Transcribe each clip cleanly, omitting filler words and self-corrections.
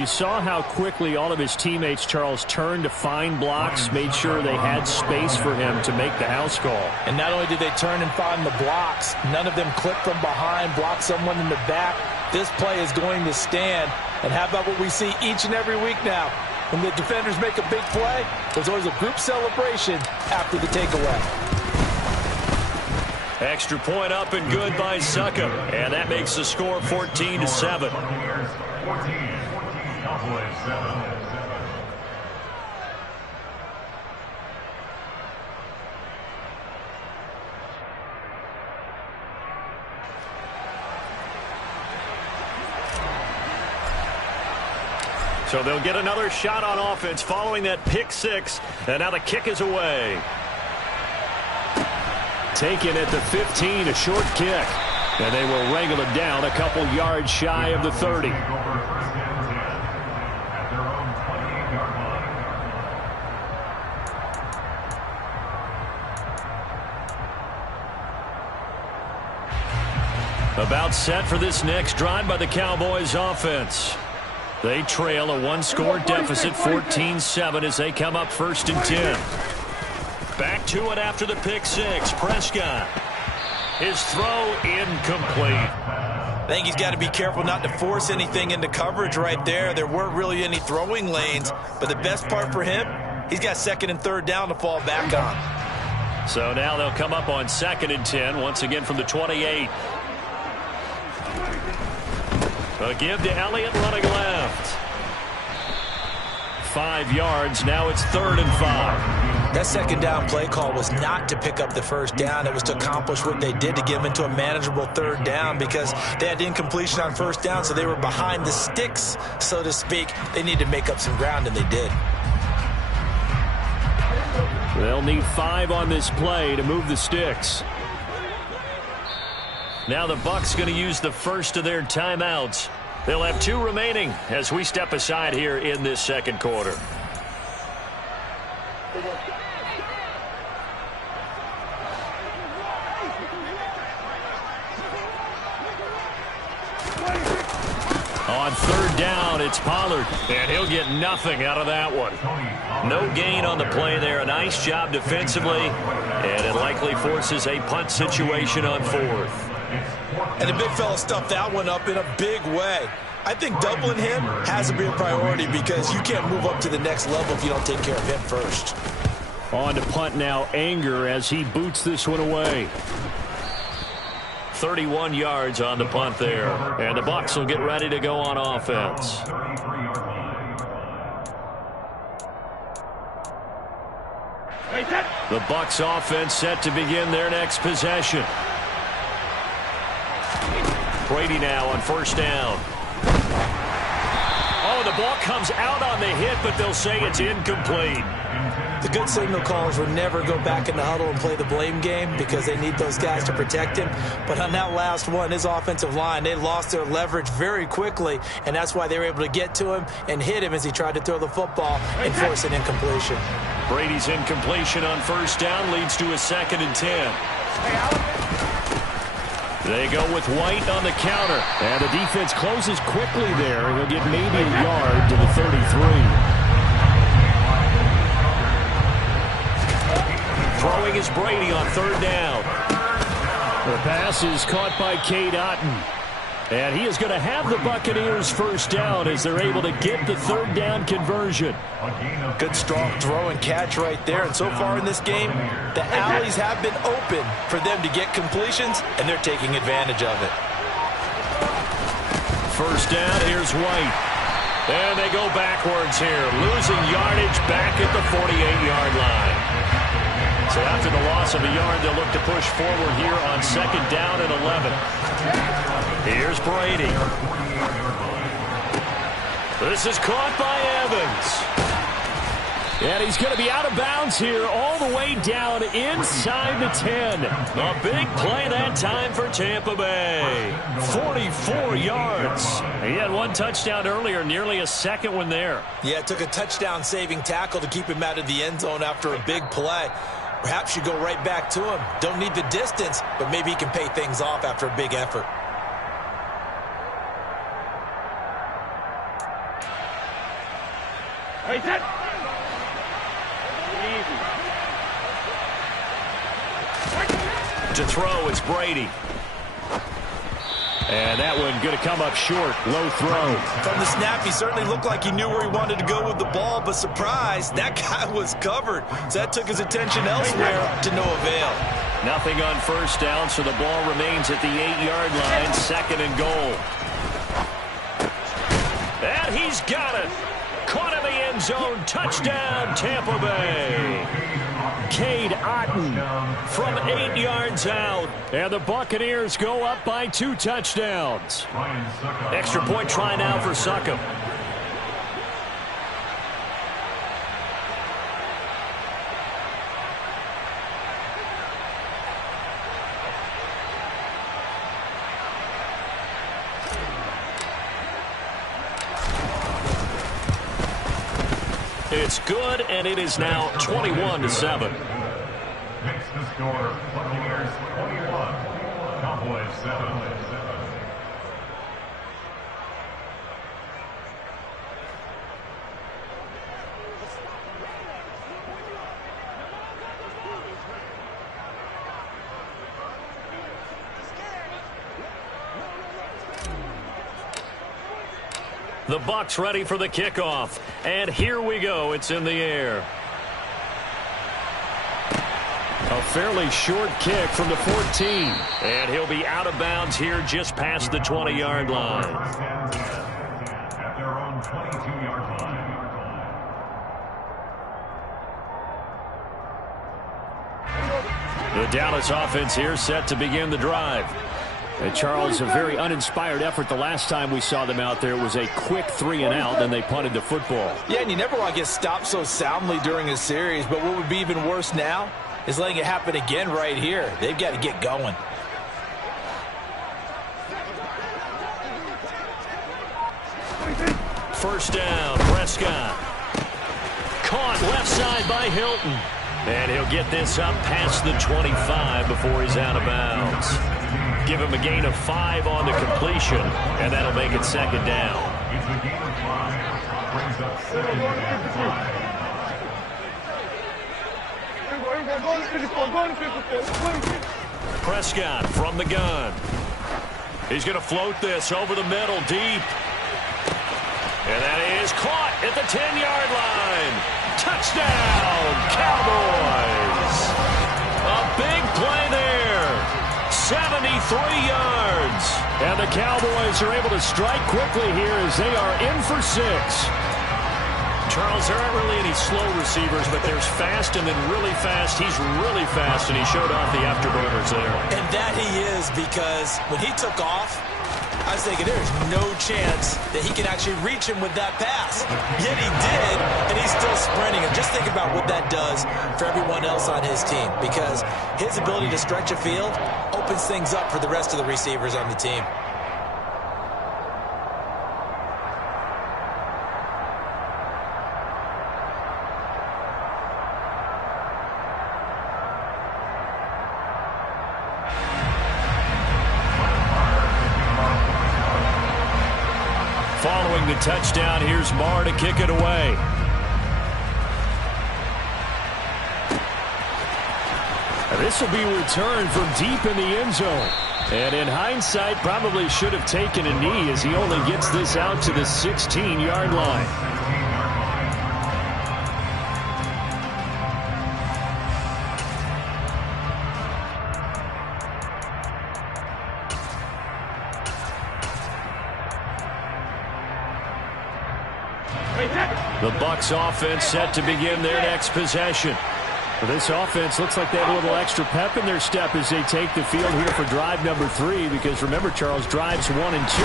You saw how quickly all of his teammates, Charles, turned to find blocks, made sure they had space for him to make the house call. And not only did they turn and find the blocks, none of them clipped from behind, blocked someone in the back. This play is going to stand. And how about what we see each and every week now? When the defenders make a big play, there's always a group celebration after the takeaway. Extra point up and good by Succop. And that makes the score 14-7. So they'll get another shot on offense following that pick six. And now the kick is away. Taken at the 15, a short kick. And they will wrangle it down a couple yards shy of the 30. About set for this next drive by the Cowboys offense. They trail a one-score deficit, 14-7, as they come up 1st and 10. Back to it after the pick six. Prescott. His throw incomplete. I think he's got to be careful not to force anything into coverage right there. There weren't really any throwing lanes, but the best part for him, he's got 2nd and 3rd down to fall back on. So now they'll come up on 2nd and 10, once again from the 28. A give to Elliott running left. 5 yards. Now it's 3rd and 5. That 2nd down play call was not to pick up the 1st down. It was to accomplish what they did to get them into a manageable 3rd down because they had incompletion on 1st down, so they were behind the sticks, so to speak. They need to make up some ground, and they did. They'll need 5 on this play to move the sticks. Now the Bucs going to use the first of their timeouts. They'll have 2 remaining as we step aside here in this 2nd quarter. On 3rd down, it's Pollard, and he'll get nothing out of that one. No gain on the play there. A nice job defensively, and it likely forces a punt situation on 4th. And the big fella stuffed that one up in a big way. I think doubling him has to be a priority because you can't move up to the next level if you don't take care of him first. On to punt now, Anger, as he boots this one away. 31 yards on the punt there. And the Bucs will get ready to go on offense. The Bucs offense set to begin their next possession. Brady now on 1st down. Oh, the ball comes out on the hit, but they'll say it's incomplete. The good signal callers will never go back in the huddle and play the blame game because they need those guys to protect him. But on that last one, his offensive line, they lost their leverage very quickly, and that's why they were able to get to him and hit him as he tried to throw the football and force an incompletion. Brady's incompletion on 1st down leads to a 2nd and 10. They go with White on the counter. And the defense closes quickly there. He'll get maybe a yard to the 33. Throwing is Brady on 3rd down. The pass is caught by Cade Otton. And he is going to have the Buccaneers 1st down as they're able to get the 3rd down conversion. Good strong throw and catch right there. And so far in this game, the alleys have been open for them to get completions, and they're taking advantage of it. 1st down, here's White. And they go backwards here, losing yardage back at the 48-yard line. So after the loss of a yard, they'll look to push forward here on 2nd down and 11. Here's Brady. This is caught by Evans. And he's going to be out of bounds here all the way down inside the 10. A big play that time for Tampa Bay. 44 yards. He had 1 touchdown earlier, nearly a 2nd one there. Yeah, it took a touchdown-saving tackle to keep him out of the end zone after a big play. Perhaps you go right back to him. Don't need the distance, but maybe he can pay things off after a big effort. To throw, it's Brady. And that one going to come up short. Low throw. From the snap, he certainly looked like he knew where he wanted to go with the ball, but surprise, that guy was covered. So that took his attention elsewhere to no avail. Nothing on first down, so the ball remains at the 8-yard line, 2nd and goal. And he's got it. Caught in the end zone. Touchdown, Tampa Bay. Cade Otton from 8 yards out. And the Buccaneers go up by 2 touchdowns. Extra point try now for Succop. It's good, and it is now 21-7. Makes the score Buccaneers 21, Cowboys 7. The Bucs ready for the kickoff. And here we go. It's in the air. A fairly short kick from the 14. And he'll be out of bounds here just past the 20-yard line. At their own 22-yard line. The Dallas offense here set to begin the drive. And Charles, a very uninspired effort the last time we saw them out there. It was a quick 3 and out, and they punted the football. Yeah, and you never want to get stopped so soundly during a series, but what would be even worse now is letting it happen again right here. They've got to get going. First down, Prescott. Caught left side by Hilton. And he'll get this up past the 25 before he's out of bounds. Give him a gain of 5 on the completion, and that'll make it 2nd down. It's a gain of 5. Brings up 2nd and 5. Prescott from the gun. He's going to float this over the middle deep. And that is caught at the 10-yard line. Touchdown, Cowboys. A big play there. 73 yards. And the Cowboys are able to strike quickly here as they are in for 6. Charles, there aren't really any slow receivers, but there's fast and then really fast. He's really fast, and he showed off the afterburners there. And that he is, because when he took off, I was thinking there's no chance that he can actually reach him with that pass. Yet he did, and he's still sprinting. And just think about what that does for everyone else on his team, because his ability to stretch a field opens things up for the rest of the receivers on the team. Following the touchdown, here's Marr to kick it away. This will be returned from deep in the end zone. And in hindsight, probably should have taken a knee as he only gets this out to the 16-yard line. The Bucs offense set to begin their next possession. This offense looks like they have a little extra pep in their step as they take the field here for drive number 3, because remember, Charles, drives 1 and 2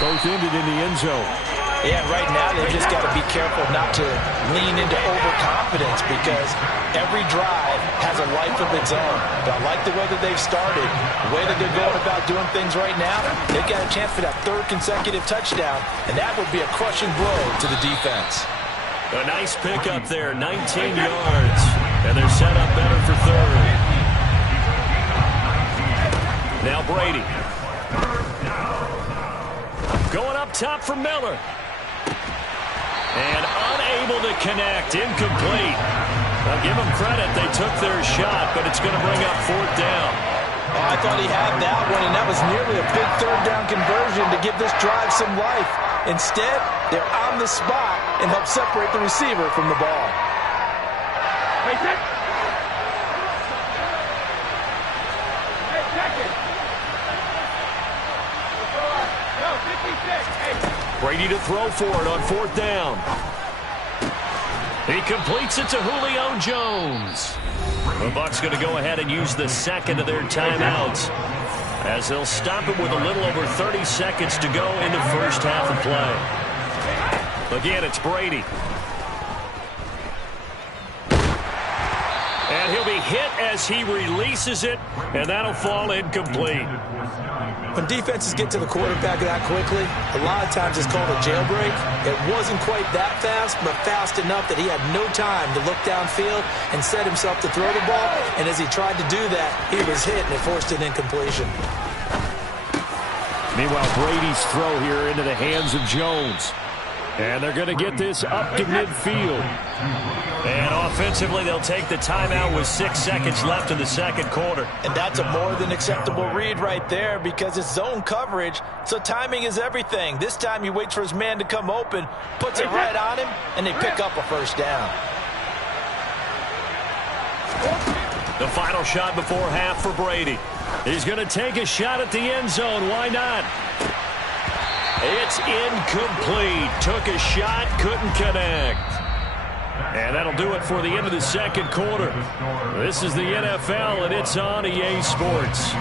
both ended in the end zone. Yeah, right now they've just got to be careful not to lean into overconfidence, because every drive has a life of its own. But I like the way that they've started, the way that they're going about doing things right now. They've got a chance for that 3rd consecutive touchdown, and that would be a crushing blow to the defense. A nice pickup there, 19 yards. And they're set up better for 3rd. Now Brady. Going up top for Miller. And unable unable to connect. Incomplete. Now give them credit. They took their shot, but it's going to bring up fourth down. Oh, I thought he had that one, and that was nearly a big third down conversion to give this drive some life. Instead, they're on the spot and help separate the receiver from the ball. Brady to throw for it on fourth down. He completes it to Julio Jones. The Bucs going to go ahead and use the second of their timeouts as they'll stop it with a little over 30 seconds to go in the first half of play. Again, it's Brady. And he'll be hit as he releases it, and that'll fall incomplete. When defenses get to the quarterback that quickly, a lot of times it's called a jailbreak. It wasn't quite that fast, but fast enough that he had no time to look downfield and set himself to throw the ball. And as he tried to do that, he was hit, and it forced an incompletion. Meanwhile, Brady's throw here into the hands of Jones. And they're going to get this up to midfield. And offensively, they'll take the timeout with 6 seconds left in the second quarter. And that's a more than acceptable read right there because it's zone coverage, so timing is everything. This time he waits for his man to come open, puts it right on him, and they pick up a first down. The final shot before half for Brady. He's going to take a shot at the end zone. Why not? It's incomplete. Took a shot, couldn't connect. And that'll do it for the end of the second quarter. This is the NFL, and it's on EA Sports.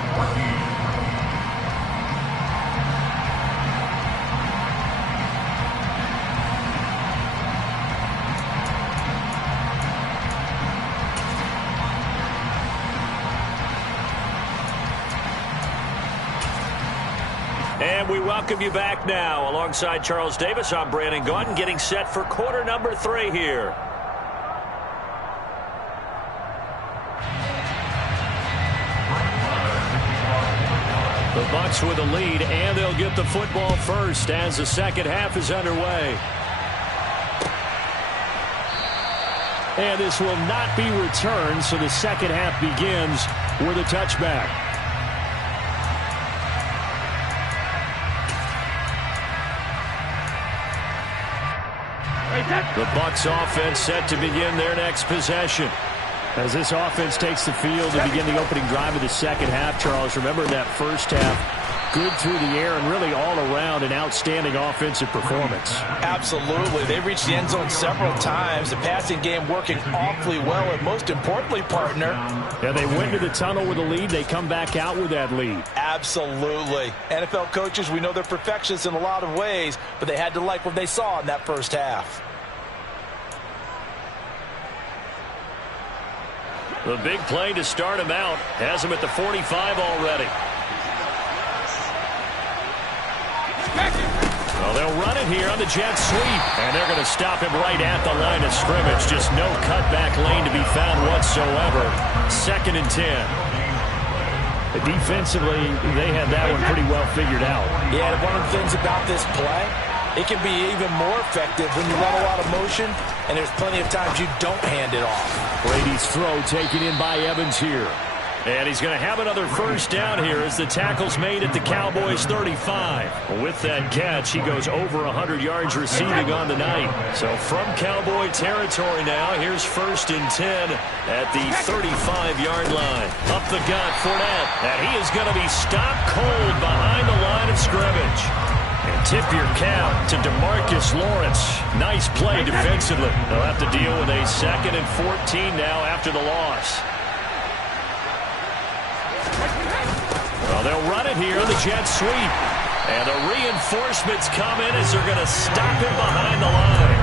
And we welcome you back now. Alongside Charles Davis, I'm Brandon Gaudin, getting set for quarter number 3 here. The Bucs with a lead, and they'll get the football first as the second half is underway. And this will not be returned, so the second half begins with a touchback. The Bucs offense set to begin their next possession. As this offense takes the field to begin the opening drive of the second half, Charles, remember that first half, good through the air and really all around an outstanding offensive performance. Absolutely. They reached the end zone several times. The passing game working awfully well, and most importantly, partner. Yeah, they went to the tunnel with a lead. They come back out with that lead. Absolutely. NFL coaches, we know they're perfectionists in a lot of ways, but they had to like what they saw in that first half. The big play to start him out has him at the 45 already. Well, they'll run it here on the jet sweep, and they're going to stop him right at the line of scrimmage. Just no cutback lane to be found whatsoever. 2nd and 10. Defensively, they had that one pretty well figured out. Yeah, one of the things about this play, it can be even more effective when you run a lot of motion, and there's plenty of times you don't hand it off. Brady's throw taken in by Evans here. And he's going to have another first down here as the tackle's made at the Cowboys' 35. With that catch, he goes over 100 yards receiving on the night. So from Cowboy territory now, here's 1st and 10 at the 35-yard line. Up the gut, Fournette. And he is going to be stopped cold behind the line of scrimmage. And tip your cap to DeMarcus Lawrence. Nice play defensively. They'll have to deal with a 2nd and 14 now after the loss. Well, they'll run it here, the jet sweep. And the reinforcements come in as they're going to stop him behind the line.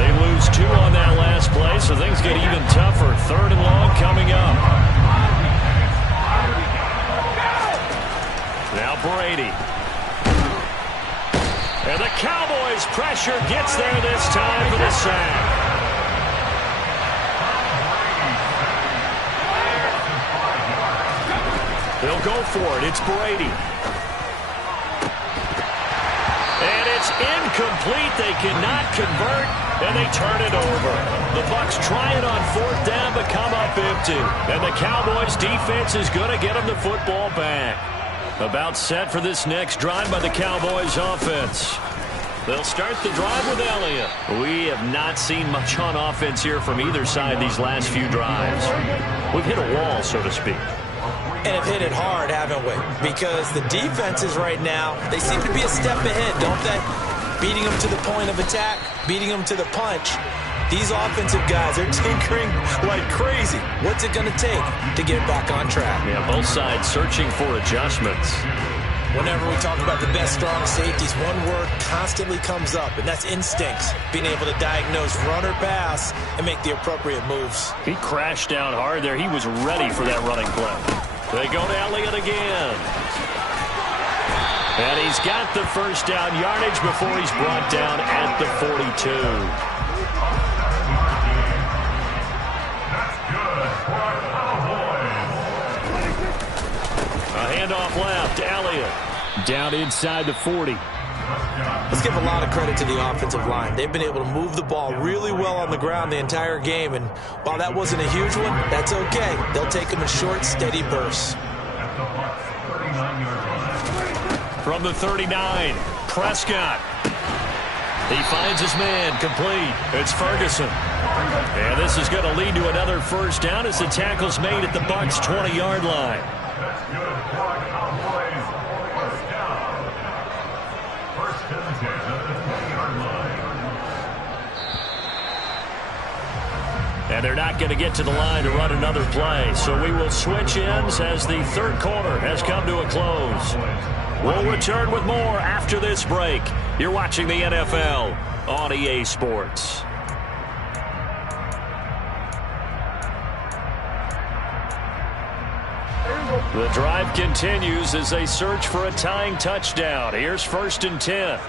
They lose 2 on that last play, so things get even tougher. 3rd and long coming up. Now Brady. And the Cowboys' pressure gets there this time for the sack. They'll go for it. It's Brady. And it's incomplete. They cannot convert. and they turn it over. The Bucs trying on 4th down but come up empty. And the Cowboys defense is going to get them the football back. About set for this next drive by the Cowboys offense. They'll start the drive with Elliott. We have not seen much on offense here from either side these last few drives. We've hit a wall, so to speak. And have hit it hard, haven't we? Because the defenses right now, they seem to be a step ahead, don't they? Beating them to the point of attack, beating them to the punch. These offensive guys are tinkering like crazy. What's it going to take to get back on track? Yeah, both sides searching for adjustments. Whenever we talk about the best strong safeties, one word constantly comes up, and that's instincts. Being able to diagnose run or pass and make the appropriate moves. He crashed down hard there. He was ready for that running play. They go to Elliott again. And he's got the first down yardage before he's brought down at the 42. Handoff left, Elliott. Down inside the 40. Let's give a lot of credit to the offensive line. They've been able to move the ball really well on the ground the entire game, and while that wasn't a huge one, that's okay. They'll take them in short, steady bursts. From the 39, Prescott. He finds his man, complete. It's Ferguson. And this is going to lead to another first down as the tackle's made at the Bucs' 20-yard line. And they're not going to get to the line to run another play. So we will switch ends as the third quarter has come to a close. We'll return with more after this break. You're watching the NFL on EA Sports. The drive continues as they search for a tying touchdown. Here's 1st and 10.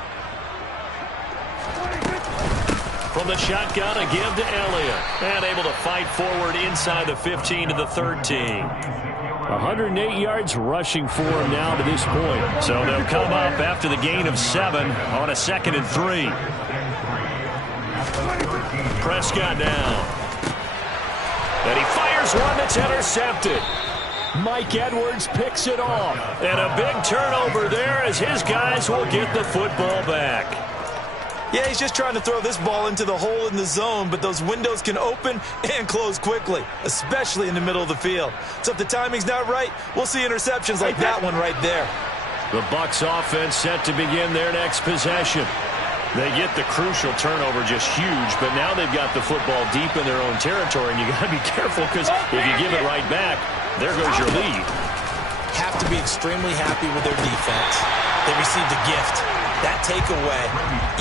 From the shotgun, a give to Elliott. And able to fight forward inside the 15 to the 13. 108 yards rushing for him now to this point. So they'll come up after the gain of 7 on a 2nd and 3. Prescott down. And he fires one that's intercepted. Mike Edwards picks it off. And a big turnover there as his guys will get the football back. Yeah, he's just trying to throw this ball into the hole in the zone, but those windows can open and close quickly, especially in the middle of the field. So if the timing's not right, we'll see interceptions like that one right there. The Bucs offense set to begin their next possession. They get the crucial turnover, just huge, but now they've got the football deep in their own territory, and you got to be careful because if you give it right back, there goes your lead. Have to be extremely happy with their defense. They received a gift. That takeaway,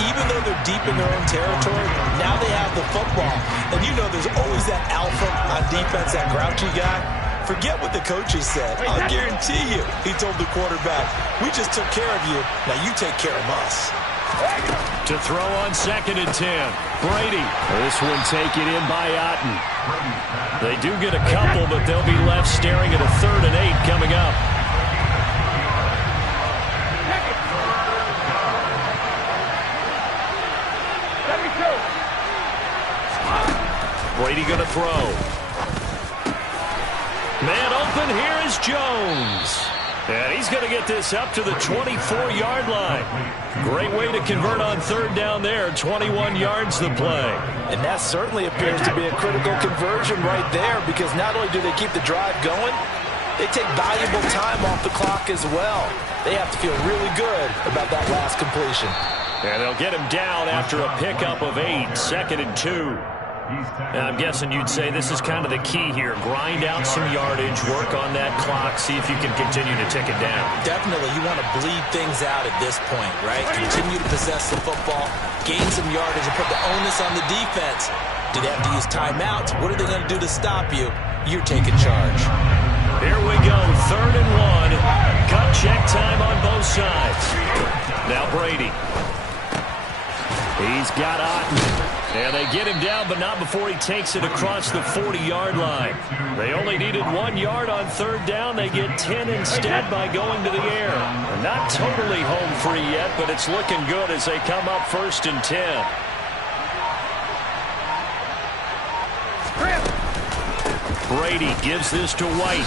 even though they're deep in their own territory, now they have the football. And you know there's always that alpha on defense, that grouchy guy. Forget what the coaches said. I'll guarantee you, he told the quarterback, we just took care of you. Now you take care of us. To throw on 2nd and 10. Brady. This one taken in by Otten. They do get a couple, but they'll be left staring at a 3rd and 8 coming up. Brady going to throw. Man open, here is Jones. And he's going to get this up to the 24-yard line. Great way to convert on 3rd down there. 21 yards the play. And that certainly appears to be a critical conversion right there, because not only do they keep the drive going, they take valuable time off the clock as well. They have to feel really good about that last completion. And they'll get him down after a pickup of 8. 2nd and 2. And I'm guessing you'd say this is kind of the key here. Grind out some yardage, work on that clock, see if you can continue to tick it down. Definitely, you want to bleed things out at this point, right? Continue to possess the football, gain some yardage, and put the onus on the defense. Do they have to use timeouts? What are they going to do to stop you? You're taking charge. Here we go, 3rd and 1. Cut check time on both sides. Now Brady. He's got Otten. And they get him down, but not before he takes it across the 40-yard line. They only needed 1 yard on 3rd down. They get 10 instead by going to the air. They're not totally home free yet, but it's looking good as they come up 1st and 10. Brady gives this to White.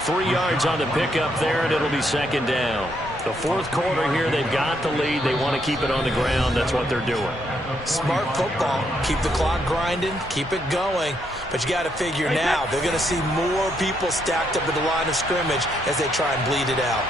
3 yards on the pickup there, and it'll be second down. The fourth quarter here, they've got the lead. They want to keep it on the ground. That's what they're doing. Smart football. Keep the clock grinding. Keep it going. But you got to figure now, they're going to see more people stacked up at the line of scrimmage as they try and bleed it out.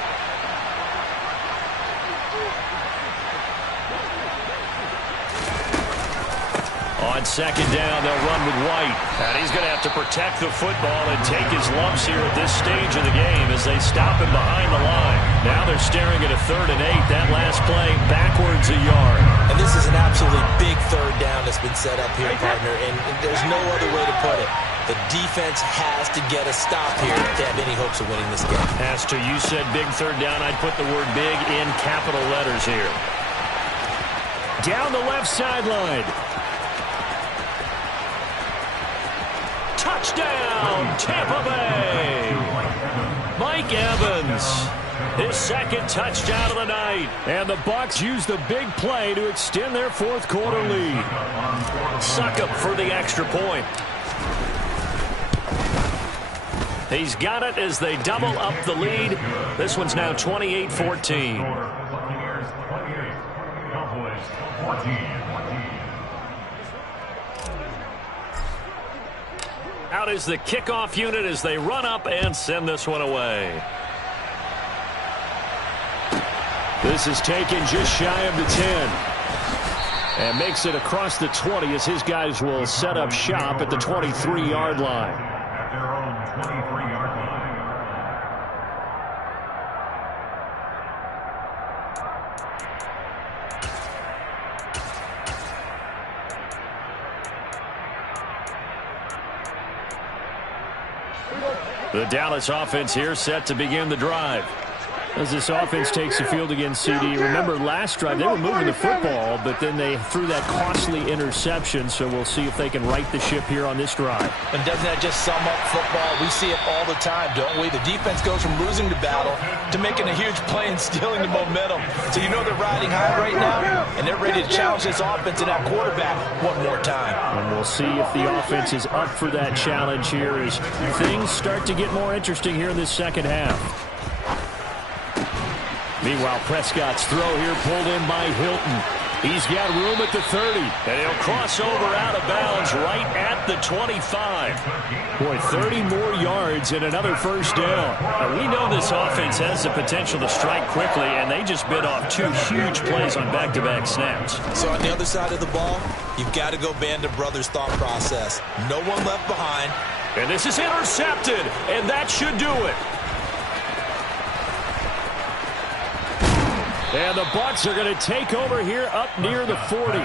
On second down, they'll run with White. And he's going to have to protect the football and take his lumps here at this stage of the game as they stop him behind the line. Now they're staring at a 3rd and 8. That last play backwards a yard. And this is an absolutely big third down that's been set up here, partner, and there's no other way to put it. The defense has to get a stop here to have any hopes of winning this game. As to you said big third down, I'd put the word big in capital letters here. Down the left sideline. Touchdown, Tampa Bay. Mike Evans, his second touchdown of the night. And the Bucs use the big play to extend their fourth quarter lead. Succop for the extra point. He's got it as they double up the lead. This one's now 28-14. Out is the kickoff unit as they run up and send this one away. This is taken just shy of the 10. And makes it across the 20 as his guys will set up shop at the 23-yard line. At their own 23-yard line. The Dallas offense here set to begin the drive. As this offense takes the field against CD. Remember last drive they were moving the football, but then they threw that costly interception, so we'll see if they can right the ship here on this drive. And doesn't that just sum up football? We see it all the time, don't we? The defense goes from losing the battle to making a huge play and stealing the momentum. So you know they're riding high right now, and they're ready to challenge this offense and that quarterback one more time. And we'll see if the offense is up for that challenge here as things start to get more interesting here in this second half. Meanwhile, Prescott's throw here pulled in by Hilton. He's got room at the 30, and he'll cross over out of bounds right at the 25. Boy, 30 more yards and another first down. Now, we know this offense has the potential to strike quickly, and they just bit off 2 huge plays on back-to-back snaps. So on the other side of the ball, you've got to go Band of Brothers thought process. No one left behind. And this is intercepted, and that should do it. And the Bucs are going to take over here up near the 40.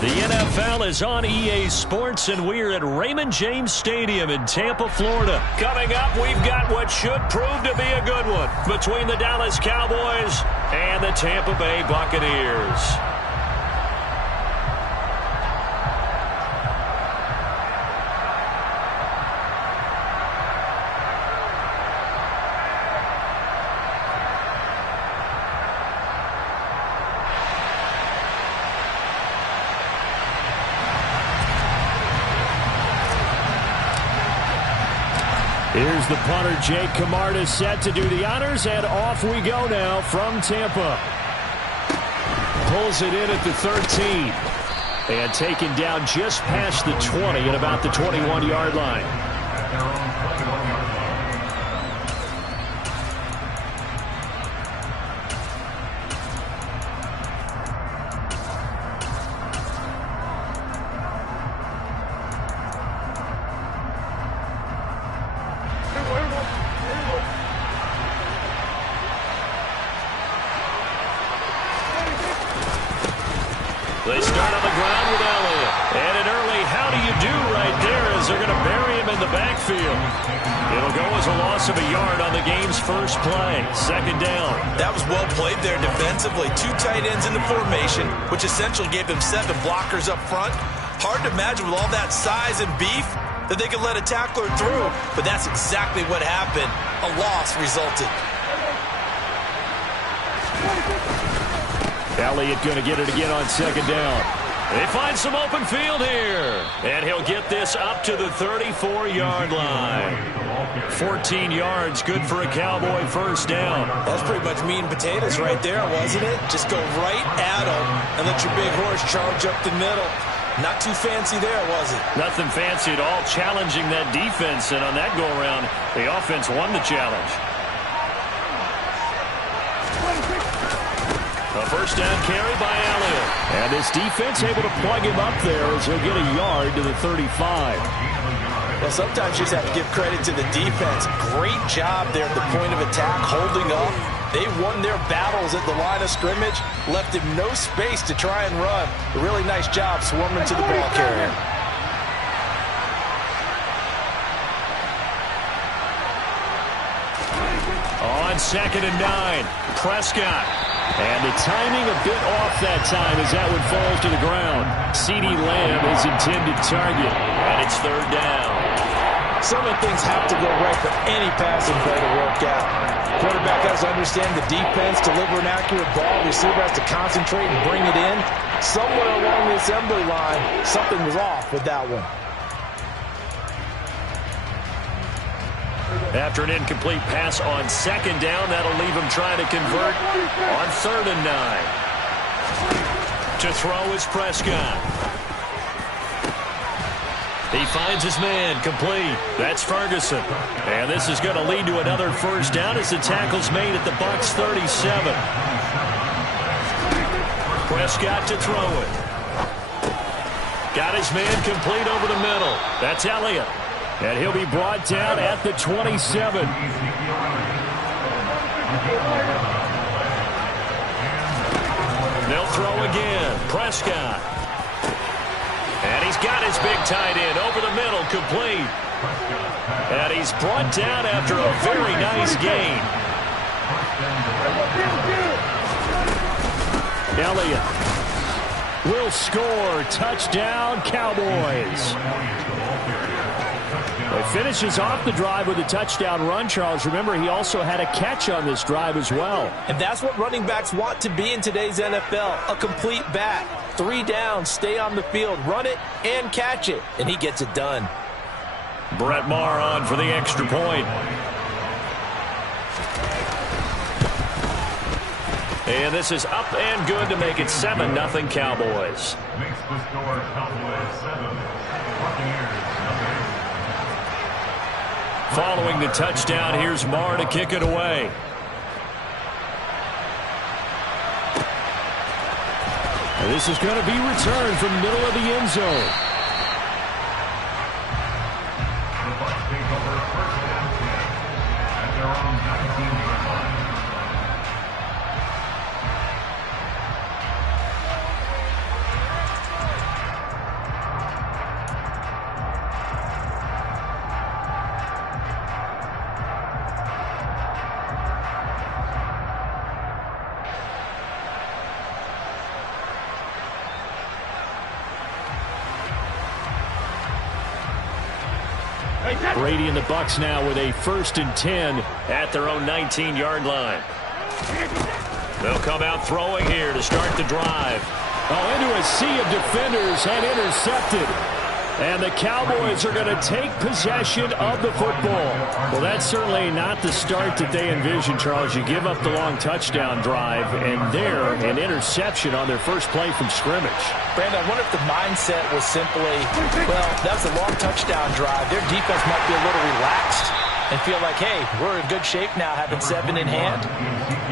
The NFL is on EA Sports, and we're at Raymond James Stadium in Tampa, Florida. Coming up, we've got what should prove to be a good one between the Dallas Cowboys and the Tampa Bay Buccaneers. Here's the punter, Jake Camarda, set to do the honors, and off we go now from Tampa. Pulls it in at the 13. And taken down just past the 20 at about the 21-yard line. They start on the ground with Elliott. And an early how do you do right there as they're going to bury him in the backfield. It'll go as a loss of a yard on the game's first play. Second down. That was well played there defensively. 2 tight ends in the formation, which essentially gave them 7 blockers up front. Hard to imagine with all that size and beef that they could let a tackler through, but that's exactly what happened. A loss resulted. Elliott going to get it again on second down. They find some open field here. And he'll get this up to the 34-yard line. 14 yards, good for a Cowboy first down. That's pretty much meat and potatoes right there, wasn't it? Just go right at them and let your big horse charge up the middle. Not too fancy there, was it? Nothing fancy at all, challenging that defense. And on that go-around, the offense won the challenge. A first down carry by Elliott. And this defense able to plug him up there as he'll get a yard to the 35. Well, sometimes you just have to give credit to the defense. Great job there at the point of attack, holding up. They won their battles at the line of scrimmage, left him no space to try and run. A really nice job swarming to the ball carrier. On second and 9, Prescott. And the timing a bit off that time as that one falls to the ground. CeeDee Lamb is intended target, and it's third down. Some of the things have to go right for any passing play to work out. Quarterback has to understand the defense, deliver an accurate ball. Receiver has to concentrate and bring it in. Somewhere along the assembly line, something was off with that one. After an incomplete pass on second down, that'll leave him trying to convert on third and 9. To throw is Prescott. He finds his man, complete. That's Ferguson. And this is going to lead to another first down as the tackle's made at the Bucs 37. Prescott to throw it. Got his man complete over the middle. That's Elliott. And he'll be brought down at the 27. They'll throw again. Prescott. And he's got his big tight end over the middle, complete. And he's brought down after a very nice gain. Elliott will score. Touchdown, Cowboys. He finishes off the drive with a touchdown run, Charles. Remember, he also had a catch on this drive as well. And that's what running backs want to be in today's NFL, a complete back. 3 downs, stay on the field, run it, and catch it. And he gets it done. Brett Maher on for the extra point. And this is up and good to make it 7-0 Cowboys. Makes the score Cowboys 7. Buccaneers. Following the touchdown, here's Maher to kick it away. And this is going to be returned from the middle of the end zone. The Bucs take over first and 10 at their own 19-yard line. Brady and the Bucs now with a 1st and 10 at their own 19-yard line. They'll come out throwing here to start the drive. Oh, into a sea of defenders and intercepted. And the Cowboys are going to take possession of the football. Well, that's certainly not the start that they envisioned, Charles. You give up the long touchdown drive, and there, an interception on their first play from scrimmage. Brandon, I wonder if the mindset was simply, well, that was a long touchdown drive. Their defense might be a little relaxed and feel like, hey, we're in good shape now, having 7 in hand.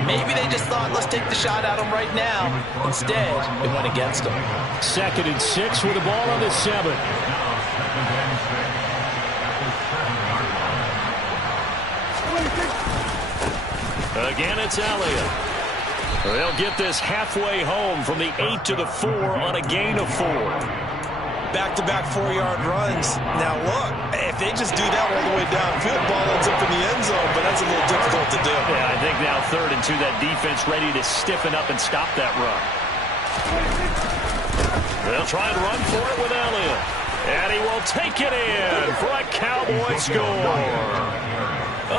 Maybe they just thought, let's take the shot at them right now. Instead, it went against them. 2nd and 6 with the ball on the 7. Again, it's Elliott. They'll get this halfway home from the 8 to the 4 on a gain of 4. Back-to-back 4-yard runs. Now, look, if they just do that all the way downfield, ball ends up in the end zone, but that's a little difficult to do. Yeah, I think now 3rd and 2, that defense ready to stiffen up and stop that run. They'll try and run for it with Elliott. And he will take it in for a Cowboy score.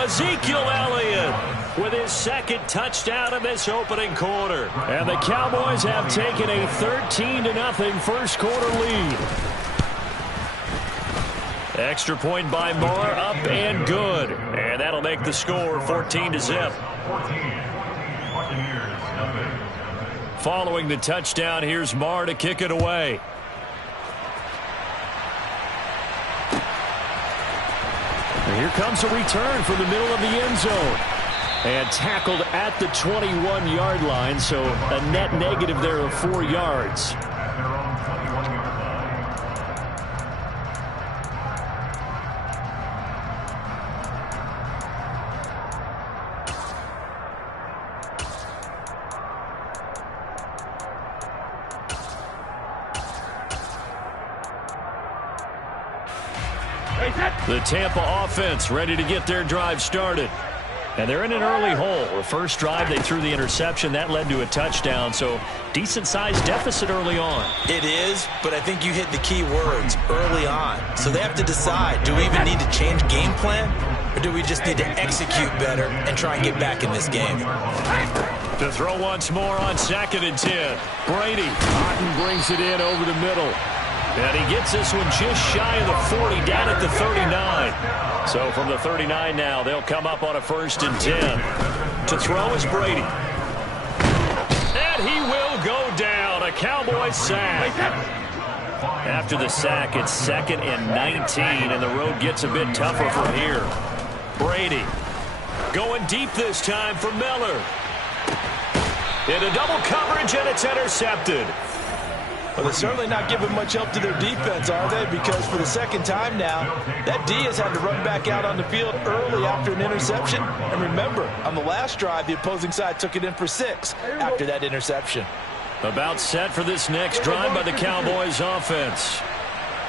Ezekiel Elliott with his 2nd touchdown of this opening quarter. And the Cowboys have taken a 13-0 first quarter lead. Extra point by Moore, up and good. And that'll make the score 14-0. Following the touchdown, here's Marr to kick it away. And here comes a return from the middle of the end zone. And tackled at the 21-yard line, so a net negative there of 4 yards. The Tampa offense ready to get their drive started. And they're in an early hole. The first drive, they threw the interception. That led to a touchdown, so decent-sized deficit early on. It is, but I think you hit the key words, early on. So they have to decide, do we even need to change game plan, or do we just need to execute better and try and get back in this game? To throw once more on 2nd and 10. Brady. Otten brings it in over the middle. And he gets this one just shy of the 40, down at the 39. So from the 39 now, they'll come up on a 1st and 10. To throw is Brady. And he will go down. A Cowboy sack. After the sack, it's 2nd and 19, and the road gets a bit tougher from here. Brady going deep this time for Miller. Into double coverage, and it's intercepted. Well, they're certainly not giving much help to their defense, are they? Because for the 2nd time now, that D has had to run back out on the field early after an interception. And remember, on the last drive, the opposing side took it in for 6 after that interception. About set for this next drive by the Cowboys offense.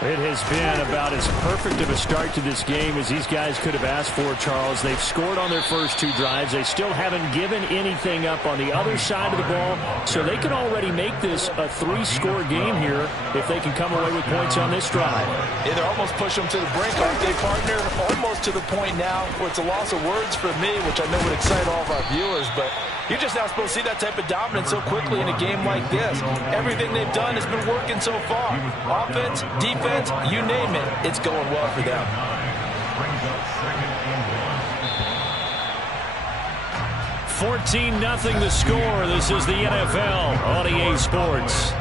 It has been about as perfect of a start to this game as these guys could have asked for, Charles. They've scored on their first 2 drives. They still haven't given anything up on the other side of the ball, so they can already make this a 3-score game here if they can come away with points on this drive. Yeah, they're almost pushing them to the brink, aren't they, partner? Almost to the point now where it's a loss of words for me, which I know would excite all of our viewers, but you're just not supposed to see that type of dominance so quickly in a game like this. Everything they've done has been working so far. Offense, defense, you name it, it's going well for them. 14-0 the score. This is the NFL on EA Sports.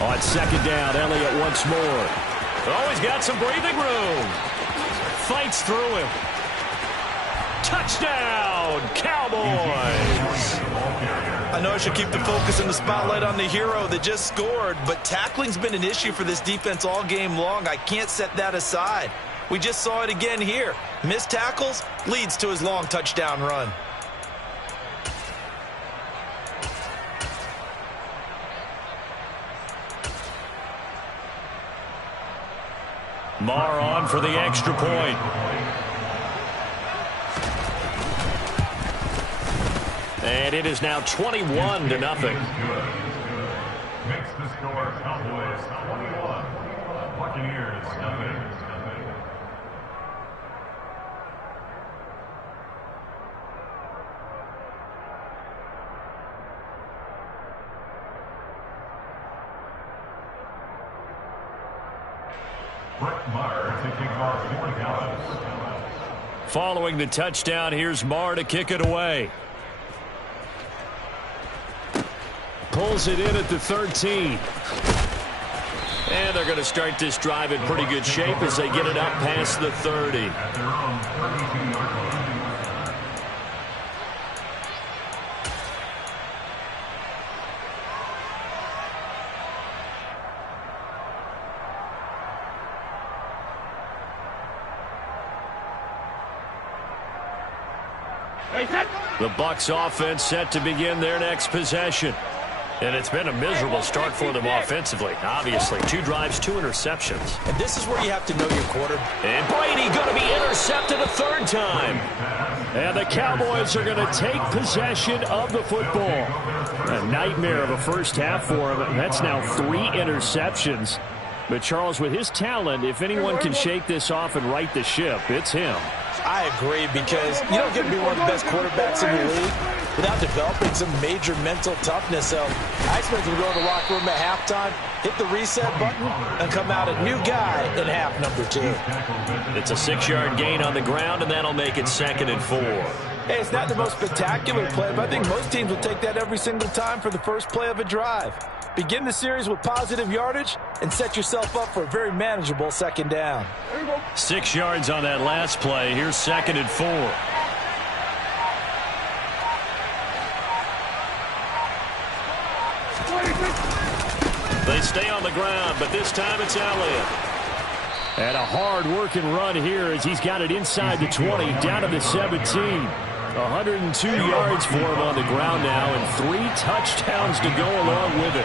On 2nd down, Elliott once more. Oh, he's got some breathing room. Fights through him. Touchdown, Cowboys. I know I should keep the focus and the spotlight on the hero that just scored, but tackling's been an issue for this defense all game long. I can't set that aside. We just saw it again here. Missed tackles leads to his long touchdown run. Marr on for the extra point. And it is now 21-0. Makes the score Cowboys 21, Buccaneers nothing. Brett Maher to kick off for Dallas. Following the touchdown, here's Marr to kick it away. Pulls it in at the 13. And they're going to start this drive in pretty good shape as they get it up past the 30. At their own 32-yard line. The Bucs offense set to begin their next possession. And it's been a miserable start for them offensively. Obviously, 2 drives, 2 interceptions. And this is where you have to know your quarterback. And Brady going to be intercepted a 3rd time. And the Cowboys are going to take possession of the football. A nightmare of a first half for them. That's now 3 interceptions. But Charles, with his talent, if anyone can shake this off and right the ship, it's him. I agree, because you don't get to be one of the best quarterbacks in the league without developing some major mental toughness. So I expect him to go in the locker room at halftime, hit the reset button, and come out a new guy in half number 2. It's a 6-yard gain on the ground, and that'll make it 2nd and 4. Hey, it's not the most spectacular play, but I think most teams will take that every single time for the first play of a drive. Begin the series with positive yardage and set yourself up for a very manageable 2nd down. 6 yards on that last play. Here's 2nd and 4. They stay on the ground, but this time it's Elliott. And a hard-working run here as he's got it inside the 20, down to the 17. 102 yards for him on the ground now, and 3 touchdowns to go along with it.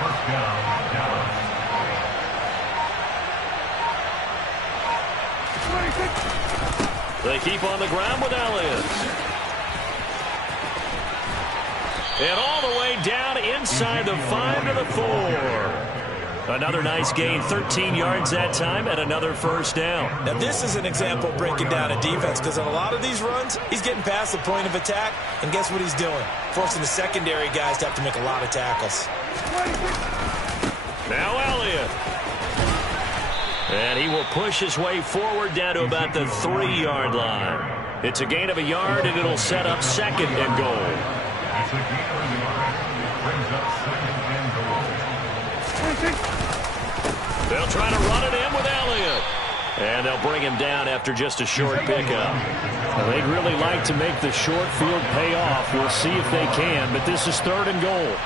First down, Dallas. They keep on the ground with Elliott. And all the way down inside the 5 to the 4. Another nice gain, 13 yards that time, and another first down. Now, this is an example of breaking down a defense, because on a lot of these runs, he's getting past the point of attack, and guess what he's doing? Forcing the secondary guys to have to make a lot of tackles. Now Elliott. And he will push his way forward down to about the 3-yard line. It's a gain of a yard, and it'll set up 2nd and goal. It's a gain of a yard. Brings up 2nd and goal. They'll try to run it in with Elliott. And they'll bring him down after just a short pickup. Well, they'd really like to make the short field pay off. We'll see if they can, but this is 3rd and goal.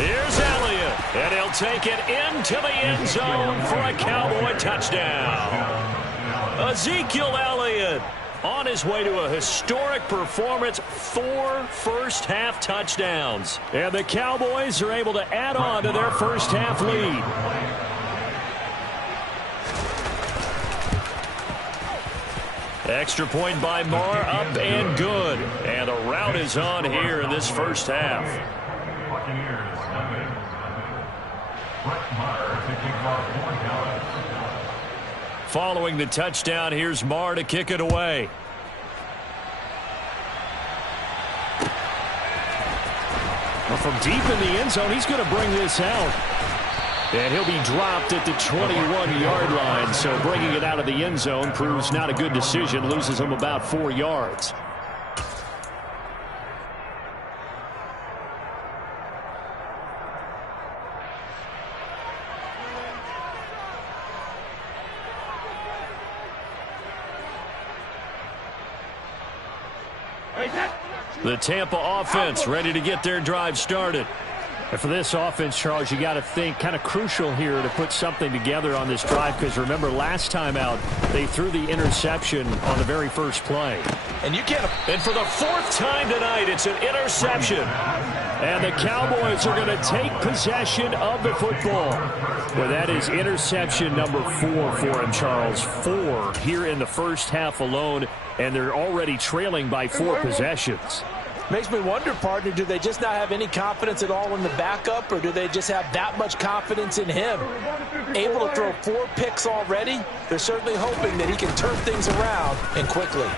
Here's Elliott, and he'll take it into the end zone for a Cowboy touchdown. Ezekiel Elliott on his way to a historic performance, 4 first-half touchdowns. And the Cowboys are able to add on to their first-half lead. Extra point by Marr, up and good. And the route is on here in this first half. Buccaneers nothing. Brett Maher to kick off for Dallas. Following the touchdown, here's Marr to kick it away. Well, from deep in the end zone, he's going to bring this out. And he'll be dropped at the 21-yard line, so bringing it out of the end zone proves not a good decision, loses him about 4 yards. The Tampa offense ready to get their drive started. And for this offense, Charles, you got to think kind of crucial here to put something together on this drive, because remember last time out they threw the interception on the very first play. And you can't. And for the 4th time tonight, it's an interception. And the Cowboys are going to take possession of the football. Well, that is interception number 4 for him, Charles. 4 here in the first half alone, and they're already trailing by 4 possessions. Makes me wonder, partner, do they just not have any confidence at all in the backup, or do they just have that much confidence in him? Able to throw 4 picks already, they're certainly hoping that he can turn things around and quickly.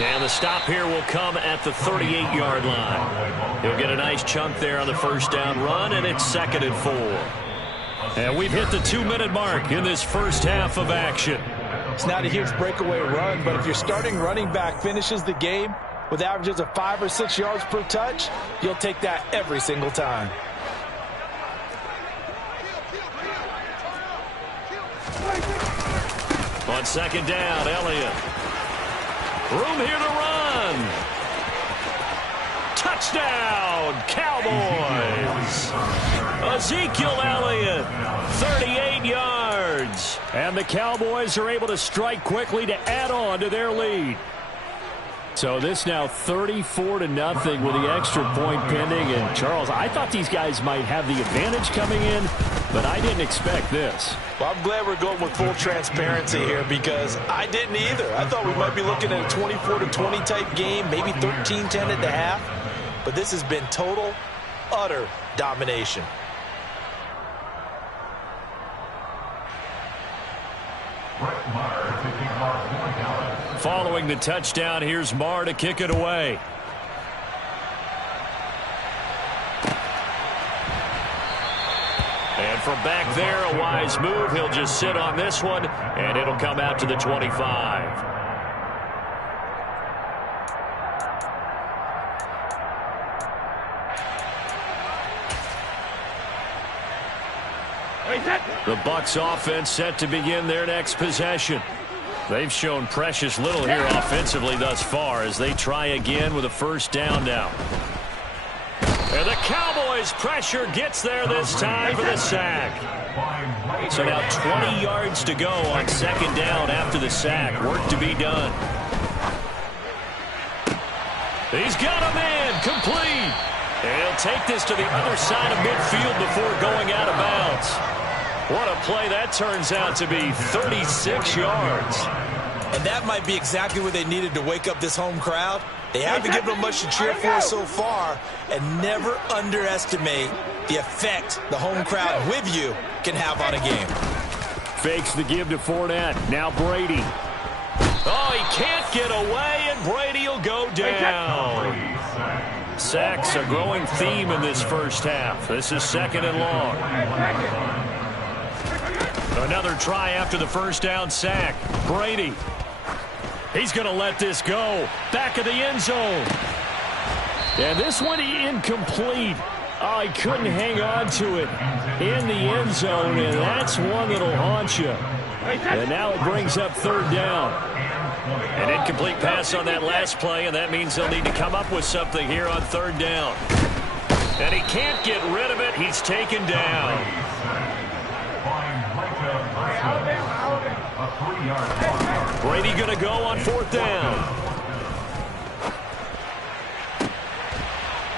And the stop here will come at the 38-yard line. He'll get a nice chunk there on the first down run, and it's 2nd and 4. And we've hit the 2-minute mark in this first half of action. It's not a huge breakaway run, but if your starting running back finishes the game with averages of 5 or 6 yards per touch, you'll take that every single time. On 2nd down, Elliott. Room here to run. Touchdown, Cowboys. Ezekiel Elliott, 38 yards. And the Cowboys are able to strike quickly to add on to their lead. So this now 34-0 with the extra point pending. And Charles, I thought these guys might have the advantage coming in, but I didn't expect this. Well, I'm glad we're going with full transparency here because I didn't either. I thought we might be looking at a 24-20 type game, maybe 13-10 at the half. But this has been total, utter domination. Following the touchdown, here's Marr to kick it away. And from back there, a wise move. He'll just sit on this one, and it'll come out to the 25. The Bucs offense set to begin their next possession. They've shown precious little here offensively thus far as they try again with a first down now. And the Cowboys pressure gets there this time for the sack. So now 20 yards to go on 2nd down after the sack. Work to be done. He's got a man complete. And he'll take this to the other side of midfield before going out of bounds. What a play that turns out to be, 36 yards. And that might be exactly what they needed to wake up this home crowd. They haven't given them much to cheer for so far, and never underestimate the effect the home crowd with you can have on a game. Fakes the give to Fournette. Now Brady. Oh, he can't get away, and Brady will go down. Sacks a growing theme in this first half. This is 2nd and long. Another try after the first down sack. Brady. He's going to let this go. Back of the end zone. And this one incomplete. Oh, he couldn't hang on to it in the end zone, and that's one that'll haunt you. And now it brings up 3rd down. An incomplete pass on that last play, and that means they'll need to come up with something here on 3rd down. And he can't get rid of it. He's taken down. Brady going to go on 4th down.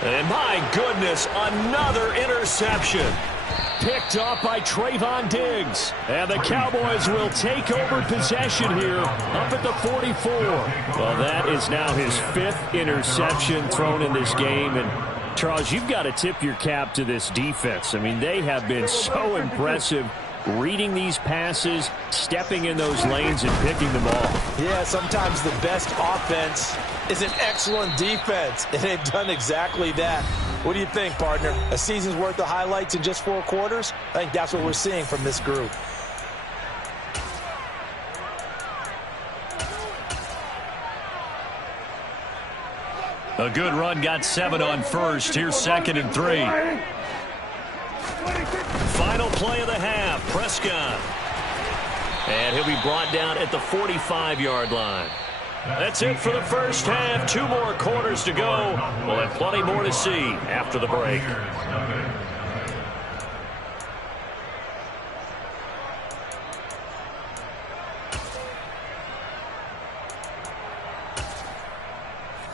And my goodness, another interception. Picked off by Trayvon Diggs. And the Cowboys will take over possession here up at the 44. Well, that is now his 5th interception thrown in this game. And Charles, you've got to tip your cap to this defense. I mean, they have been so impressive reading these passes, stepping in those lanes, and picking them off. Yeah, sometimes the best offense is an excellent defense, and they've done exactly that. What do you think, partner? A season's worth of highlights in just 4 quarters? I think that's what we're seeing from this group. A good run got 7 on first. Here's 2nd and 3. Final play of the half, Prescott. And he'll be brought down at the 45-yard line. That's it for the first half. 2 more quarters to go. We'll have plenty more to see after the break.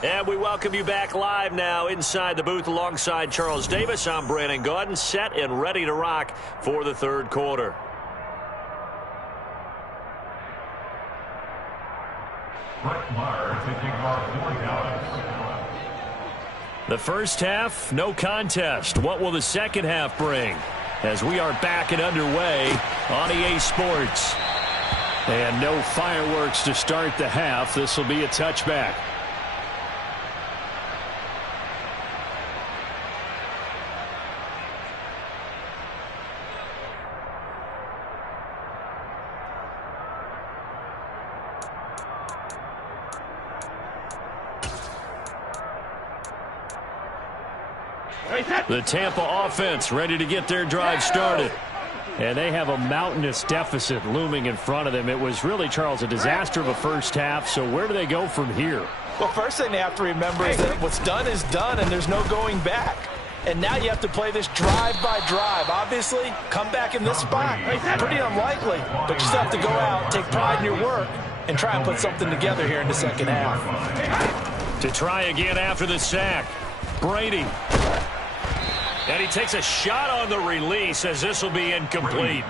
And we welcome you back live now inside the booth alongside Charles Davis. I'm Brandon Gaudin, set and ready to rock for the third quarter. Brett Maher taking off 4 downs. The first half, no contest. What will the second half bring? As we are back and underway on EA Sports. And no fireworks to start the half. This will be a touchback. The Tampa offense ready to get their drive started. And they have a mountainous deficit looming in front of them. It was really, Charles, a disaster of a first half. So where do they go from here? Well, first thing they have to remember is that what's done is done, and there's no going back. And now you have to play this drive by drive. Obviously, come back in this spot, pretty unlikely. But you still have to go out, take pride in your work, and try and put something together here in the second half. To try again after the sack, Brady. And he takes a shot on the release as this will be incomplete.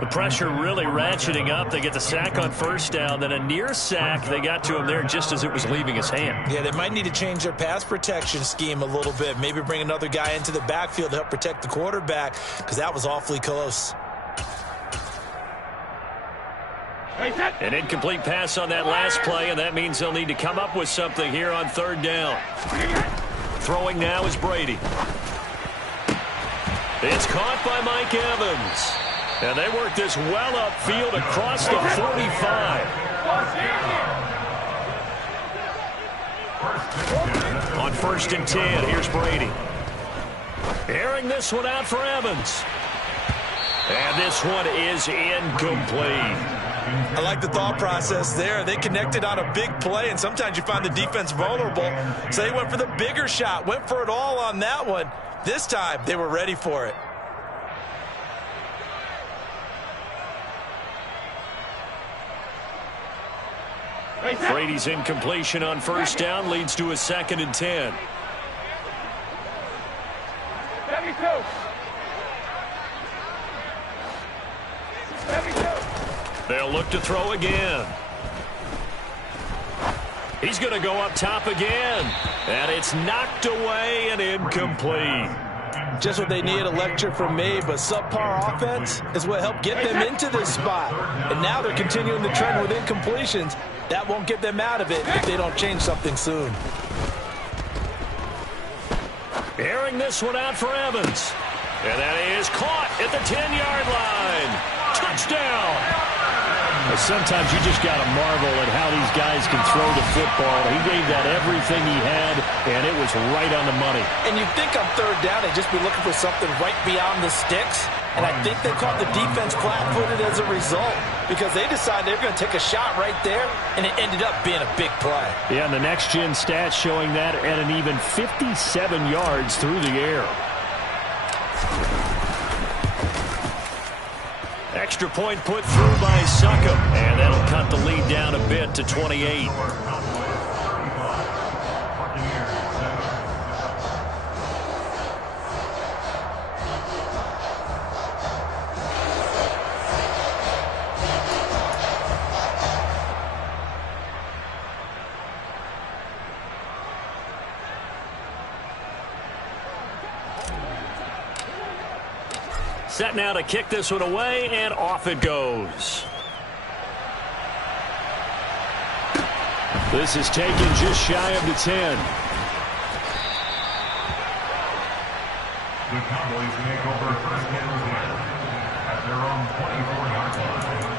The pressure really ratcheting up. They get the sack on first down, then a near sack. They got to him there just as it was leaving his hand. Yeah, they might need to change their pass protection scheme a little bit. Maybe bring another guy into the backfield to help protect the quarterback, because that was awfully close. An incomplete pass on that last play, and that means they'll need to come up with something here on third down. Throwing now is Brady. It's caught by Mike Evans. And they work this well upfield across the 45. On 1st and 10, here's Brady. Airing this one out for Evans. And this one is incomplete. I like the thought process there. They connected on a big play, and sometimes you find the defense vulnerable. So they went for the bigger shot, went for it all on that one. This time, they were ready for it. Brady's incompletion on first down leads to a 2nd and 10. They'll look to throw again. He's going to go up top again. And it's knocked away and incomplete. Just what they need, a lecture from me, but subpar offense is what helped get them into this spot. And now they're continuing the trend with incompletions. That won't get them out of it if they don't change something soon. Airing this one out for Evans. And that is caught at the 10-yard line. Touchdown. Sometimes you just got to marvel at how these guys can throw the football. He gave that everything he had, and it was right on the money. And you'd think on third down they'd just be looking for something right beyond the sticks. And I think they caught the defense flat-footed as a result, because they decided they were going to take a shot right there, and it ended up being a big play. Yeah, and the next-gen stats showing that at an even 57 yards through the air. Extra point put through by Succop, and that'll cut the lead down a bit to 28. Set now to kick this one away, and off it goes. This is taken just shy of the 10. The Cowboys make over 1st and 10 at their own 24-yard line.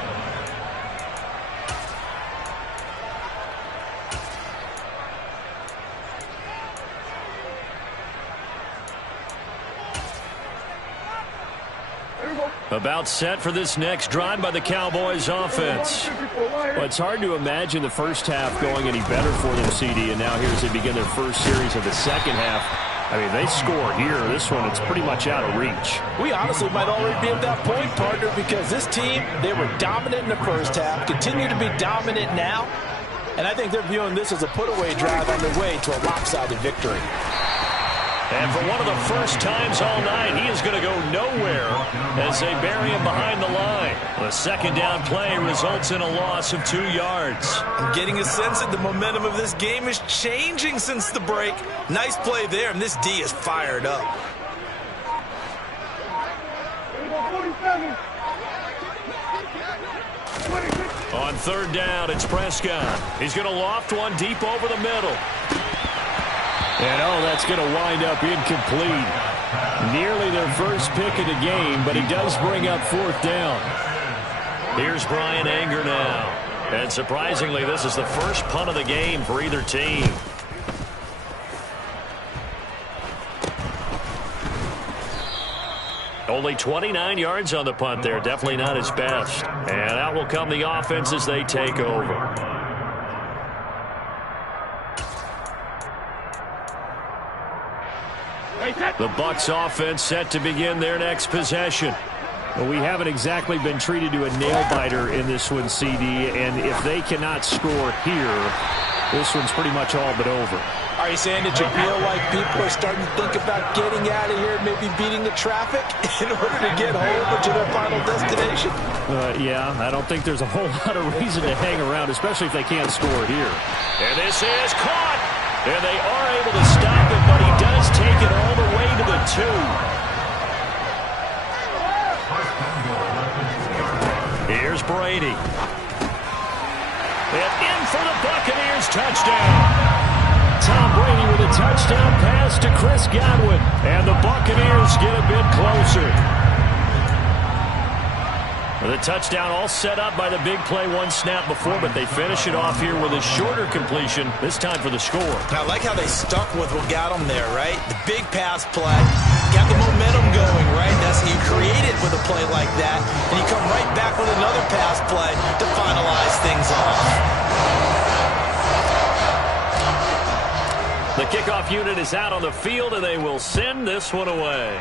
About set for this next drive by the Cowboys offense. Well, it's hard to imagine the first half going any better for them, CD, and now here as they begin their first series of the second half. I mean, they score here. This one, it's pretty much out of reach. We honestly might already be at that point, partner, because this team, they were dominant in the first half, continue to be dominant now. And I think they're viewing this as a put-away drive on their way to a lopsided victory. And for one of the first times all night, he is going to go nowhere as they bury him behind the line. The second down play results in a loss of 2 yards. I'm getting a sense that the momentum of this game is changing since the break. Nice play there, and this D is fired up. On third down, it's Prescott. He's going to loft one deep over the middle. And, that's going to wind up incomplete. Nearly their first pick of the game, but he does bring up fourth down. Here's Bryan Anger now. And surprisingly, this is the first punt of the game for either team. Only 29 yards on the punt there. Definitely not his best. And out will come the offense as they take over. The Bucs offense set to begin their next possession. Well, we haven't exactly been treated to a nail-biter in this one, CD, and if they cannot score here, this one's pretty much all but over. Are you saying that you feel like people are starting to think about getting out of here, maybe beating the traffic in order to get home or to their final destination? Yeah, I don't think there's a whole lot of reason to hang around, especially if they can't score here. And this is caught. And they are able to stop it, but he does take it all the way to the 2. Here's Brady. And in for the Buccaneers touchdown. Tom Brady with a touchdown pass to Chris Godwin. And the Buccaneers get a bit closer. The touchdown all set up by the big play one snap before, but they finish it off here with a shorter completion, this time for the score. Now, I like how they stuck with what got them there, right? The big pass play, got the momentum going, right? That's how you create it with a play like that, and you come right back with another pass play to finalize things off. The kickoff unit is out on the field, and they will send this one away.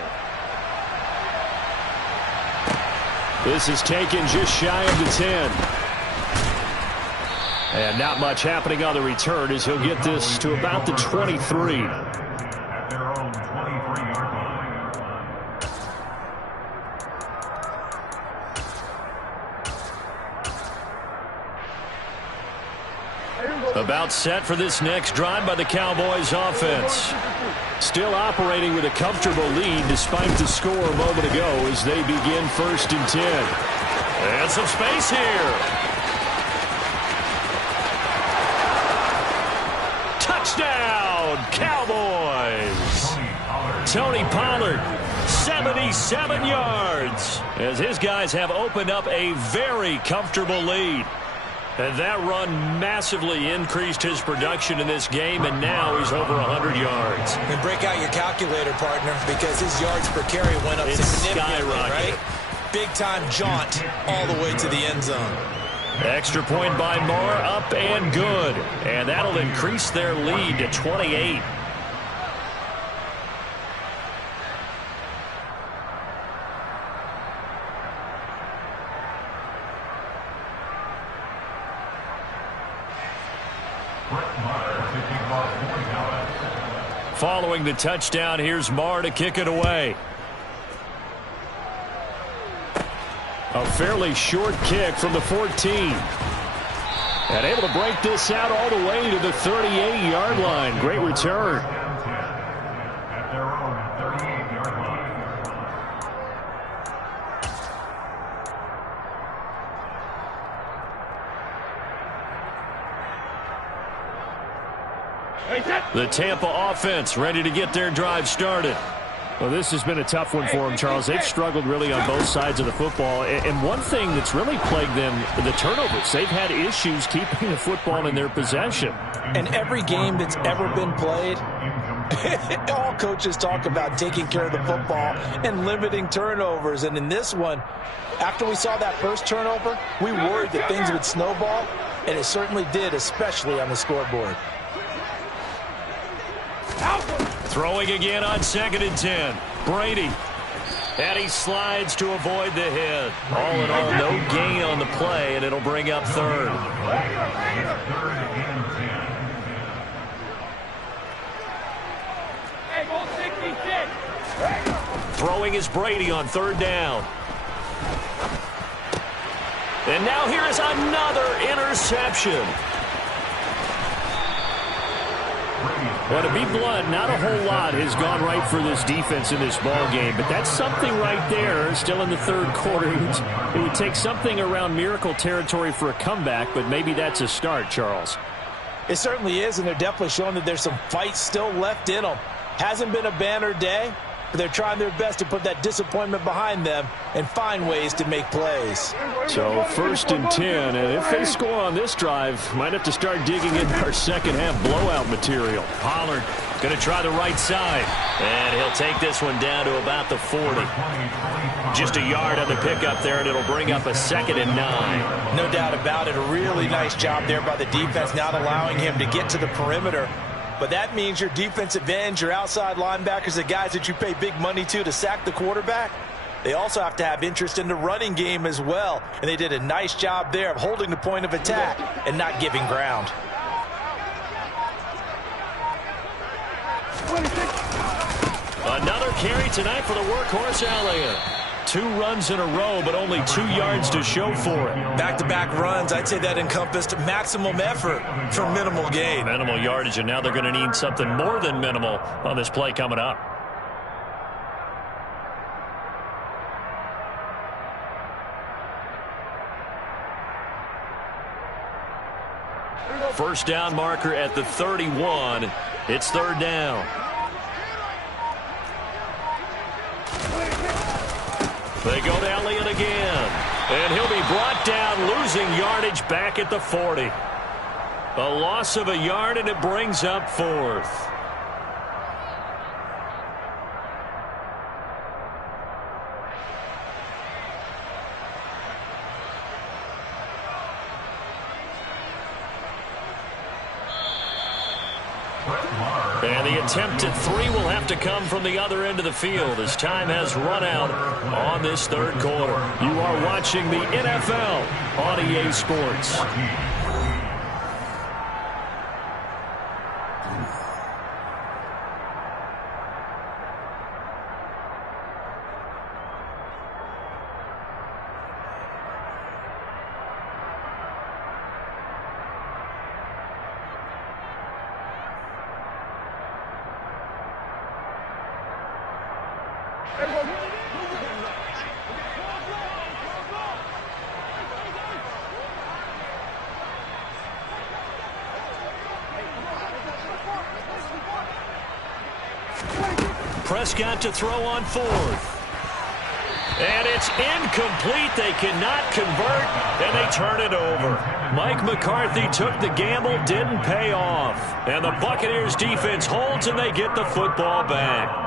This is taken just shy of the 10. And not much happening on the return as he'll get this to about the 23. At their own 23-yard line. About set for this next drive by the Cowboys offense. Still operating with a comfortable lead despite the score a moment ago as they begin 1st and 10. And some space here. Touchdown, Cowboys. Tony Pollard, 77 yards, as his guys have opened up a very comfortable lead. And that run massively increased his production in this game, and now he's over 100 yards. And break out your calculator, partner, because his yards per carry went up significantly, right? Big-time jaunt all the way to the end zone. Extra point by Moore, up and good. And that'll increase their lead to 28. Following the touchdown, here's Marr to kick it away. A fairly short kick from the 14. And able to break this out all the way to the 38-yard line. Great return. At their own 38-yard line. The Tampa offense ready to get their drive started. Well, this has been a tough one for them, Charles. They've struggled really on both sides of the football. And one thing that's really plagued them, the turnovers. They've had issues keeping the football in their possession. And every game that's ever been played, all coaches talk about taking care of the football and limiting turnovers. And in this one, after we saw that first turnover, we worried that things would snowball, and it certainly did, especially on the scoreboard. Throwing again on 2nd and 10. Brady. And he slides to avoid the hit. All in all, no gain on the play, and it'll bring up third. Throwing is Brady on third down. And now here is another interception. Well, to be blunt, not a whole lot has gone right for this defense in this ball game, but that's something right there. Still in the third quarter, it would take something around miracle territory for a comeback, but maybe that's a start, Charles. It certainly is, and they're definitely showing that there's some fight still left in them. Hasn't been a banner day, but they're trying their best to put that disappointment behind them and find ways to make plays. So 1st and 10, and if they score on this drive, might have to start digging into our second half blowout material. Pollard going to try the right side, and he'll take this one down to about the 40. Just a yard on the pickup there, and it'll bring up a 2nd and 9. No doubt about it. A really nice job there by the defense, not allowing him to get to the perimeter. But that means your defensive ends, your outside linebackers, the guys that you pay big money to sack the quarterback, they also have to have interest in the running game as well. And they did a nice job there of holding the point of attack and not giving ground. Another carry tonight for the workhorse Elliott. 2 runs in a row, but only 2 yards to show for it. Back-to-back runs, I'd say that encompassed maximum effort for minimal gain. Minimal yardage, and now they're going to need something more than minimal on this play coming up. First down marker at the 31. It's third down. They go to Elliott again. And he'll be brought down, losing yardage back at the 40. A loss of a yard, and it brings up 4th. And the attempt at 3 will have to come from the other end of the field as time has run out on this third quarter. You are watching the NFL on EA Sports. Prescott to throw on 4th. And it's incomplete. They cannot convert, and they turn it over. Mike McCarthy took the gamble, didn't pay off. And the Buccaneers defense holds, and they get the football back.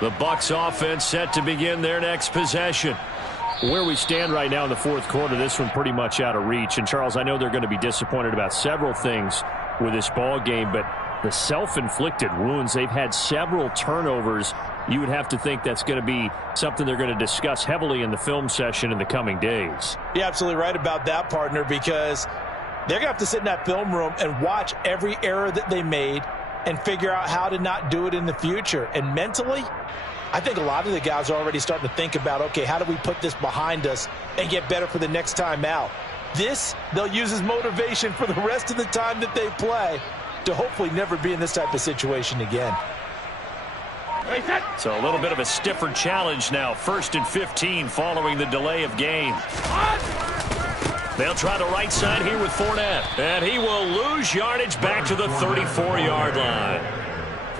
The Bucs offense set to begin their next possession. Where we stand right now in the fourth quarter, this one pretty much out of reach. And, Charles, I know they're going to be disappointed about several things with this ball game, but the self-inflicted wounds, they've had several turnovers. You would have to think that's going to be something they're going to discuss heavily in the film session in the coming days. You're absolutely right about that, partner, because they're going to have to sit in that film room and watch every error that they made and figure out how to not do it in the future. And mentally, I think a lot of the guys are already starting to think about, okay, how do we put this behind us and get better for the next time out? This, they'll use as motivation for the rest of the time that they play to hopefully never be in this type of situation again. So a little bit of a stiffer challenge now. 1st and 15 following the delay of game. They'll try the right side here with Fournette. And he will lose yardage back to the 34-yard line.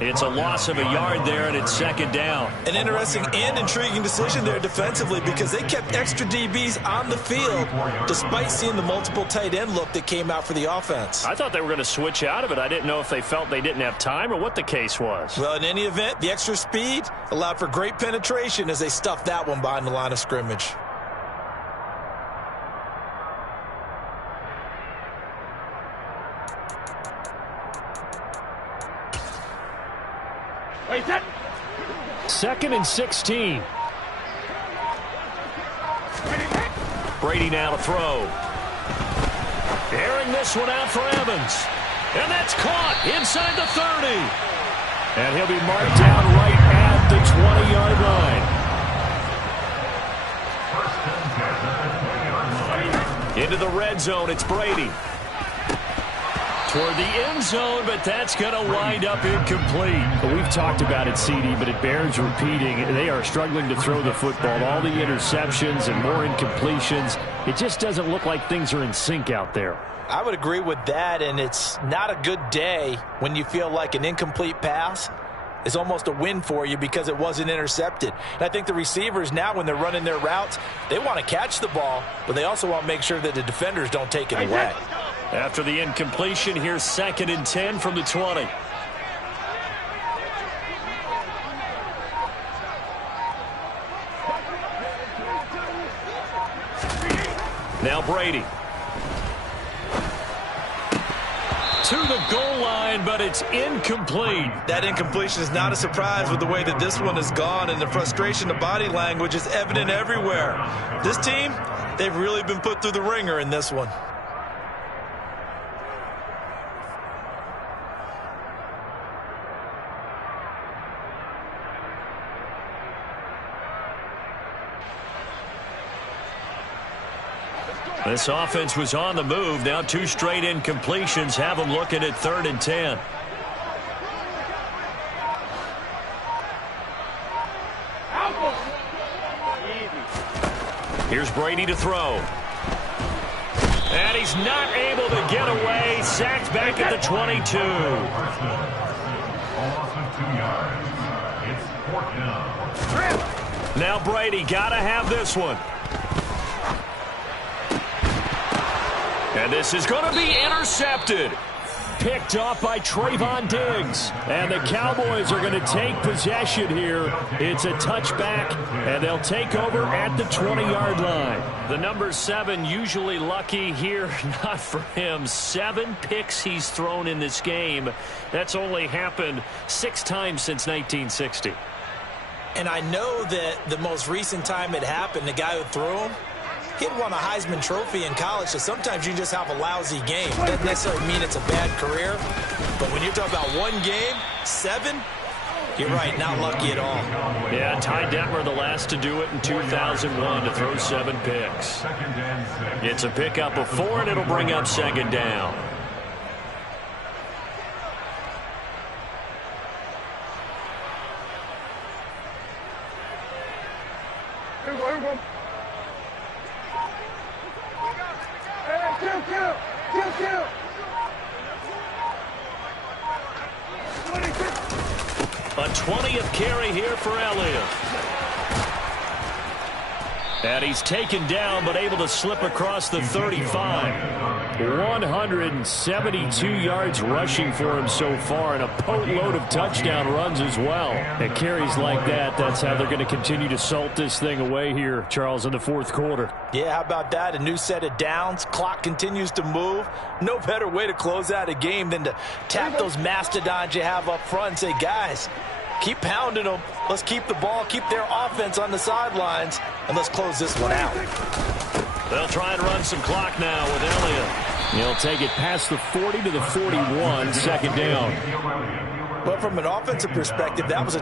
It's a loss of a yard there, and it's second down. An interesting and intriguing decision there defensively because they kept extra DBs on the field despite seeing the multiple tight end look that came out for the offense. I thought they were going to switch out of it. I didn't know if they felt they didn't have time or what the case was. Well, in any event, the extra speed allowed for great penetration as they stuffed that one behind the line of scrimmage. Second and 16. Brady now to throw. Airing this one out for Evans. And that's caught inside the 30. And he'll be marked down right at the 20-yard line. Into the red zone, it's Brady. Toward the end zone, but that's going to wind up incomplete. Well, we've talked about it, CD, but it bears repeating. They are struggling to throw the football. All the interceptions and more incompletions. It just doesn't look like things are in sync out there. I would agree with that, and it's not a good day when you feel like an incomplete pass is almost a win for you because it wasn't intercepted. And I think the receivers now, when they're running their routes, they want to catch the ball, but they also want to make sure that the defenders don't take it away. After the incompletion, here's second and 10 from the 20. Now Brady. To the goal line, but it's incomplete. That incompletion is not a surprise with the way that this one has gone, and the frustration, the body language is evident everywhere. This team, they've really been put through the ringer in this one. This offense was on the move. Now two straight incompletions have them looking at third and 10. Here's Brady to throw. And he's not able to get away. Sacked back at the 22. Now Brady got to have this one. And this is going to be intercepted. Picked off by Trayvon Diggs. And the Cowboys are going to take possession here. It's a touchback, and they'll take over at the 20-yard line. The number 7 usually lucky here. Not for him. 7 picks he's thrown in this game. That's only happened 6 times since 1960. And I know that the most recent time it happened, the guy who threw him, he had won a Heisman Trophy in college, so sometimes you just have a lousy game. Doesn't necessarily mean it's a bad career, but when you're talking about one game, 7, you're right, not lucky at all. Yeah, Ty Detmer, the last to do it in 2001, to throw 7 picks. It's a pickup of 4, and it'll bring up second down. A 20th carry here for Elliott. And he's taken down, but able to slip across the 35. 172 yards rushing for him so far, and a boatload of touchdown runs as well. And carries like that, that's how they're going to continue to salt this thing away here, Charles, in the fourth quarter. Yeah, how about that? A new set of downs. Clock continues to move. No better way to close out a game than to tap those mastodons you have up front and say, guys, keep pounding them. Let's keep the ball, keep their offense on the sidelines, and let's close this one out. They'll try and run some clock now with Elliott. He'll take it past the 40 to the 41, second down. But from an offensive perspective, that was a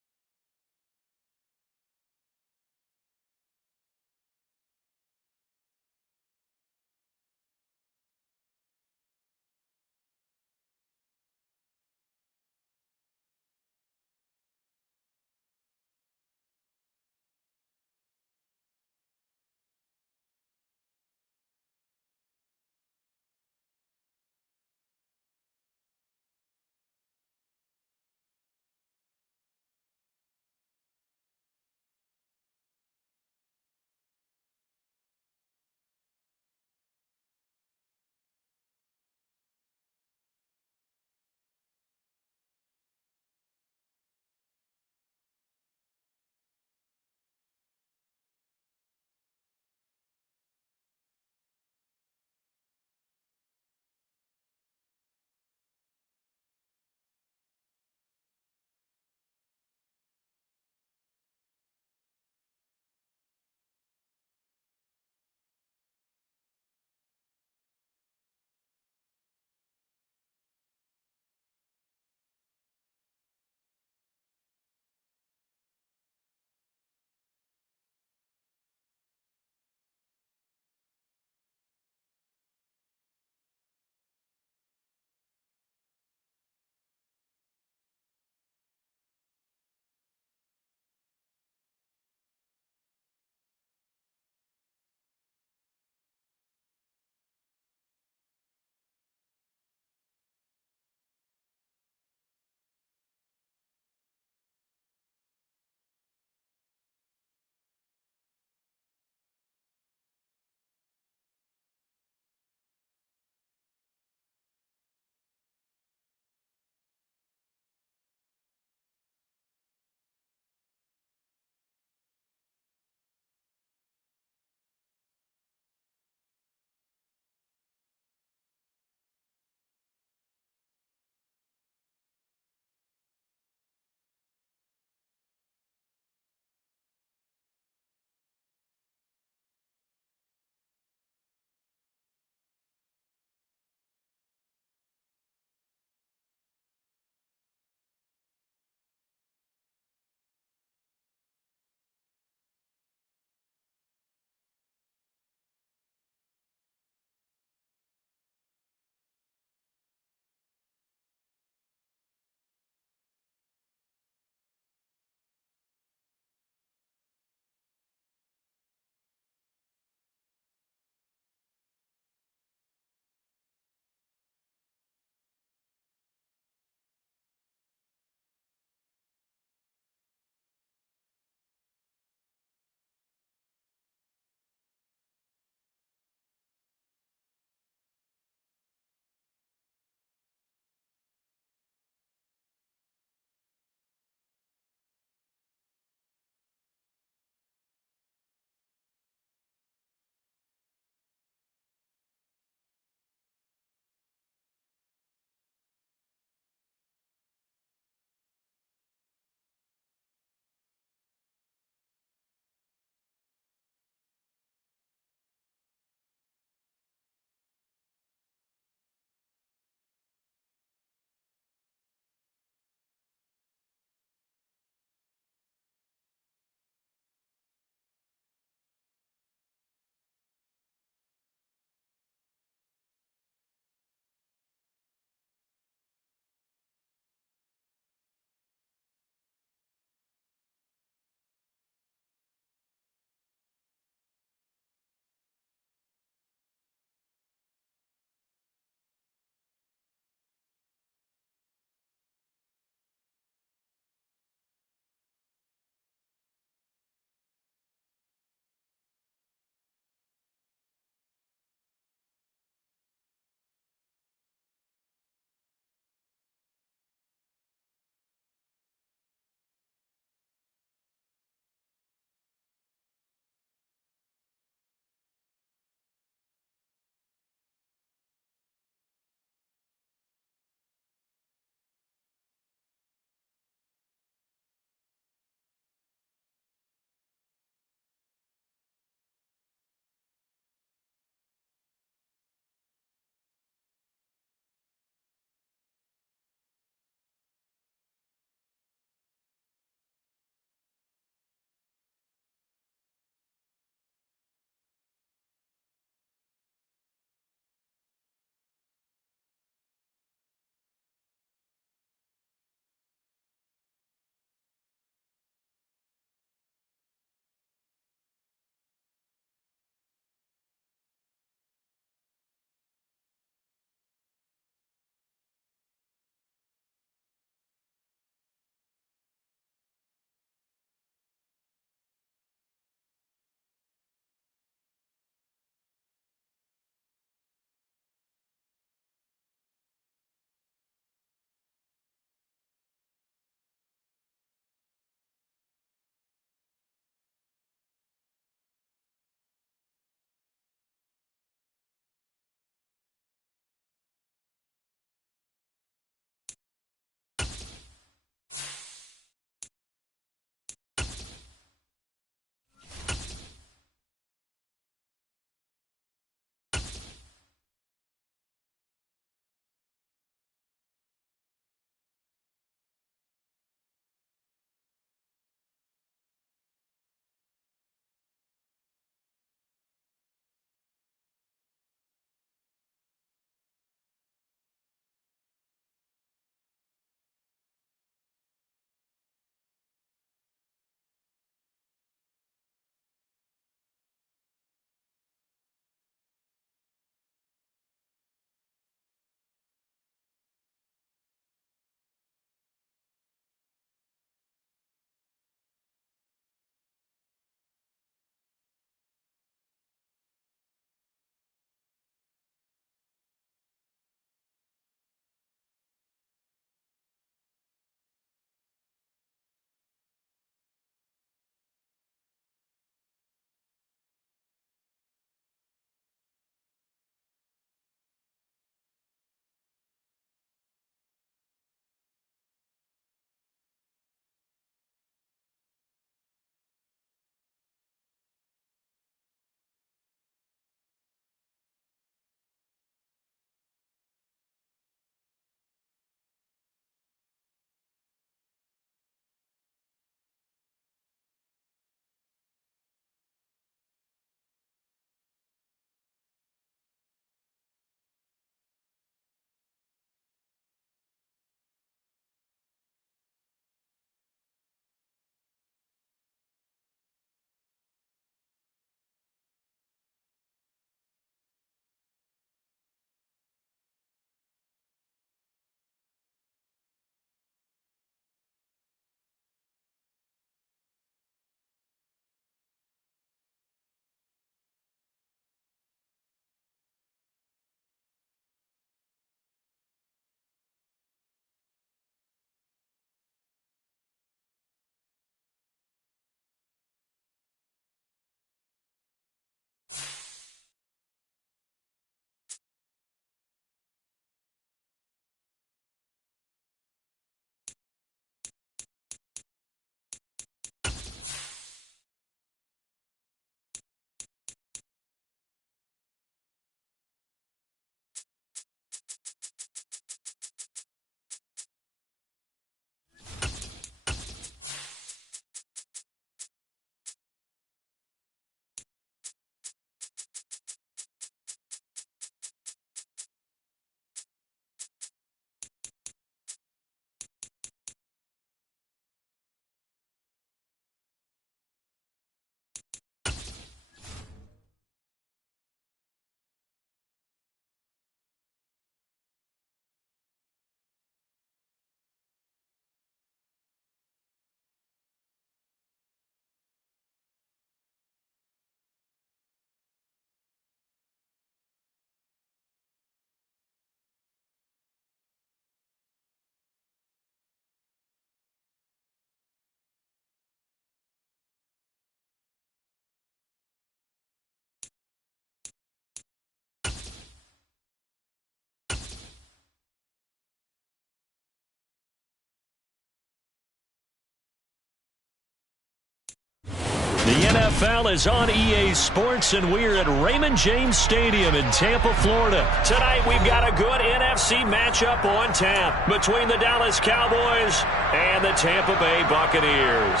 The NFL is on EA Sports, and we're at Raymond James Stadium in Tampa, Florida. Tonight, we've got a good NFC matchup on tap between the Dallas Cowboys and the Tampa Bay Buccaneers.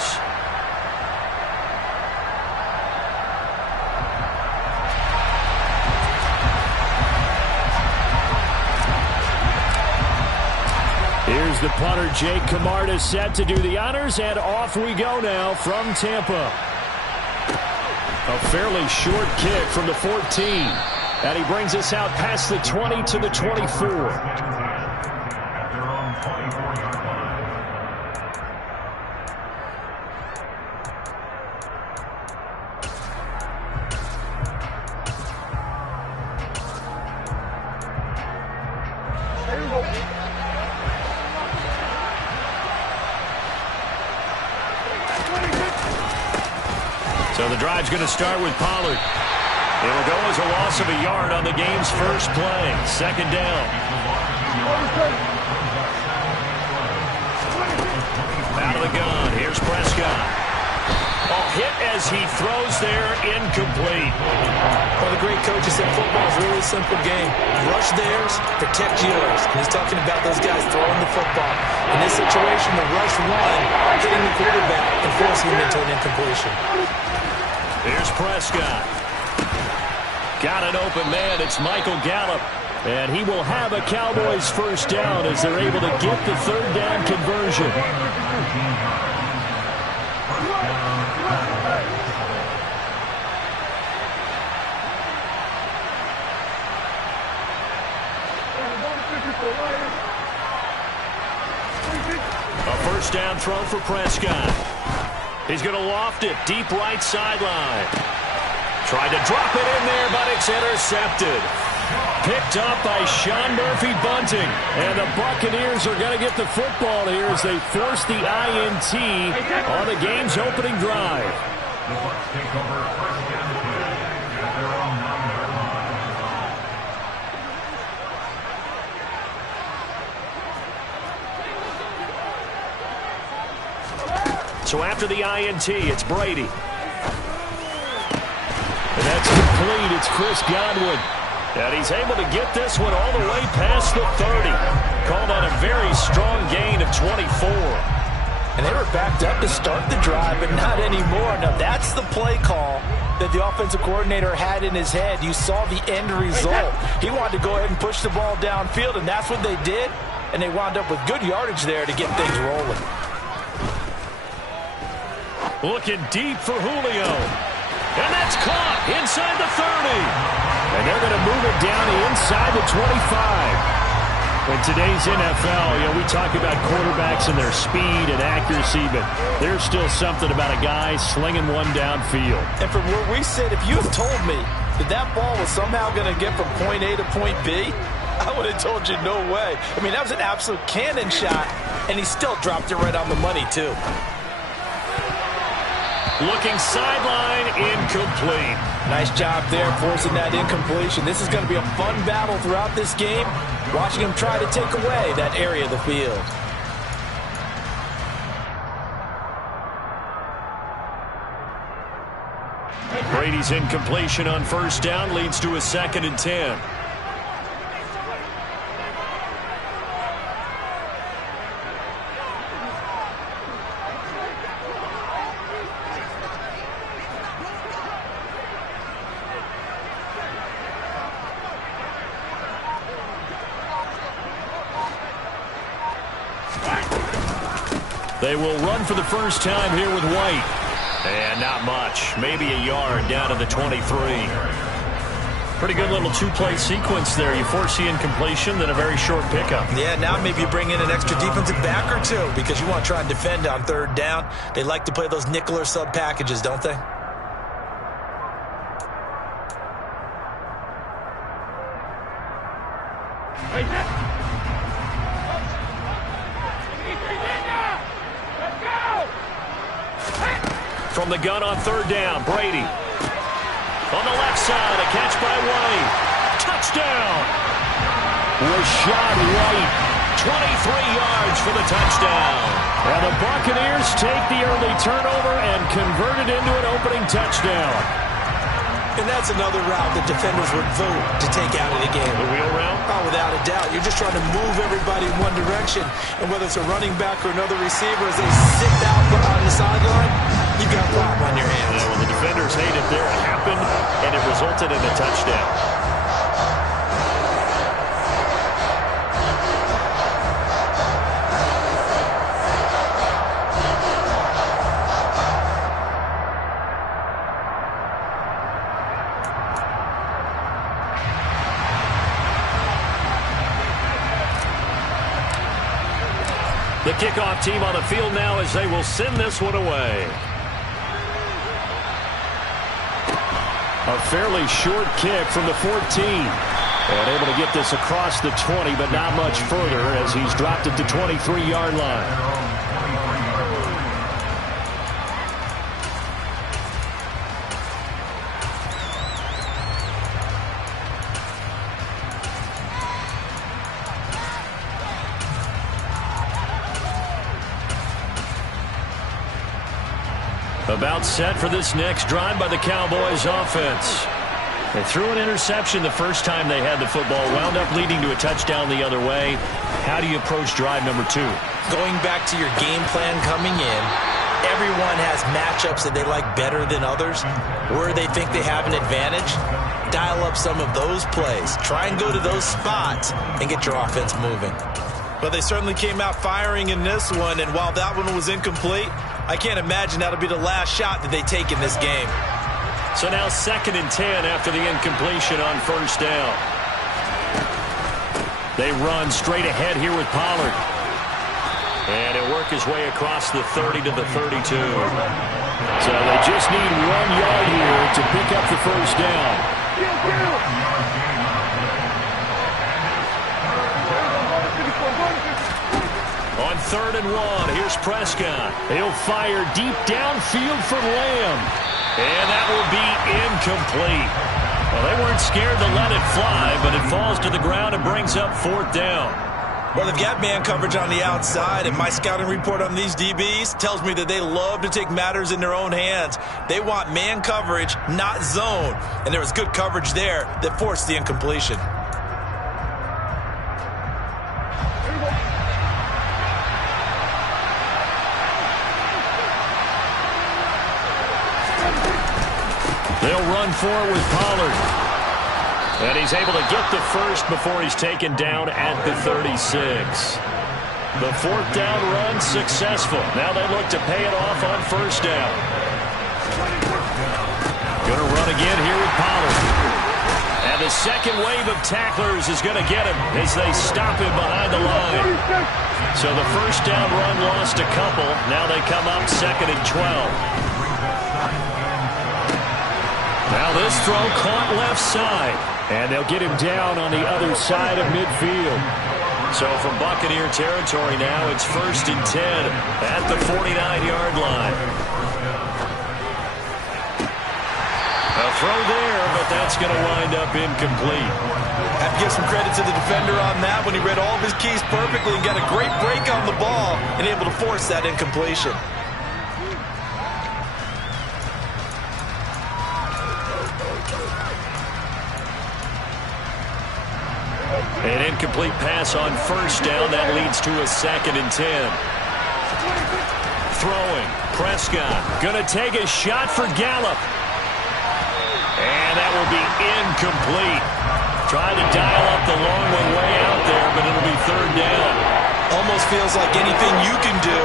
Here's the punter, Jake Camarda, set to do the honors, and off we go now from Tampa. A fairly short kick from the 14. And he brings us out past the 20 to the 24. So the drive's going to start with Pollard. It'll go as a loss of a yard on the game's first play. Second down. Out of the gun. Here's Prescott. Hit as he throws there, incomplete. Well, the great coach said football is really a simple game. Rush theirs, protect yours. And he's talking about those guys throwing the football. In this situation, the rush one, hitting the quarterback and forcing him into an incompletion. Here's Prescott. Got an open man. It's Michael Gallup. And he will have a Cowboys first down as they're able to get the third down conversion. A first down throw for Prescott. He's going to loft it deep right sideline. Tried to drop it in there, but it's intercepted. Picked up by Sean Murphy-Bunting. And the Buccaneers are going to get the football here as they force the INT on the game's opening drive. The Bucs take over first down at their own 9-yard line. So after the INT, it's Brady. And that's complete. It's Chris Godwin. And he's able to get this one all the way past the 30. Called on a very strong gain of 24. And they were backed up to start the drive, but not anymore. Now, that's the play call that the offensive coordinator had in his head. You saw the end result. He wanted to go ahead and push the ball downfield, and that's what they did. And they wound up with good yardage there to get things rolling. Looking deep for Julio. And that's caught inside the 30. And they're going to move it down inside the 25. In today's NFL, we talk about quarterbacks and their speed and accuracy, but there's still something about a guy slinging one downfield. And from where we sit, if you had told me that that ball was somehow going to get from point A to point B, I would have told you no way. I mean, that was an absolute cannon shot, and he still dropped it right on the money, too. Looking sideline, incomplete. Nice job there forcing that incompletion. This is going to be a fun battle throughout this game, watching him try to take away that area of the field. Brady's incompletion on first down leads to a 2nd and 10. They will run for the first time here with White. And not much. Maybe a yard down to the 23. Pretty good little two-play sequence there. You force the incompletion, then a very short pickup. Yeah, now maybe you bring in an extra defensive back or two because you want to try and defend on third down. They like to play those nickel or sub packages, don't they? From the gun on third down, Brady. On the left side, a catch by White. Touchdown! Rachaad White yards for the touchdown. And the Buccaneers take the early turnover and convert it into an opening touchdown. And that's another route that defenders would vote to take out of the game. The wheel route? Oh, without a doubt. You're just trying to move everybody in one direction. And whether it's a running back or another receiver, as they sit out on the sideline, you've got a problem on your hands. Yeah, well, the defenders hate it there. It happened, and it resulted in a touchdown. The kickoff team on the field now as they will send this one away. A fairly short kick from the 14. And able to get this across the 20, but not much further as he's dropped it to 23-yard line. About set for this next drive by the Cowboys offense. They threw an interception the first time they had the football, wound up leading to a touchdown the other way. How do you approach drive number 2? Going back to your game plan coming in, everyone has matchups that they like better than others. Where they think they have an advantage, dial up some of those plays. Try and go to those spots and get your offense moving. But they certainly came out firing in this one, and while that one was incomplete, I can't imagine that'll be the last shot that they take in this game. So now 2nd and 10 after the incompletion on first down. They run straight ahead here with Pollard. And he'll work his way across the 30 to the 32. So they just need 1 yard here to pick up the first down. On 3rd and 1, here's Prescott. He'll fire deep downfield for Lamb. And that will be incomplete. Well, they weren't scared to let it fly, but it falls to the ground and brings up 4th down. Well, they've got man coverage on the outside, and my scouting report on these DBs tells me that they love to take matters in their own hands. They want man coverage, not zone. And there was good coverage there that forced the incompletion. They'll run for it with Pollard. And he's able to get the first before he's taken down at the 36. The 4th down run successful. Now they look to pay it off on first down. Going to run again here with Pollard. And the second wave of tacklers is going to get him as they stop him behind the line. So the first down run lost a couple. Now they come up 2nd and 12. Now this throw caught left side. And they'll get him down on the other side of midfield. So from Buccaneer territory now, it's 1st and 10 at the 49-yard line. A throw there, but that's going to wind up incomplete. I have to give some credit to the defender on that when he read all of his keys perfectly and got a great break on the ball and able to force that incompletion. An incomplete pass on first down. That leads to a 2nd and 10. Throwing. Prescott going to take a shot for Gallup. And that will be incomplete. Trying to dial up the long one way out there, but it'll be 3rd down. Almost feels like anything you can do,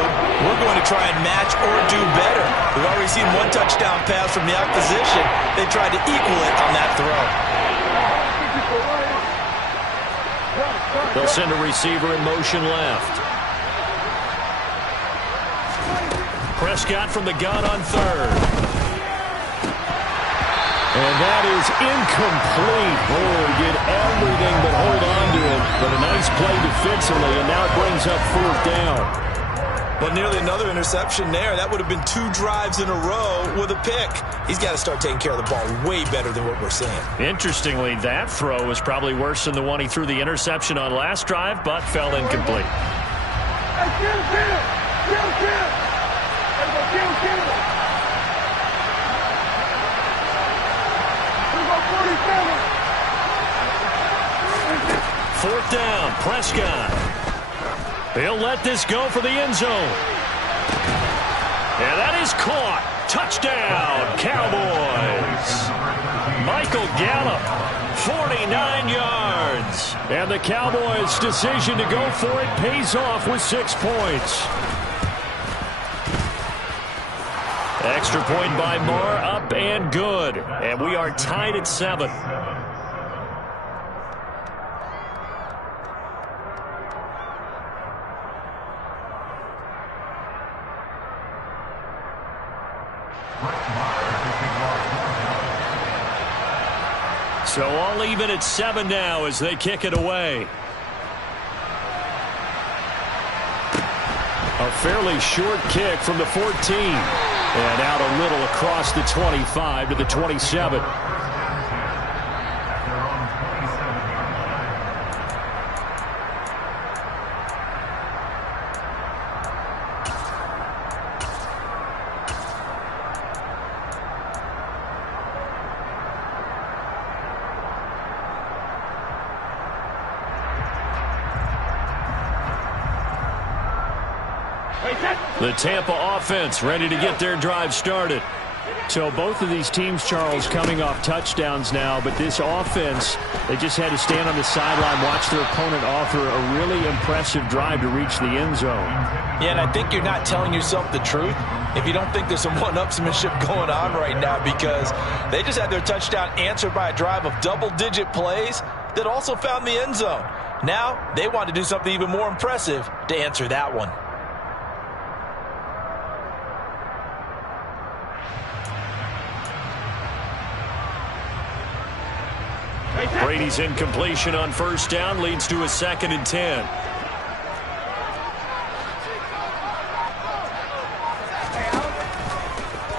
we're going to try and match or do better. We've already seen 1 touchdown pass from the opposition. They tried to equal it on that throw. They'll send a receiver in motion left. Prescott from the gun on 3rd. And that is incomplete. Oh, he did everything but hold on to it. But a nice play defensively, and now it brings up 4th down. Well, nearly another interception there. That would have been 2 drives in a row with a pick. He's got to start taking care of the ball way better than what we're seeing. Interestingly, that throw was probably worse than the one he threw the interception on last drive, but fell incomplete. Fourth down, Prescott. He'll let this go for the end zone. And that is caught. Touchdown, Cowboys. Michael Gallup, 49 yards. And the Cowboys' decision to go for it pays off with 6 points. Extra point by Marr, up and good. And we are tied at 7. So all even at 7 now as they kick it away. A fairly short kick from the 14. And out a little across the 25 to the 27. The Tampa offense ready to get their drive started. So both of these teams, Charles, coming off touchdowns now, but this offense, they just had to stand on the sideline, watch their opponent offer a really impressive drive to reach the end zone. Yeah, and I think you're not telling yourself the truth if you don't think there's some one-upsmanship going on right now, because they just had their touchdown answered by a drive of double-digit plays that also found the end zone. Now they want to do something even more impressive to answer that one. Brady's incompletion on first down leads to a 2nd and 10.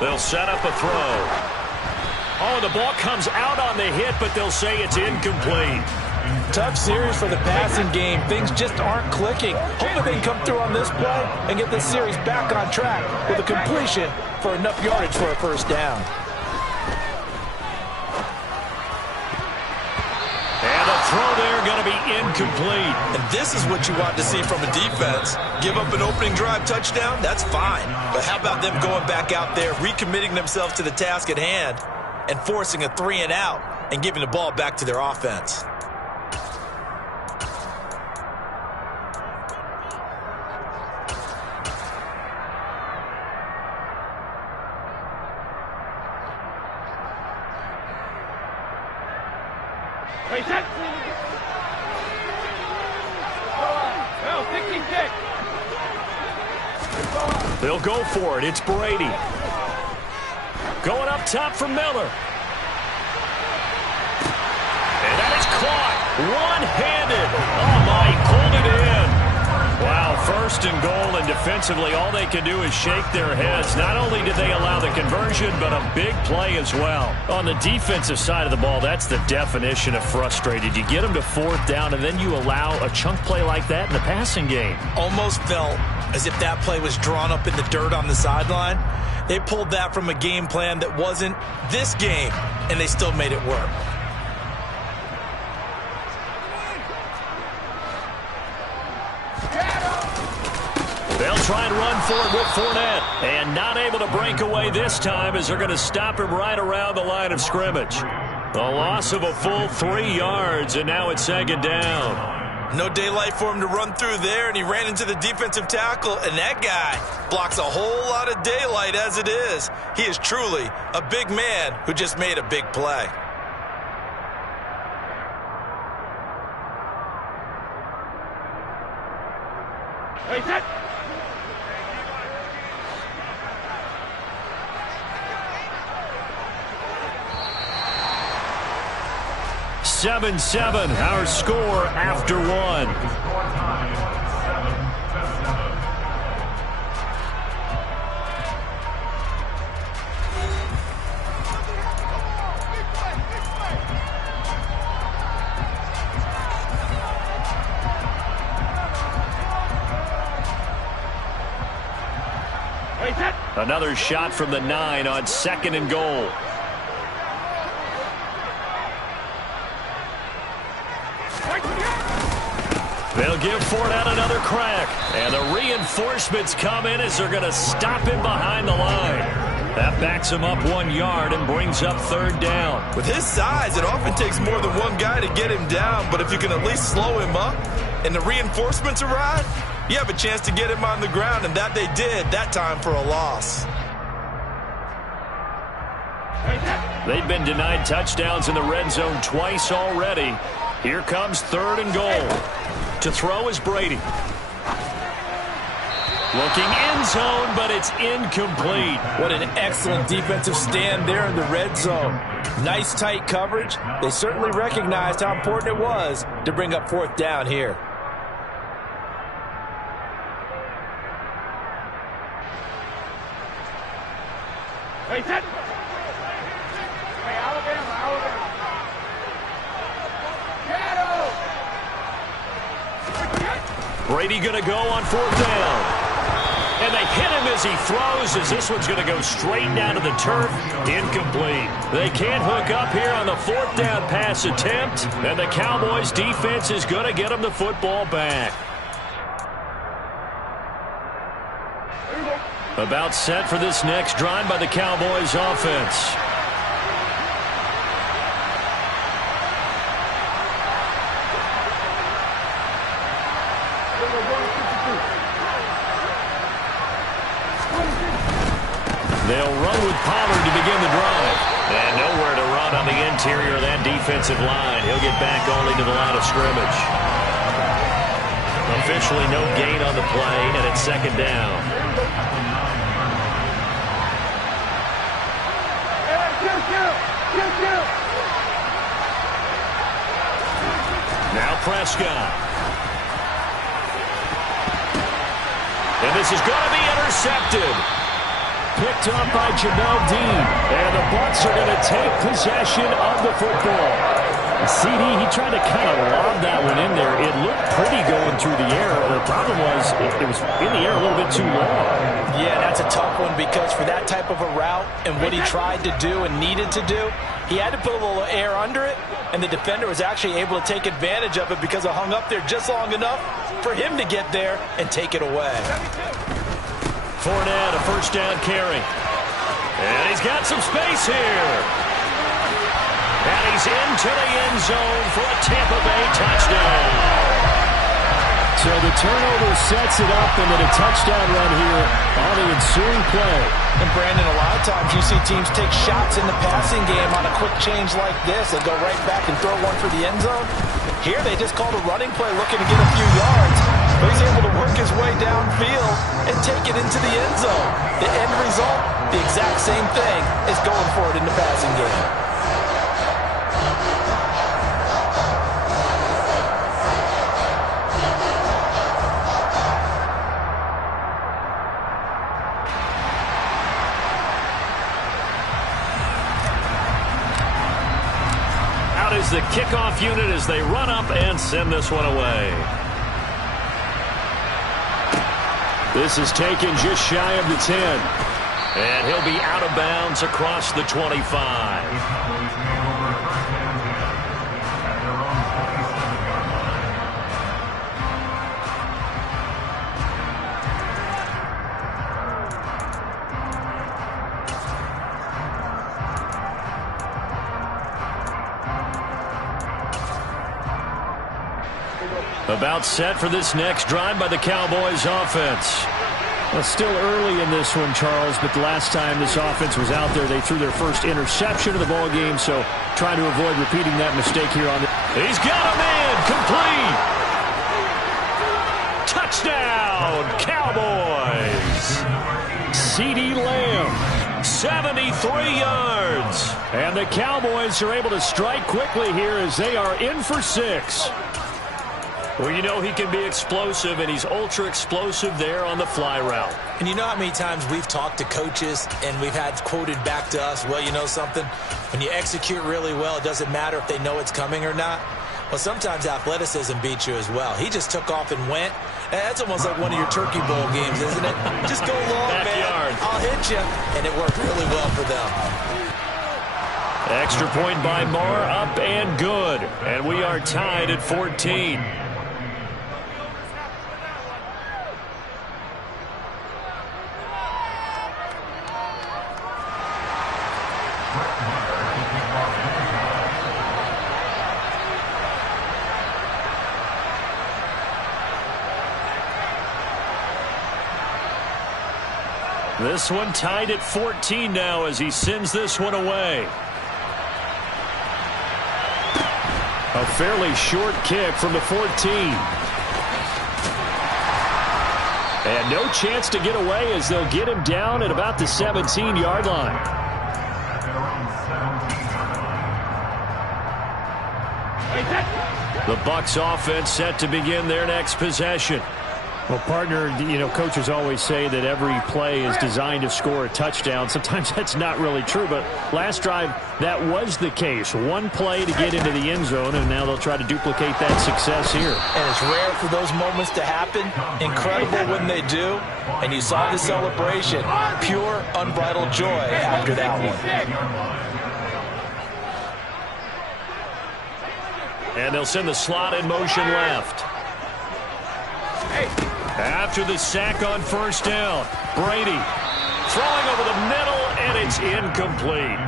They'll set up a throw. Oh, the ball comes out on the hit, but they'll say it's incomplete. Tough series for the passing game. Things just aren't clicking. Hoping they can come through on this play and get this series back on track with a completion for enough yardage for a first down. Throw there going to be incomplete. And this is what you want to see from a defense. Give up an opening drive touchdown, that's fine. But how about them going back out there, recommitting themselves to the task at hand, and forcing a 3-and-out and giving the ball back to their offense? They'll go for it. It's Brady. Going up top for Miller. And that is caught. One-handed. Oh, my. Pulled it in. Wow, 1st and goal, and defensively all they can do is shake their heads. Not only did they allow the conversion, but a big play as well. On the defensive side of the ball, that's the definition of frustrated. You get them to 4th down, and then you allow a chunk play like that in the passing game. Almost felt as if that play was drawn up in the dirt on the sideline. They pulled that from a game plan that wasn't this game, and they still made it work. They'll try and run for it with Fournette. And not able to break away this time as they're going to stop him right around the line of scrimmage. The loss of a full 3 yards, and now it's 2nd down. No daylight for him to run through there, and he ran into the defensive tackle, and that guy blocks a whole lot of daylight as it is. He is truly a big man who just made a big play. Hey, set. 7-7, our score after 1. Another shot from the 9 on 2nd and goal. They'll give Fournette another crack. And the reinforcements come in as they're going to stop him behind the line. That backs him up 1 yard and brings up 3rd down. With his size, it often takes more than one guy to get him down. But if you can at least slow him up and the reinforcements arrive, you have a chance to get him on the ground. And that they did, that time for a loss. They've been denied touchdowns in the red zone twice already. Here comes 3rd and goal. To throw is Brady. Looking end zone, but it's incomplete. What an excellent defensive stand there in the red zone. Nice tight coverage. They certainly recognized how important it was to bring up 4th down here. Hey, set. Hey, Alabama. Brady going to go on 4th down. And they hit him as he throws, as this one's going to go straight down to the turf. Incomplete. They can't hook up here on the 4th down pass attempt. And the Cowboys defense is going to get them the football back. About set for this next drive by the Cowboys offense. They'll run with Pollard to begin the drive. And nowhere to run on the interior of that defensive line. He'll get back only to the line of scrimmage. Officially no gain on the play, and it's 2nd down. Now Prescott. And this is going to be intercepted. Picked up by Jamel Dean. And the Bucs are going to take possession of the football. CD, he tried to kind of lob that one in there. It looked pretty going through the air. The problem was it was in the air a little bit too long. Yeah, that's a tough one because for that type of a route and what he tried to do and needed to do, he had to put a little air under it, and the defender was actually able to take advantage of it because it hung up there just long enough for him to get there and take it away. Fournette, a 1st down carry. And he's got some space here. And he's into the end zone for a Tampa Bay touchdown. So the turnover sets it up, and then a touchdown run here on the ensuing play. And Brandon, a lot of times you see teams take shots in the passing game on a quick change like this and go right back and throw one for the end zone. Here they just called a running play looking to get a few yards. But he's able to work his way downfield and take it into the end zone. The end result, the exact same thing, is going for it in the passing game. Out is the kickoff unit as they run up and send this one away. This is taken just shy of the 10. And he'll be out of bounds across the 25. About set for this next drive by the Cowboys offense. Well, still early in this one, Charles, but the last time this offense was out there, they threw their first interception of the ball game, so trying to avoid repeating that mistake here on the... He's got a man, complete! Touchdown, Cowboys! CeeDee Lamb, 73 yards. And the Cowboys are able to strike quickly here as they are in for 6. Well, you know he can be explosive, and he's ultra-explosive there on the fly route. And you know how many times we've talked to coaches and we've had quoted back to us, well, you know something? When you execute really well, it doesn't matter if they know it's coming or not. Well, sometimes athleticism beats you as well. He just took off and went. That's almost like one of your Turkey Bowl games, isn't it? Just go long, Backyard. man. I'll hit you. And it worked really well for them. Extra point by Marr, up and good. And we are tied at 14. This one tied at 14 now as he sends this one away. A fairly short kick from the 14. And no chance to get away as they'll get him down at about the 17-yard line. The Bucs offense set to begin their next possession. Well, partner, coaches always say that every play is designed to score a touchdown. Sometimes that's not really true, but last drive, that was the case. One play to get into the end zone, and now they'll try to duplicate that success here. And it's rare for those moments to happen. Incredible when they do. And you saw the celebration. Pure, unbridled joy after that one. And they'll send the slot in motion left. After the sack on first down, Brady throwing over the middle, and it's incomplete.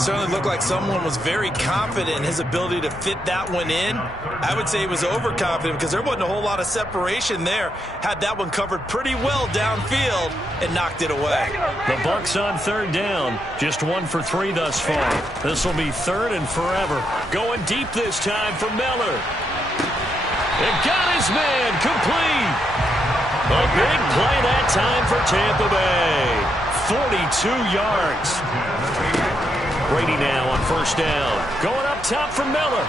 Certainly looked like someone was very confident in his ability to fit that one in. I would say he was overconfident because there wasn't a whole lot of separation there. Had that one covered pretty well downfield and knocked it away. The Bucs on third down, just 1 for 3 thus far. This will be third and forever. Going deep this time for Miller. It got his man complete. A big play that time for Tampa Bay. 42 yards. Brady now on first down. Going up top for Miller.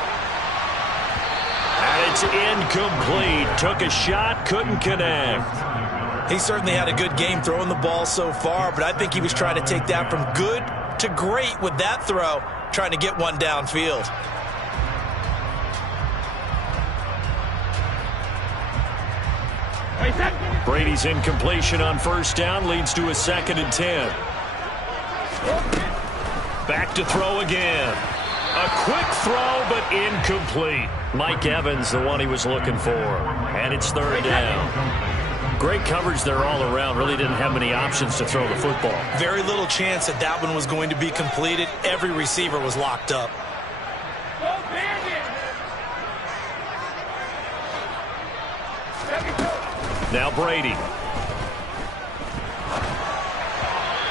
And it's incomplete. Took a shot, couldn't connect. He certainly had a good game throwing the ball so far, but I think he was trying to take that from good to great with that throw, trying to get one downfield. Brady's incompletion on first down leads to a 2nd and 10. Back to throw again. A quick throw, but incomplete. Mike Evans, the one he was looking for. And it's third down. Great coverage there all around. Really didn't have many options to throw the football. Very little chance that that one was going to be completed. Every receiver was locked up. Now Brady.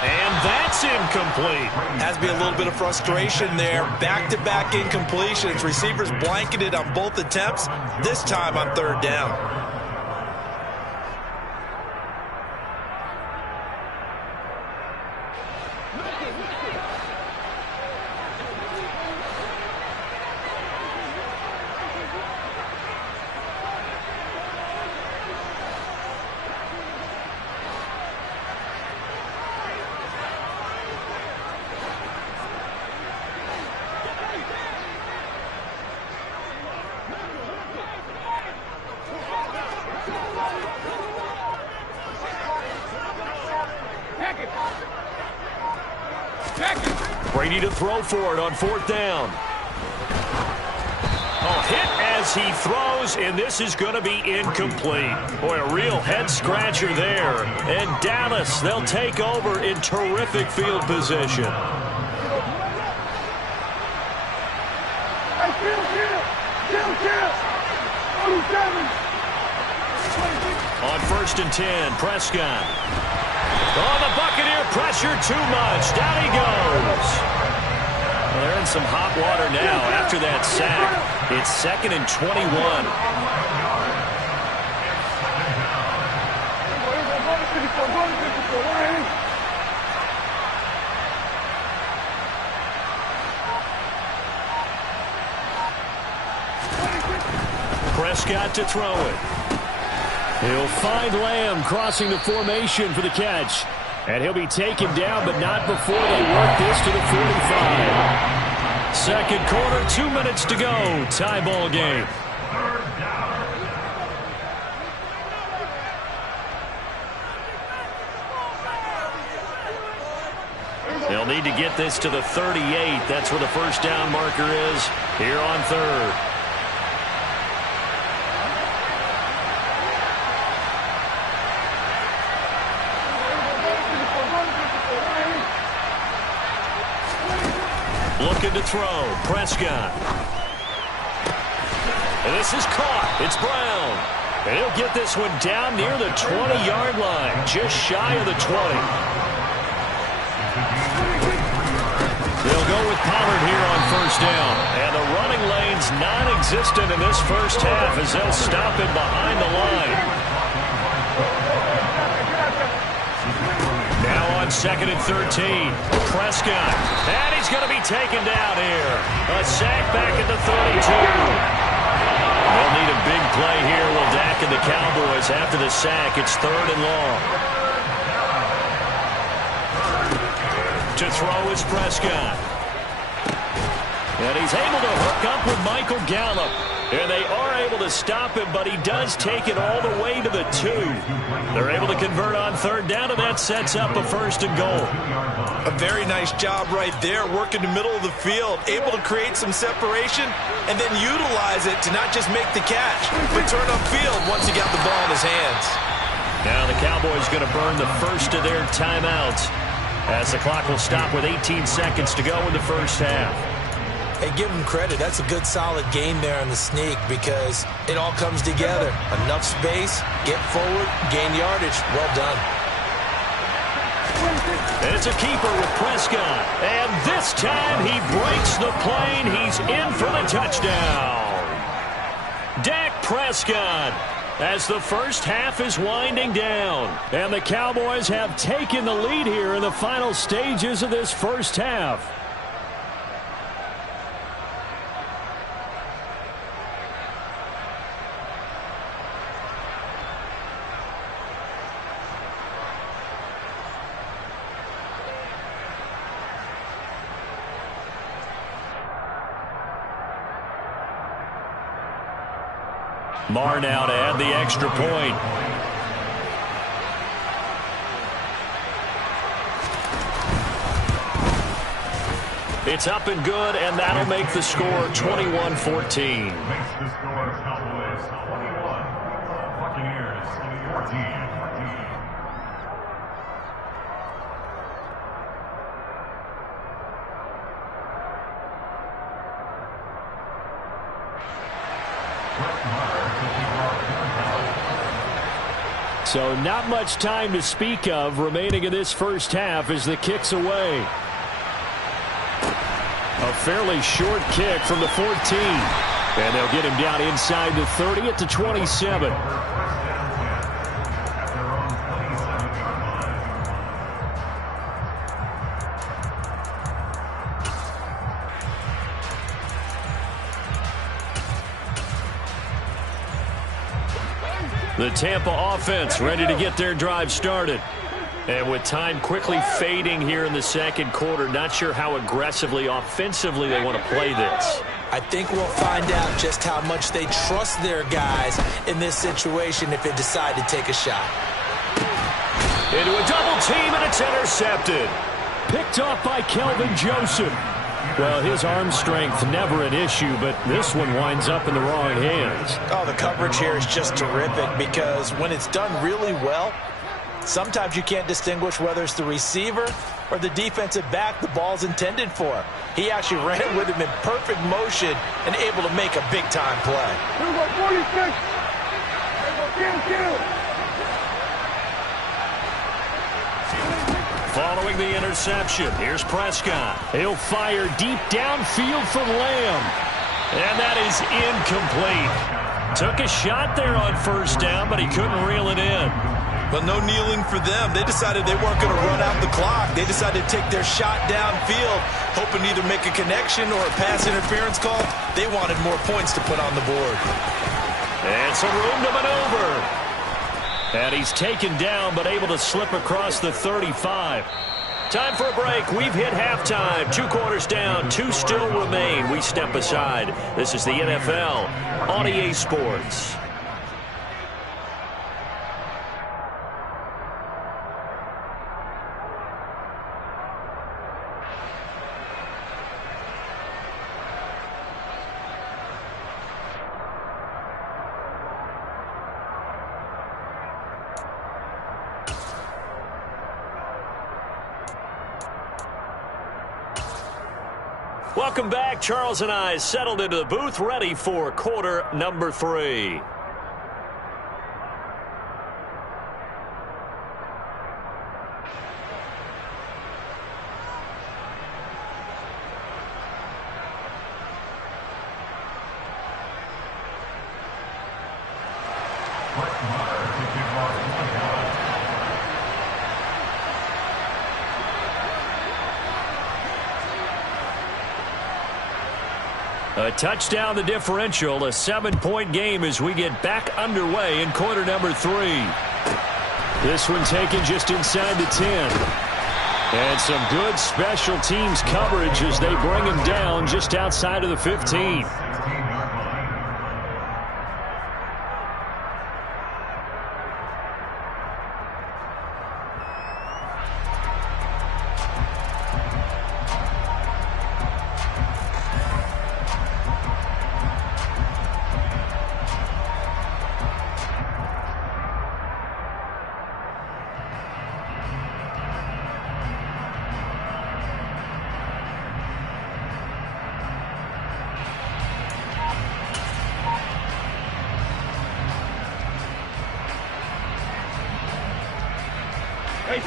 And that's incomplete. Has to be a little bit of frustration there. Back-to-back incompletions. Receivers blanketed on both attempts, this time on third down. Brady to throw for it on fourth down. Oh, hit as he throws, and this is going to be incomplete. Boy, a real head-scratcher there. And Dallas, they'll take over in terrific field position. On 1st and 10, Prescott. Oh, the Buccaneer pressure too much. Down he goes. Well, they're in some hot water now after that sack. It's 2nd and 21. Prescott to throw it. He'll find Lamb crossing the formation for the catch. And he'll be taken down, but not before they work this to the 45. Second quarter, 2 minutes to go. Tie ball game. They'll need to get this to the 38. That's where the first down marker is here on third. Looking to throw. Prescott. And this is caught. It's Brown. And he'll get this one down near the 20-yard line, just shy of the 20. They'll go with Pollard here on first down. And the running lane's non-existent in this first half as they'll stop him behind the line. Now on 2nd and 13. Prescott. And he's going to be taken down here. A sack back at the 32. They'll need a big play here. Will Dak and the Cowboys after the sack. It's 3rd and long. To throw is Prescott. And he's able to hook up with Michael Gallup. And they are able to stop him, but he does take it all the way to the 2. They're able to convert on 3rd down, and that sets up a 1st and goal. A very nice job right there, working the middle of the field, able to create some separation, and then utilize it to not just make the catch, but turn upfield once he got the ball in his hands. Now the Cowboys going to burn the first of their timeouts as the clock will stop with 18 seconds to go in the first half. Hey, give them credit. That's a good, solid game there on the sneak because it all comes together. Enough space, get forward, gain yardage. Well done. And it's a keeper with Prescott. And this time he breaks the plane. He's in for the touchdown. Dak Prescott as the first half is winding down. And the Cowboys have taken the lead here in the final stages of this first half. Marr now to add the extra point. It's up and good, and that'll make the score 21-14. Makes the score Cowboys 21, Buccaneers 14. So not much time to speak of remaining in this first half as the kick's away. A fairly short kick from the 14. And they'll get him down inside the 30 at the 27. The Tampa offense ready to get their drive started. And with time quickly fading here in the second quarter, not sure how aggressively, offensively they want to play this. I think we'll find out just how much they trust their guys in this situation if they decide to take a shot. Into a double team, and it's intercepted. Picked off by Kelvin Joseph. Well, his arm strength never an issue, but this one winds up in the wrong hands. Oh, the coverage here is just terrific because when it's done really well, sometimes you can't distinguish whether it's the receiver or the defensive back the ball's intended for. He actually ran with him in perfect motion and able to make a big-time play. Number 46. Following the interception, here's Prescott. He'll fire deep downfield for Lamb. And that is incomplete. Took a shot there on first down, but he couldn't reel it in. But no kneeling for them. They decided they weren't going to run out the clock. They decided to take their shot downfield, hoping to either make a connection or a pass interference call. They wanted more points to put on the board. And some room to maneuver. And he's taken down, but able to slip across the 35. Time for a break. We've hit halftime. 2 quarters down. 2 still remain. We step aside. This is the NFL on EA Sports. Welcome back. Charles and I settled into the booth, ready for quarter number 3. A touchdown, the differential, a 7-point game as we get back underway in quarter number 3. This one taken just inside the 10. And some good special teams coverage as they bring him down just outside of the 15.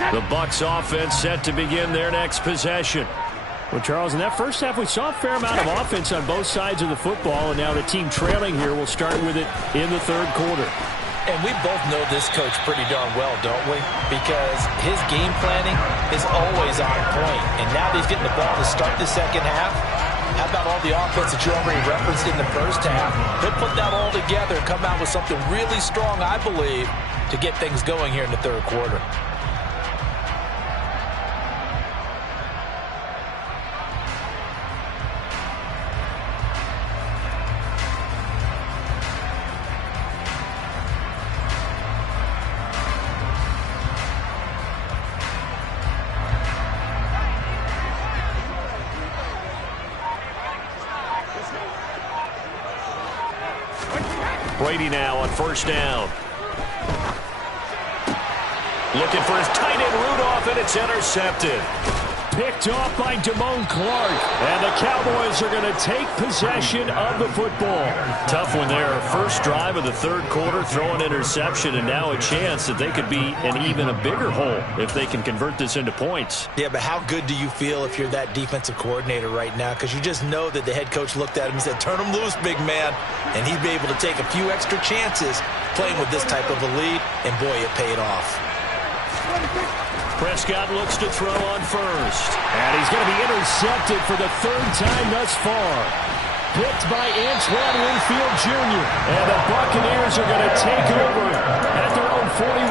The Bucs offense set to begin their next possession. Well, Charles, in that first half, we saw a fair amount of offense on both sides of the football, and now the team trailing here will start with it in the third quarter. And we both know this coach pretty darn well, don't we? Because his game planning is always on point. And now that he's getting the ball to start the second half, how about all the offense that you already referenced in the first half? He'll put that all together and come out with something really strong, I believe, to get things going here in the third quarter. Brady now on first down. Looking for his tight end Rudolph, and it's intercepted. Picked off by Damone Clark. And the Cowboys are going to take possession of the football. Tough one there. First drive of the third quarter, throw an interception, and now a chance that they could be in even a bigger hole if they can convert this into points. Yeah, but how good do you feel if you're that defensive coordinator right now? Because you just know that the head coach looked at him and said, turn him loose, big man. And he'd be able to take a few extra chances playing with this type of a lead, and boy, it paid off. Prescott looks to throw on first. And he's going to be intercepted for the third time thus far. Picked by Antoine Winfield Jr. And the Buccaneers are going to take over at their own 41.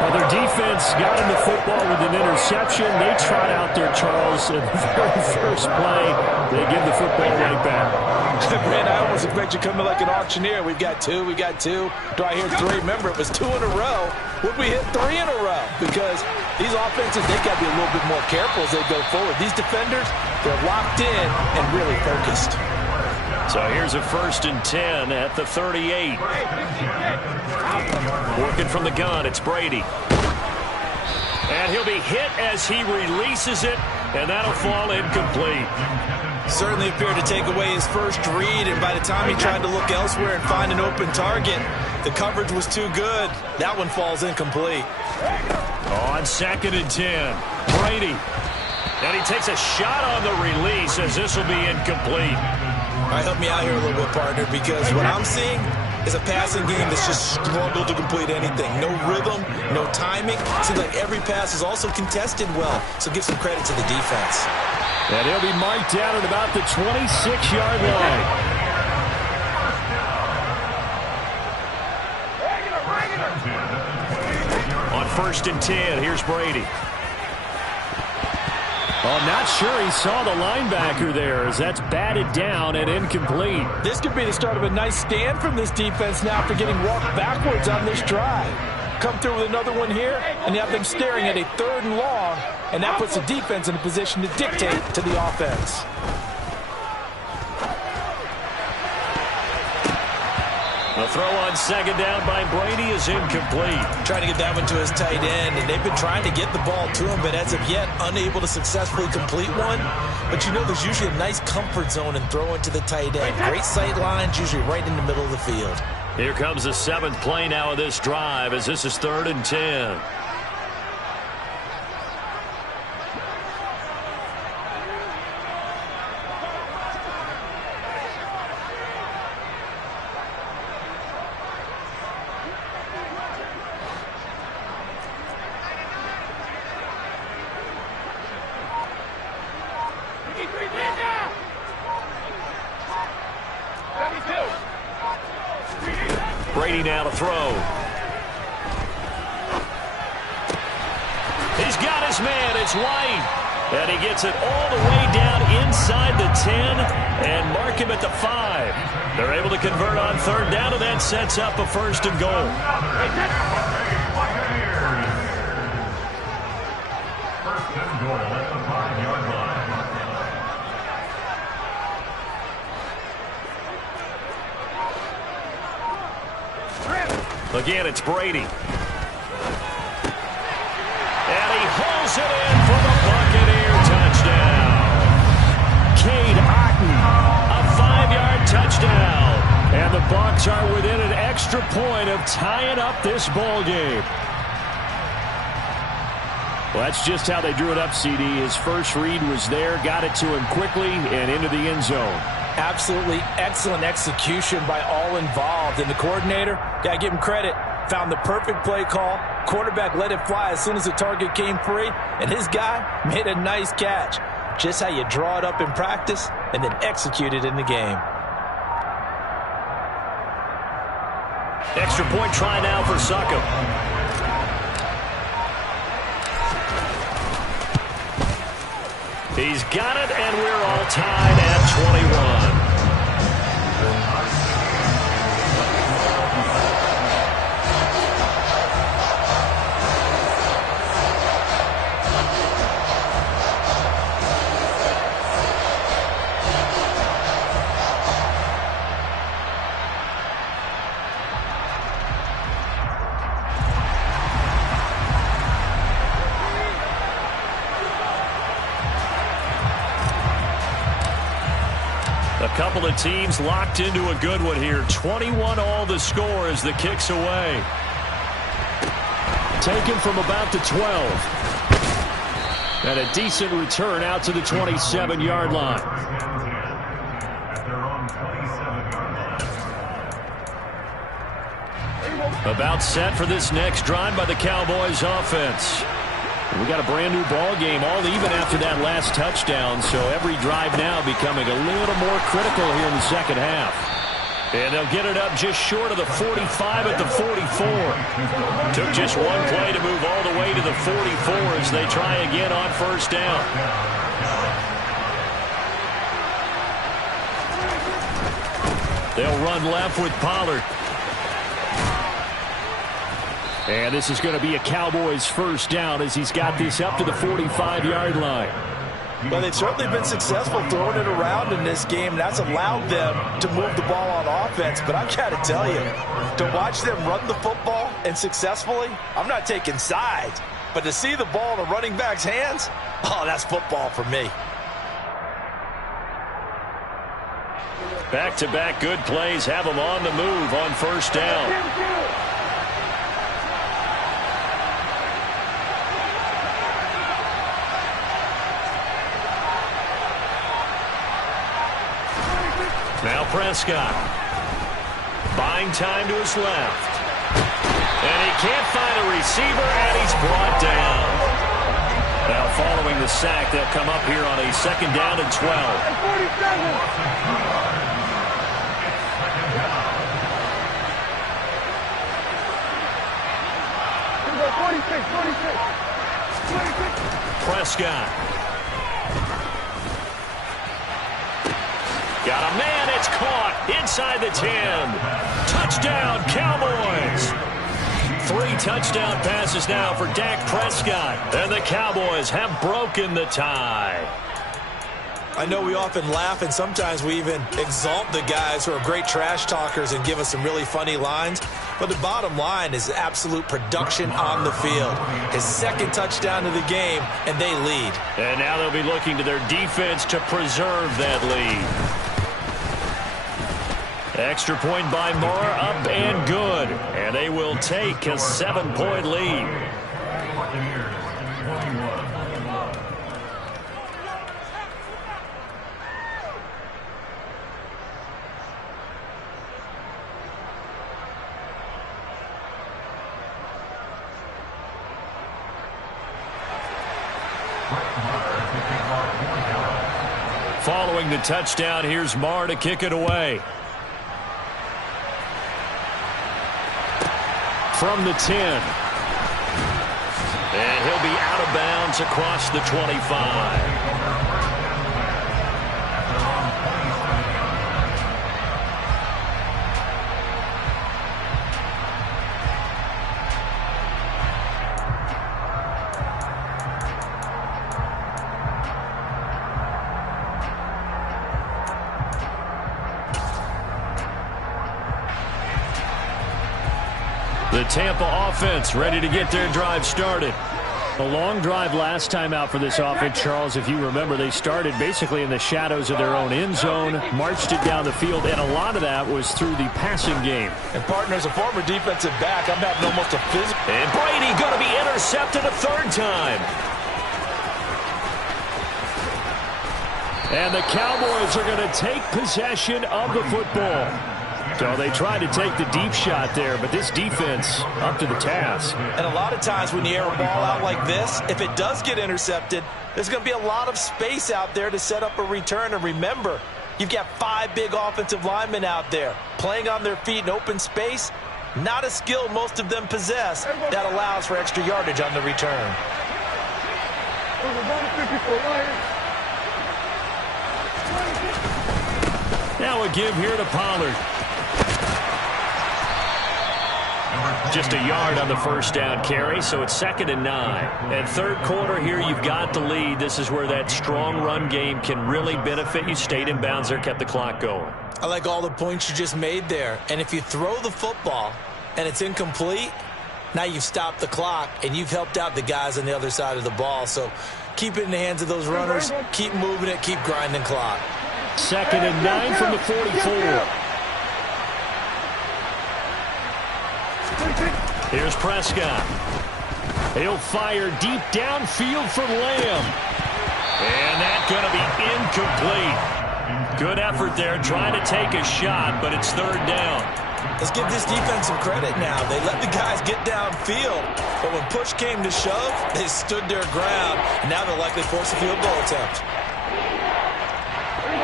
Well, their defense got him the football with an interception. They trot out there, Charles, in the very first play. They give the football right back. Man, I almost expect you coming like an auctioneer. We've got two. Do I hear 3? Remember, it was 2 in a row. Would we hit 3 in a row? Because these offenses, they've got to be a little bit more careful as they go forward. These defenders, they're locked in and really focused. So here's a 1st and 10 at the 38. Working from the gun, it's Brady. And he'll be hit as he releases it, and that'll fall incomplete. Certainly appeared to take away his first read, and by the time he tried to look elsewhere and find an open target, the coverage was too good. That one falls incomplete. On 2nd and 10, Brady. And he takes a shot on the release as this will be incomplete. All right, help me out here a little bit, partner, because what I'm seeing is a passing game that's just struggled to complete anything. No rhythm, no timing. Seems like every pass is also contested well, so give some credit to the defense. And he'll be marked down at about the 26-yard line. On 1st and 10, here's Brady. Well, I'm not sure he saw the linebacker there, as that's batted down and incomplete. This could be the start of a nice stand from this defense now after getting walked backwards on this drive. Come through with another one here, and you have them staring at a 3rd and long, and that puts the defense in a position to dictate to the offense. The throw on 2nd down by Brady is incomplete. Trying to get that one to his tight end, and they've been trying to get the ball to him, but as of yet, unable to successfully complete one. But you know there's usually a nice comfort zone in throwing to the tight end. Great sight lines, usually right in the middle of the field. Here comes the 7th play now of this drive, as this is 3rd and 10. Brady now to throw. He's got his man. It's White. And he gets it all the way down inside the 10 and mark him at the 5. They're able to convert on 3rd down, and that sets up a 1st and goal. 1st and goal at the 5-yard line. Again, it's Brady. And he hauls it in for the Buccaneer touchdown. Cade Otton, a 5-yard touchdown. And the Bucs are within an extra point of tying up this ball game. Well, that's just how they drew it up, CD. His first read was there, got it to him quickly, and into the end zone. Absolutely excellent execution by all involved. And the coordinator, got to give him credit, found the perfect play call. Quarterback let it fly as soon as the target came free. And his guy made a nice catch. Just how you draw it up in practice and then execute it in the game. Extra point try now for Succop. He's got it, and we're all tied at 21. A couple of teams locked into a good one here. 21 all the score as the kick's away. Taken from about the 12. And a decent return out to the 27-yard line. About set for this next drive by the Cowboys offense. We got a brand new ball game, all even after that last touchdown, so every drive now becoming a little more critical here in the second half. And they'll get it up just short of the 45 at the 44. Took just one play to move all the way to the 44 as they try again on 1st down. They'll run left with Pollard. And this is going to be a Cowboys 1st down as he's got this up to the 45-yard line. Well, they've certainly been successful throwing it around in this game. That's allowed them to move the ball on offense. But I've got to tell you, to watch them run the football and successfully, I'm not taking sides. But to see the ball in a running back's hands, oh, that's football for me. Back-to-back good plays have them on the move on 1st down. Now Prescott. Buying time to his left. And he can't find a receiver, and he's brought down. Now following the sack, they'll come up here on a 2nd down and 12. 46. Prescott. Got a man, it's caught inside the 10. Touchdown, Cowboys. 3 touchdown passes now for Dak Prescott. And the Cowboys have broken the tie. I know we often laugh, and sometimes we even exalt the guys who are great trash talkers and give us some really funny lines. But the bottom line is absolute production on the field. His 2nd touchdown of the game, and they lead. And now they'll be looking to their defense to preserve that lead. Extra point by Moore, up and good. And they will take a 7-point lead. Following the touchdown, here's Marr to kick it away. From the 10. And he'll be out of bounds across the 25. The Tampa offense ready to get their drive started. A long drive last time out for this offense, Charles. If you remember, they started basically in the shadows of their own end zone, marched it down the field, and a lot of that was through the passing game. And, partner, as a former defensive back, I'm having almost a physical. And Brady going to be intercepted a 3rd time. And the Cowboys are going to take possession of the football. So they tried to take the deep shot there, but this defense up to the task. And a lot of times when you air a ball out like this, if it does get intercepted, there's going to be a lot of space out there to set up a return. And remember, you've got 5 big offensive linemen out there playing on their feet in open space. Not a skill most of them possess that allows for extra yardage on the return. Now a give here to Pollard. Just a yard on the 1st down carry, so it's 2nd and 9. And 3rd quarter here, you've got the lead. This is where that strong run game can really benefit you. Stayed in bounds there, kept the clock going. I like all the points you just made there. And if you throw the football and it's incomplete, now you've stopped the clock and you've helped out the guys on the other side of the ball. So keep it in the hands of those runners, keep moving it, keep grinding clock. 2nd and 9 from the 44. Here's Prescott. He'll fire deep downfield for Lamb. And that's going to be incomplete. Good effort there trying to take a shot, but it's 3rd down. Let's give this defense some credit now. They let the guys get downfield, but when push came to shove, they stood their ground. And now they'll likely force a field goal attempt.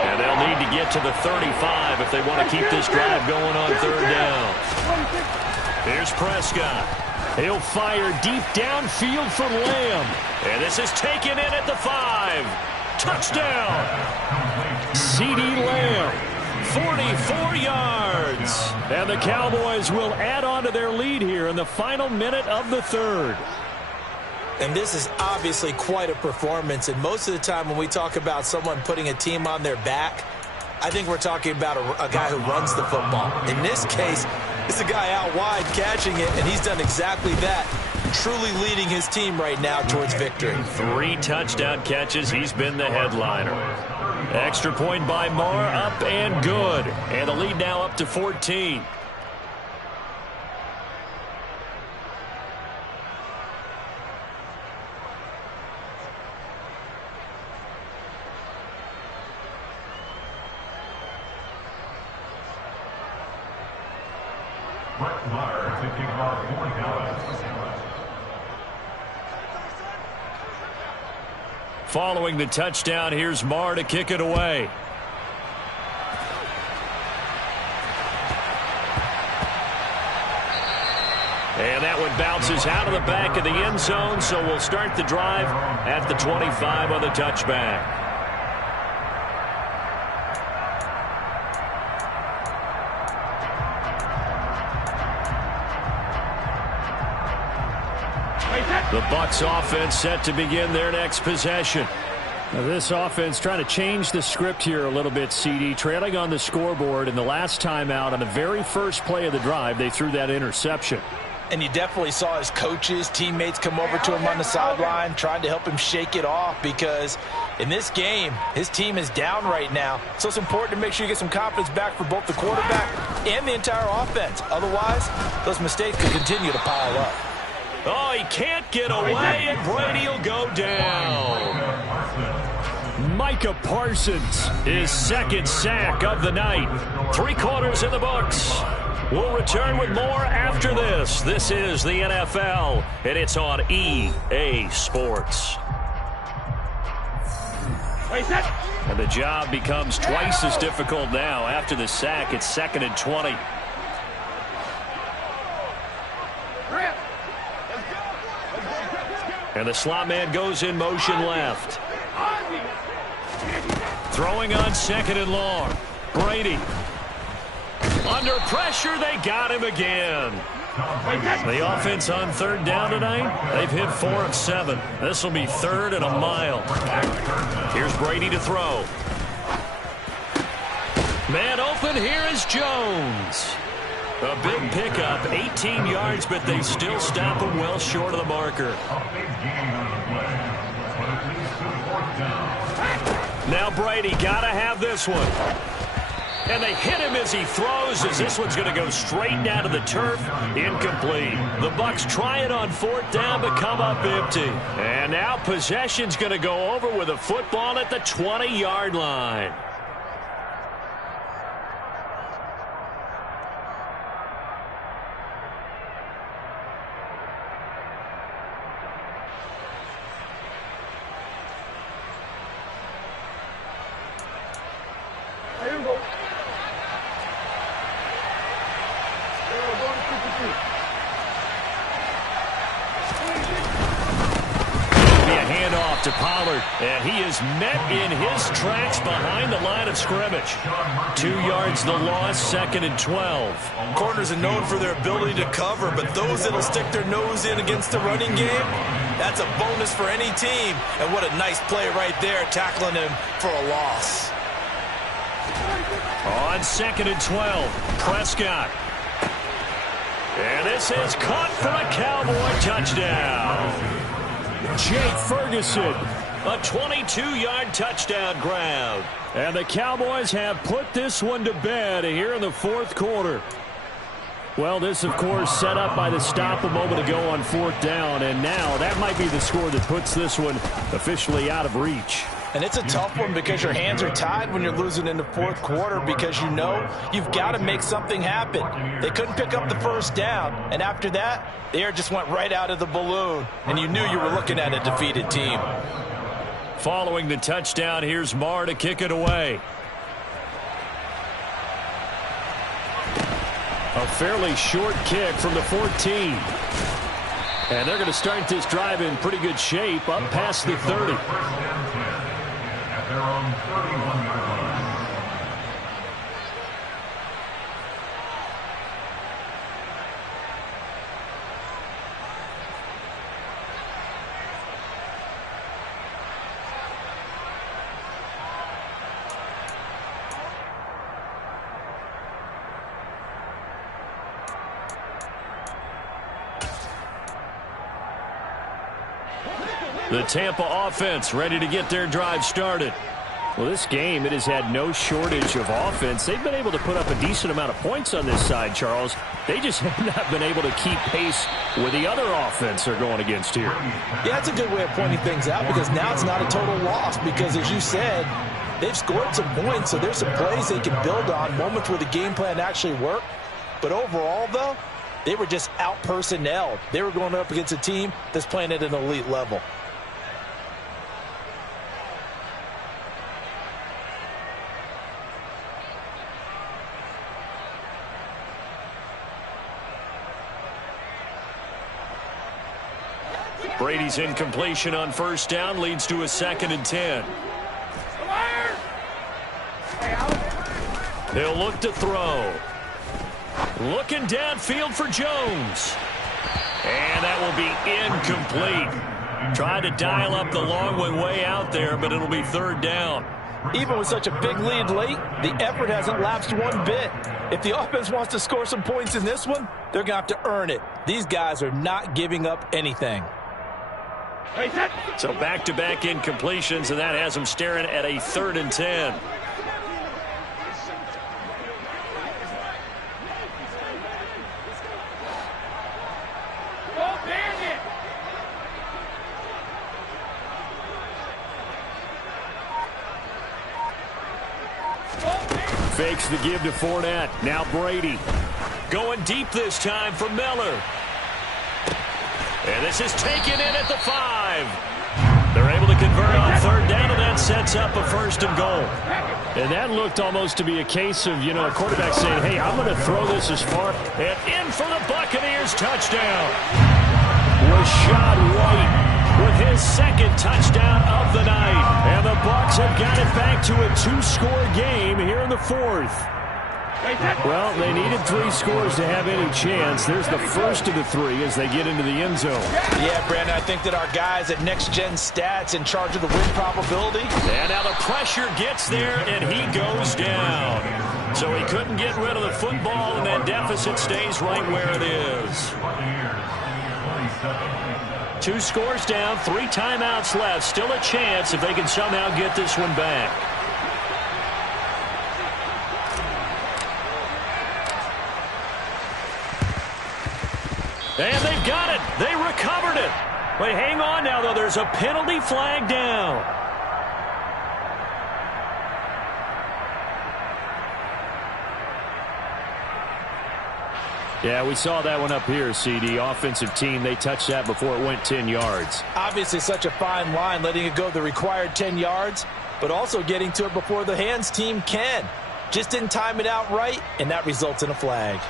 And they'll need to get to the 35 if they want to keep this drive going on 3rd down. Here's Prescott. He'll fire deep downfield for Lamb. And this is taken in at the 5. Touchdown. CeeDee Lamb, 44 yards. And the Cowboys will add on to their lead here in the final minute of the 3rd. And this is obviously quite a performance. And most of the time when we talk about someone putting a team on their back, I think we're talking about a guy who runs the football. In this case, it's a guy out wide catching it, and he's done exactly that, truly leading his team right now towards victory. 3 touchdown catches. He's been the headliner. Extra point by Marr, up and good. And the lead now up to 14. Following the touchdown, here's Marr to kick it away. And that one bounces out of the back of the end zone, so we'll start the drive at the 25 on the touchback. The Bucs offense set to begin their next possession. Now this offense trying to change the script here a little bit, CD. Trailing on the scoreboard in the last timeout on the very first play of the drive, they threw that interception. And you definitely saw his coaches, teammates come over to him on the sideline, trying to help him shake it off because in this game, his team is down right now. So it's important to make sure you get some confidence back for both the quarterback and the entire offense. Otherwise, those mistakes could continue to pile up. Oh, he can't get away, and Brady will go down. Micah Parsons, his second sack of the night. 3 quarters in the books. We'll return with more after this. This is the NFL, and it's on EA Sports. And the job becomes twice as difficult now. After the sack, it's 2nd and 20. And the slot man goes in motion left. Throwing on 2nd and long. Brady. Under pressure, they got him again. The offense on 3rd down tonight, they've hit 4 of 7. This will be 3rd and a mile. Here's Brady to throw. Man open, here is Jones. A big pickup, 18 yards, but they still stop him well short of the marker. Now Brady got to have this one. And they hit him as he throws, as this one's going to go straight down to the turf. Incomplete. The Bucs try it on 4th down, but come up empty. And now possession's going to go over with a football at the 20-yard line. To Pollard, and he is met in his tracks behind the line of scrimmage. 2 yards the loss, 2nd and 12. Corners are known for their ability to cover, but those that'll stick their nose in against the running game, that's a bonus for any team. And what a nice play right there, tackling him for a loss. On 2nd and 12, Prescott. And this is caught for a Cowboy touchdown. Jake Ferguson, a 22-yard touchdown grab. And the Cowboys have put this one to bed here in the 4th quarter. Well, this, of course, set up by the stop a moment ago on 4th down. And now that might be the score that puts this one officially out of reach. And it's a tough one because your hands are tied when you're losing in the 4th quarter because you know you've got to make something happen. They couldn't pick up the 1st down, and after that, the air just went right out of the balloon, and you knew you were looking at a defeated team. Following the touchdown, here's Marr to kick it away. A fairly short kick from the 14. And they're going to start this drive in pretty good shape up past the 30. At their own 31-yard line. The Tampa offense ready to get their drive started. Well, this game, it has had no shortage of offense. They've been able to put up a decent amount of points on this side, Charles. They just have not been able to keep pace with the other offense they're going against here. Yeah, that's a good way of pointing things out because now it's not a total loss because, as you said, they've scored some points, so there's some plays they can build on, moments where the game plan actually worked. But overall, though, they were just out-personnelled. They were going up against a team that's playing at an elite level. Brady's incompletion on 1st down leads to a 2nd and 10. He'll look to throw. Looking downfield for Jones. And that will be incomplete. Tried to dial up the long one way out there, but it'll be third down. Even with such a big lead late, the effort hasn't lapsed one bit. If the offense wants to score some points in this one, they're going to have to earn it. These guys are not giving up anything. So back-to-back incompletions, and that has them staring at a 3rd and 10. Fakes the give to Fournette. Now Brady. Going deep this time for Miller. And this is taken in at the 5. They're able to convert on 3rd down, and that sets up a 1st and goal. And that looked almost to be a case of, a quarterback saying, hey, I'm going to throw this as far. And in for the Buccaneers touchdown. Rachaad White with his 2nd touchdown of the night. And the Bucs have got it back to a 2-score game here in the 4th. Well, they needed 3 scores to have any chance. There's the first of the 3 as they get into the end zone. Yeah, Brandon, I think that our guys at Next Gen Stats in charge of the win probability. And now the pressure gets there, and he goes down. So he couldn't get rid of the football, and that deficit stays right where it is. 2 scores down, 3 timeouts left. Still a chance if they can somehow get this one back. And they've got it. They recovered it. But hang on now, though. There's a penalty flag down. Yeah, we saw that one up here, CD. Offensive team, they touched that before it went 10 yards. Obviously such a fine line, letting it go the required 10 yards, but also getting to it before the hands team can. Just didn't time it out right, and that results in a flag.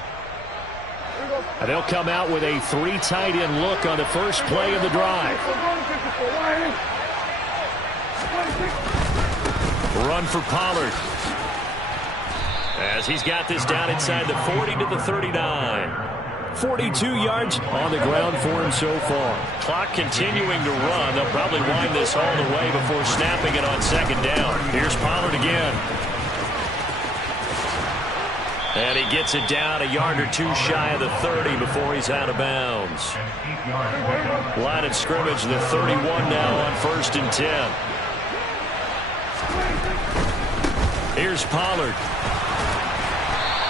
And they'll come out with a 3 tight end look on the first play of the drive. Run for Pollard. As he's got this down inside the 40 to the 39. 42 yards on the ground for him so far. Clock continuing to run. They'll probably wind this all the way before snapping it on 2nd down. Here's Pollard again. And he gets it down a yard or 2 shy of the 30 before he's out of bounds. Line of scrimmage, the 31 now on 1st and 10. Here's Pollard.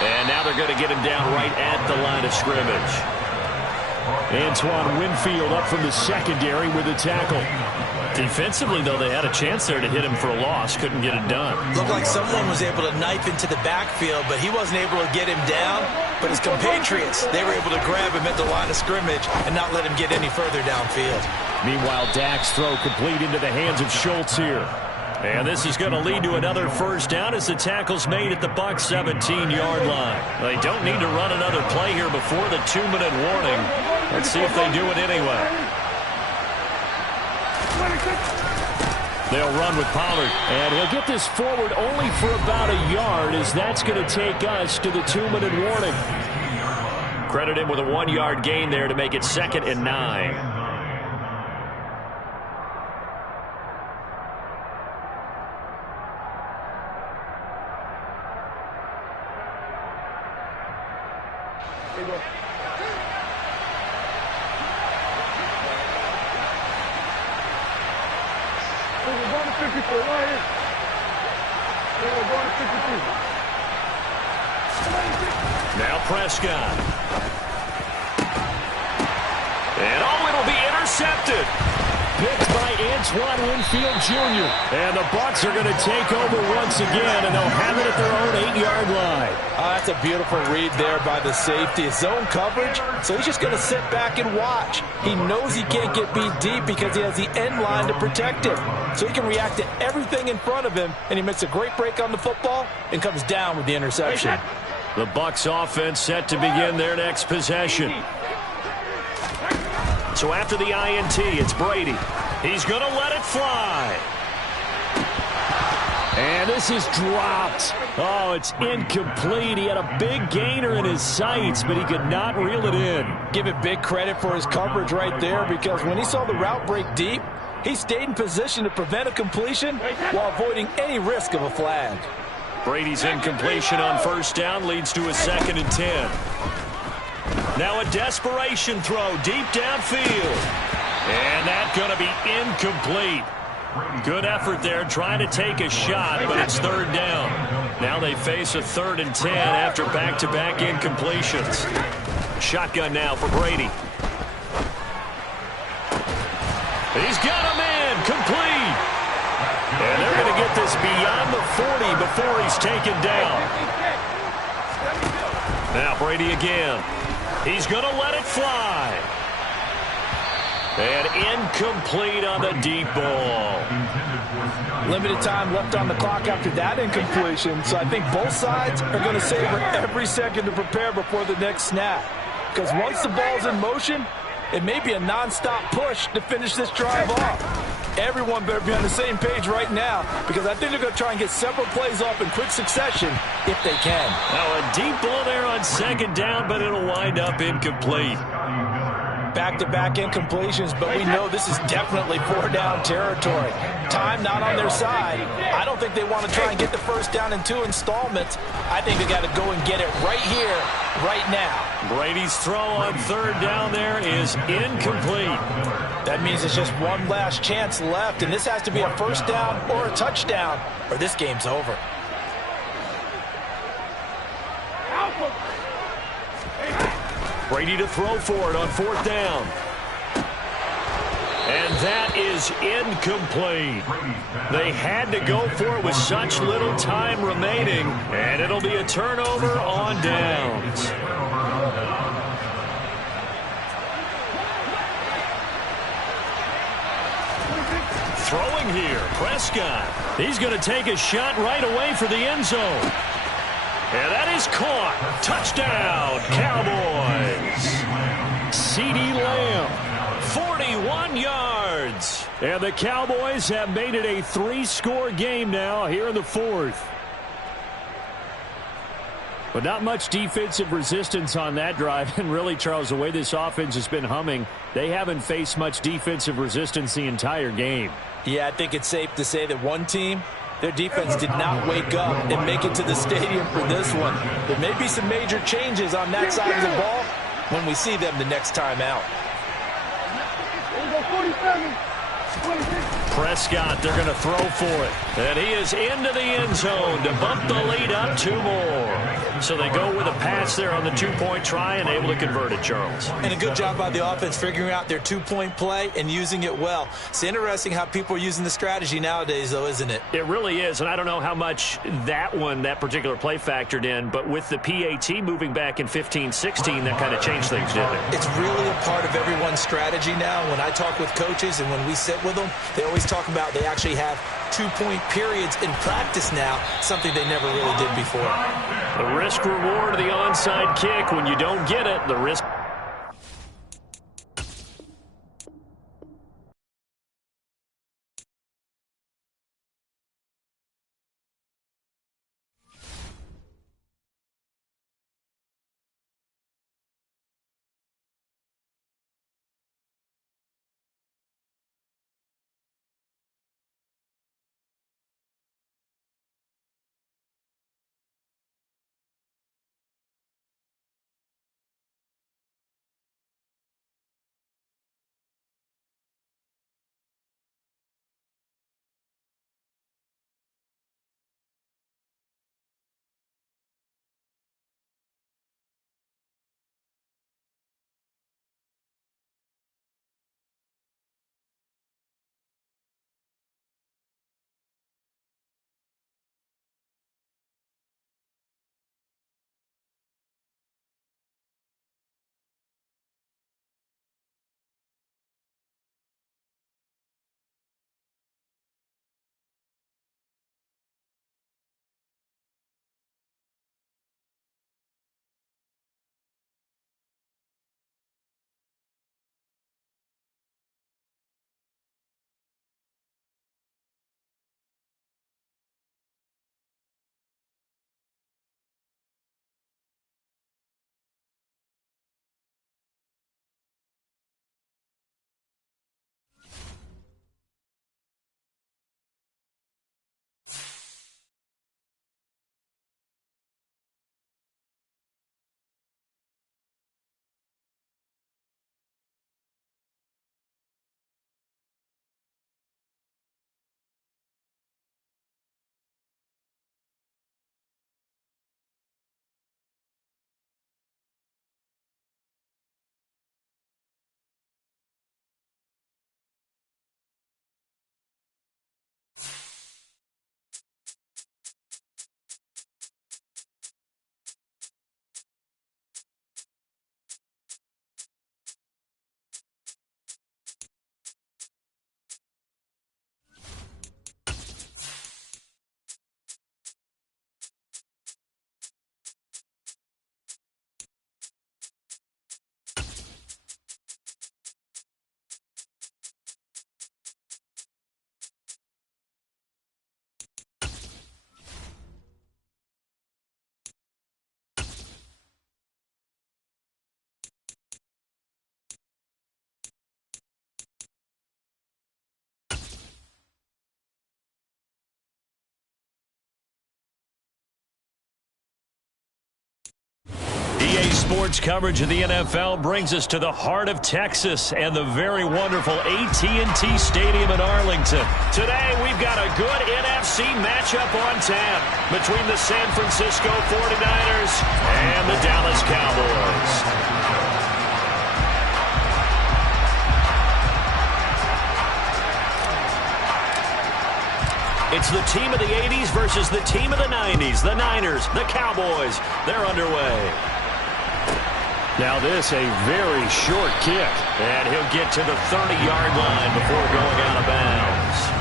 And now they're going to get him down right at the line of scrimmage. Antoine Winfield up from the secondary with a tackle. Defensively, though, they had a chance there to hit him for a loss. Couldn't get it done. Looked like someone was able to knife into the backfield, but he wasn't able to get him down. But his compatriots, they were able to grab him at the line of scrimmage and not let him get any further downfield. Meanwhile, Dak's throw complete into the hands of Schultz here. And this is going to lead to another 1st down as the tackle's made at the Bucs 17-yard line. They don't need to run another play here before the 2-minute warning. Let's see if they do it anyway. They'll run with Pollard. And he'll get this forward only for about a yard, as that's going to take us to the 2-minute warning. Credit him with a 1-yard gain there to make it 2nd and 9. Now Prescott. And it'll be intercepted. Picked by Antoine Winfield Jr. And the Bucs are going to take over once again, and they'll have it at their own 8-yard line. That's a beautiful read there by the safety. Zone coverage, so he's just going to sit back and watch. He knows he can't get beat deep because he has the end line to protect him. So he can react to everything in front of him, and he makes a great break on the football and comes down with the interception. The Bucs offense set to begin their next possession. So after the INT, it's Brady. He's going to let it fly. And this is dropped. Oh, it's incomplete. He had a big gainer in his sights, but he could not reel it in. Give it big credit for his coverage right there, because when he saw the route break deep, he stayed in position to prevent a completion while avoiding any risk of a flag. Brady's incompletion on first down leads to a 2nd and 10. Now a desperation throw deep downfield. And that's going to be incomplete. Good effort there trying to take a shot, but it's 3rd down. Now they face a 3rd and 10 after back-to-back incompletions. Shotgun now for Brady. He's got him in, complete. And they're going to get this beyond the 40 before he's taken down. Now Brady again. He's going to let it fly. And incomplete on the deep ball. Limited time left on the clock after that incompletion, so I think both sides are going to savor every second to prepare before the next snap. Because once the ball's in motion, it may be a non-stop push to finish this drive off. Everyone better be on the same page right now, because I think they're going to try and get several plays off in quick succession if they can. Now a deep ball there on 2nd down, but it'll wind up incomplete. Back-to-back incompletions, but we know this is definitely 4-down territory. Time not on their side. I don't think they want to try and get the first down in 2 installments. I think they got to go and get it right here, right now. Brady's throw on 3rd down there is incomplete. That means it's just one last chance left, and this has to be a first down or a touchdown, or this game's over. Brady to throw for it on 4th down. And that is incomplete. They had to go for it with such little time remaining, and it'll be a turnover on downs. Throwing here, Prescott. He's going to take a shot right away for the end zone. And that is caught. Touchdown, Cowboys. CeeDee Lamb, 41 yards. And the Cowboys have made it a 3-score game now here in the 4th. But not much defensive resistance on that drive. And really, Charles, the way this offense has been humming, they haven't faced much defensive resistance the entire game. Yeah, I think it's safe to say that one team, their defense did not wake up and make it to the stadium for this one. There may be some major changes on that side of the ball when we see them the next time out. Prescott, they're going to throw for it. And he is into the end zone to bump the lead up 2 more. So they go with a pass there on the 2-point try and able to convert it, Charles. And a good job by the offense figuring out their 2-point play and using it well. It's interesting how people are using the strategy nowadays, though, isn't it? It really is, and I don't know how much that particular play factored in, but with the PAT moving back in 15-16, that kind of changed things, didn't it? It's really a part of everyone's strategy now. When I talk with coaches and when we sit with them, they always talk about they actually have 2-point periods in practice now, something they never really did before. The risk reward of the onside kick, when you don't get it, the risk Sports coverage of the NFL brings us to the heart of Texas and the very wonderful AT&T Stadium in Arlington. Today, we've got a good NFC matchup on tap between the San Francisco 49ers and the Dallas Cowboys. It's the team of the 80s versus the team of the 90s. The Niners, the Cowboys, they're underway. Now this, a very short kick. And he'll get to the 30-yard line before going out of bounds.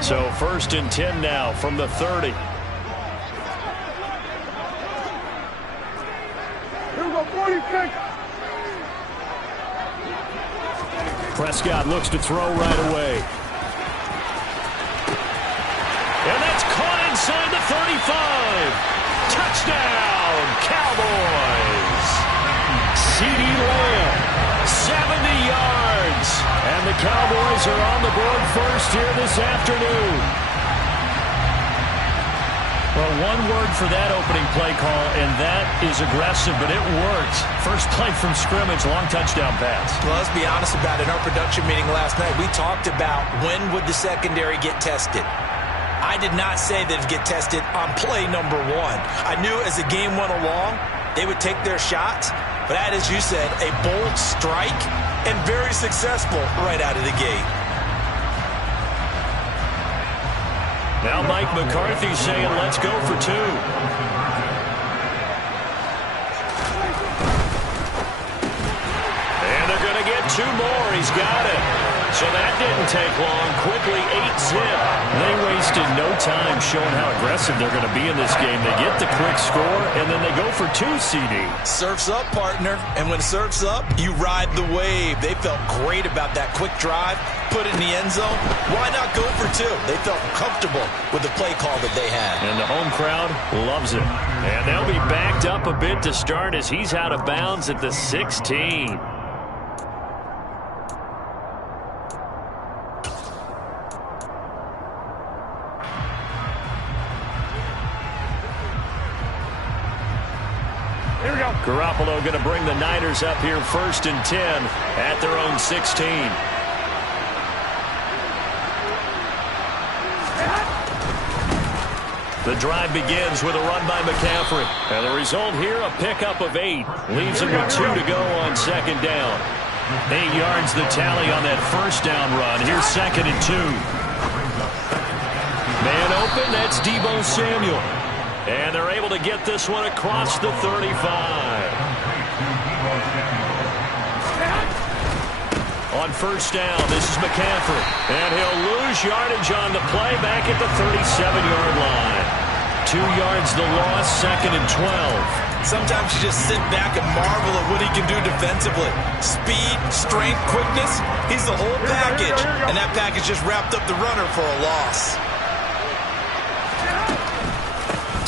So 1st and 10 now from the 30. Prescott looks to throw right away. And that's caught inside the 35. Touchdown, Cowboys. CeeDee Lamb, 70 yards. And the Cowboys are on the board first here this afternoon. Well, one word for that opening play call, and that is aggressive, but it worked. First play from scrimmage, long touchdown pass. Well, let's be honest about it. In our production meeting last night, we talked about when would the secondary get tested. I did not say that it'd get tested on play number 1. I knew as the game went along, they would take their shots. But that, as you said, a bold strike and very successful right out of the gate. Now Mike McCarthy saying, let's go for 2. And they're going to get 2 more. He's got it. So that didn't take long. Quickly 8-zip. They wasted no time showing how aggressive they're going to be in this game. They get the quick score, and then they go for 2, CD. Surf's up, partner. And when surf's up, you ride the wave. They felt great about that quick drive, put it in the end zone. Why not go for 2? They felt comfortable with the play call that they had. And the home crowd loves it. And they'll be backed up a bit to start as he's out of bounds at the 16. Garoppolo going to bring the Niners up here 1st and 10 at their own 16. The drive begins with a run by McCaffrey. And the result here, a pickup of 8. Leaves him with 2 to go on 2nd down. 8 yards the tally on that 1st down run. Here's 2nd and 2. Man open, that's Deebo Samuel. And they're able to get this one across the 35. On 1st down, this is McCaffrey. And he'll lose yardage on the play back at the 37-yard line. 2 yards the loss, 2nd and 12. Sometimes you just sit back and marvel at what he can do defensively. Speed, strength, quickness, he's the whole package. And that package just wrapped up the runner for a loss.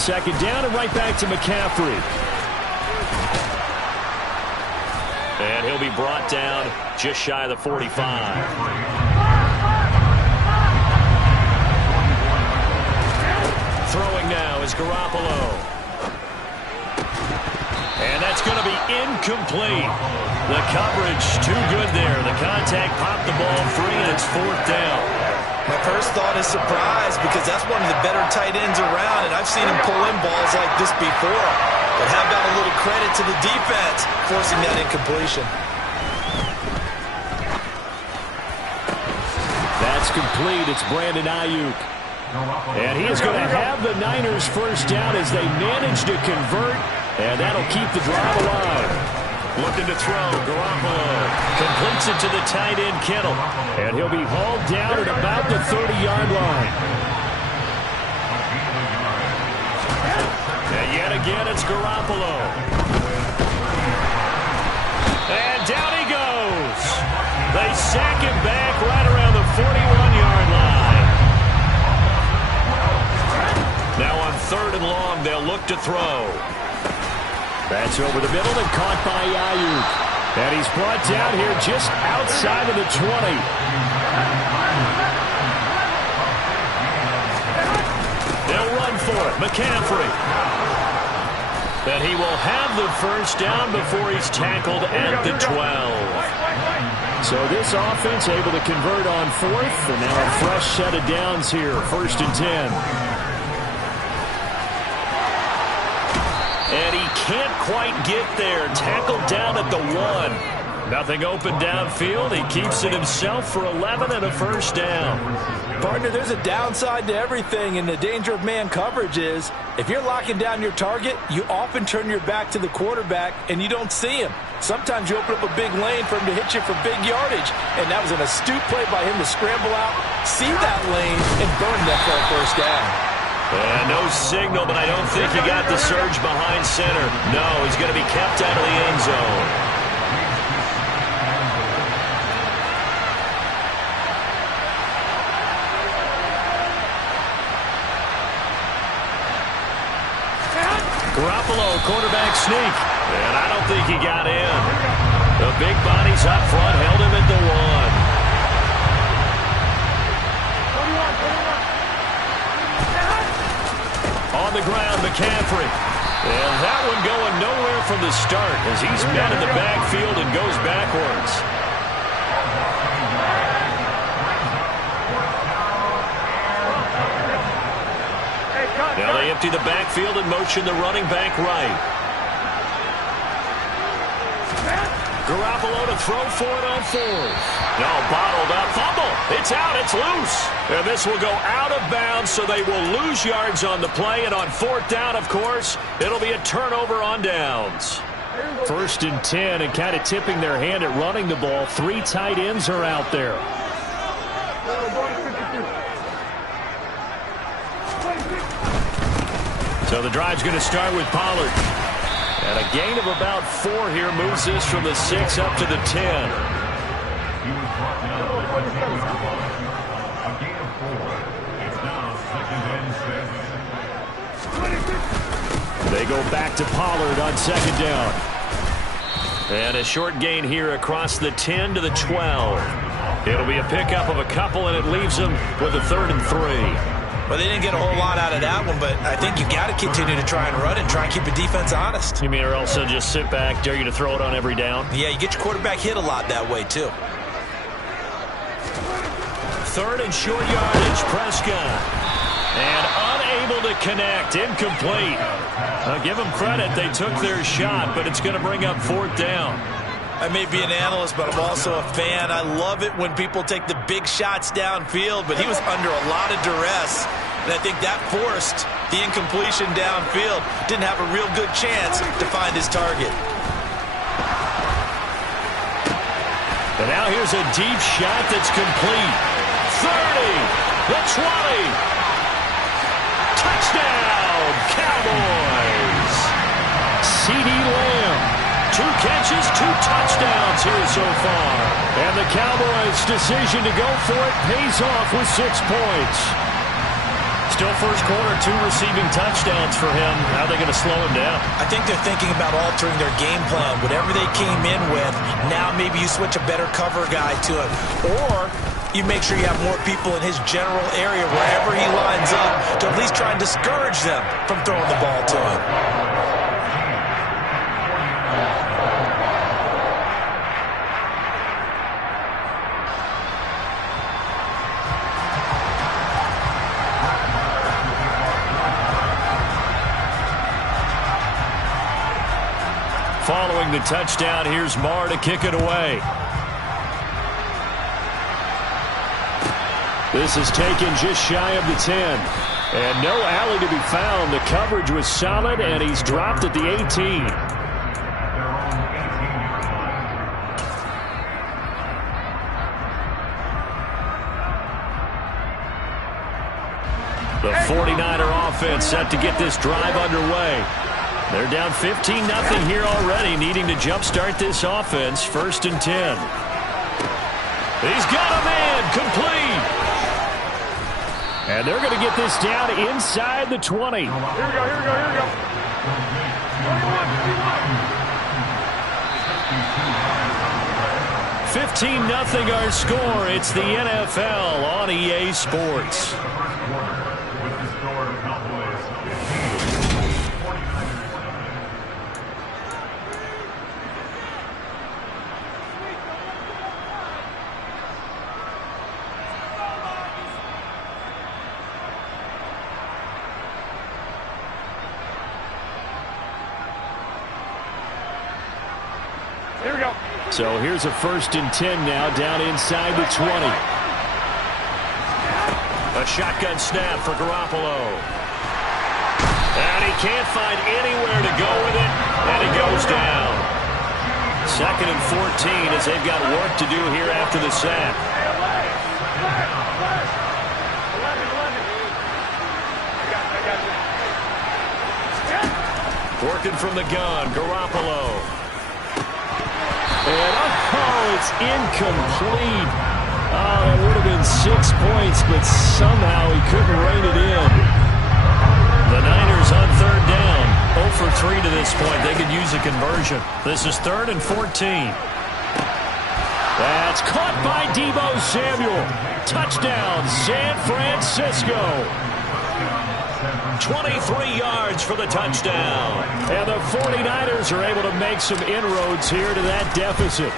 2nd down and right back to McCaffrey. And he'll be brought down just shy of the 45. Throwing now is Garoppolo. And that's going to be incomplete. The coverage too good there. The contact popped the ball free, and it's 4th down. My first thought is surprise, because that's one of the better tight ends around, and I've seen him pull in balls like this before. But how about a little credit to the defense forcing that incompletion? That's complete. It's Brandon Ayuk. And he is going to have the Niners first down as they manage to convert, and that'll keep the drive alive. Looking to throw, Garoppolo completes it to the tight end, Kittle. And he'll be hauled down at about the 30-yard line. And yet again, it's Garoppolo. And down he goes. They sack him back right around the 41-yard line. Now on 3rd and long, they'll look to throw. That's over the middle and caught by Ayuk. And he's brought down here just outside of the 20. They'll run for it. McCaffrey. And he will have the first down before he's tackled at the 12. So this offense able to convert on 4th, and now a fresh set of downs here, 1st and 10. And he can't quite get there. Tackled down at the 1. Nothing open downfield. He keeps it himself for 11 and a first down. Partner, there's a downside to everything, and the danger of man coverage is if you're locking down your target, you often turn your back to the quarterback and you don't see him. Sometimes you open up a big lane for him to hit you for big yardage, and that was an astute play by him to scramble out, see that lane, and burn that for a first down. And no signal, but I don't think he got the surge behind center. No, he's going to be kept out of the end zone. Garoppolo, quarterback sneak. And I don't think he got in. The big bodies up front held him at the 1. On the ground, McCaffrey. And that one going nowhere from the start as he's met in the backfield and goes backwards. Now they empty the backfield and motion the running back right. Garoppolo to throw for it on 4th. No, bottled up. Fumble. It's out. It's loose. And this will go out of bounds, so they will lose yards on the play. And on 4th down, of course, it'll be a turnover on downs. 1st and 10, and kind of tipping their hand at running the ball. 3 tight ends are out there. So the drive's going to start with Pollard. And a gain of about 4 here moves this from the 6 up to the 10. A gain of 4. It's now 2nd and 6. They go back to Pollard on 2nd down. And a short gain here across the 10 to the 12. It'll be a pickup of a couple, and it leaves them with a 3rd and 3. Well, they didn't get a whole lot out of that one, but I think you got to continue to try and run and try and keep the defense honest. You mean or else they'll just sit back, dare you to throw it on every down? Yeah, you get your quarterback hit a lot that way, too. 3rd and short yardage, Prescott. And unable to connect, incomplete. Give them credit, they took their shot, but it's going to bring up 4th down. I may be an analyst, but I'm also a fan. I love it when people take the big shots downfield, but he was under a lot of duress, and I think that forced the incompletion downfield. Didn't have a real good chance to find his target. And now here's a deep shot that's complete. 30, the 20. Touchdown, Cowboys. CeeDee Lamb. 2 catches, 2 touchdowns here so far. And the Cowboys' decision to go for it pays off with 6 points. Still first quarter, 2 receiving touchdowns for him. How are they going to slow him down? I think they're thinking about altering their game plan. Whatever they came in with, now maybe you switch a better cover guy to it. Or you make sure you have more people in his general area wherever he lines up to at least try and discourage them from throwing the ball to him. Following the touchdown, here's Marr to kick it away. This is taken just shy of the 10. And no alley to be found. The coverage was solid, and he's dropped at the 18. The 49er offense set to get this drive underway. They're down 15-0 here already, needing to jumpstart this offense. 1st and 10. He's got a man, complete. And they're going to get this down inside the 20. Here we go. 15-0 our score. It's the NFL on EA Sports. Here we go. So here's a 1st and 10 now, down inside the 20. A shotgun snap for Garoppolo. And he can't find anywhere to go with it, and he goes down. 2nd and 14 as they've got work to do here after the sack. Working from the gun, Garoppolo. And, it's incomplete. Oh, that would have been 6 points, but somehow he couldn't rein it in. The Niners on 3rd down. 0 for 3 to this point. They could use a conversion. This is 3rd and 14. That's caught by Deebo Samuel. Touchdown, San Francisco. 23 yards for the touchdown. And the 49ers are able to make some inroads here to that deficit.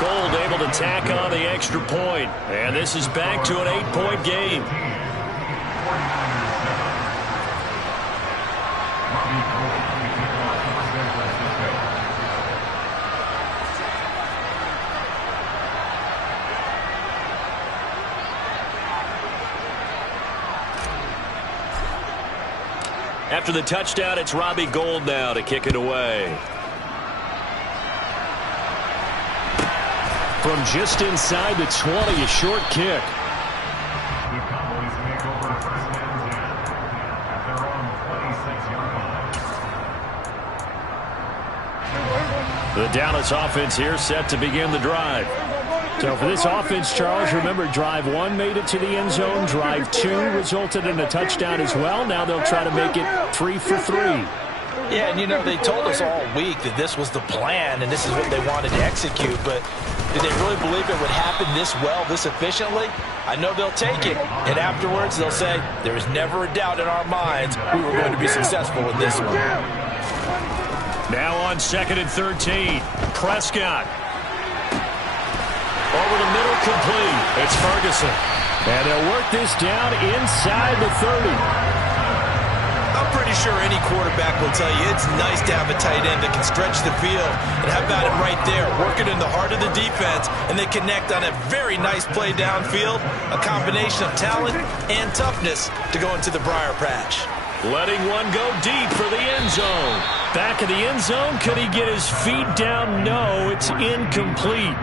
Gold able to tack on the extra point. And this is back to an 8-point game. After the touchdown, it's Robbie Gould now to kick it away. From just inside the 20, a short kick. The Cowboys make over 1st and 10 at their own 26-yard line. The Dallas offense here set to begin the drive. So for this offense, Charles, remember drive 1 made it to the end zone. Drive 2 resulted in a touchdown as well. Now they'll try to make it 3 for 3. Yeah, and they told us all week that this was the plan and this is what they wanted to execute, but did they really believe it would happen this well, this efficiently? I know they'll take it, and afterwards they'll say, there was never a doubt in our minds we were going to be successful with this one. Now on 2nd and 13, Prescott. Over the middle, complete. It's Ferguson. And they'll work this down inside the 30. I'm pretty sure any quarterback will tell you it's nice to have a tight end that can stretch the field. And how about it right there, working in the heart of the defense, and they connect on a very nice play downfield, a combination of talent and toughness to go into the briar patch. Letting one go deep for the end zone. Back of the end zone, could he get his feet down? No, it's incomplete.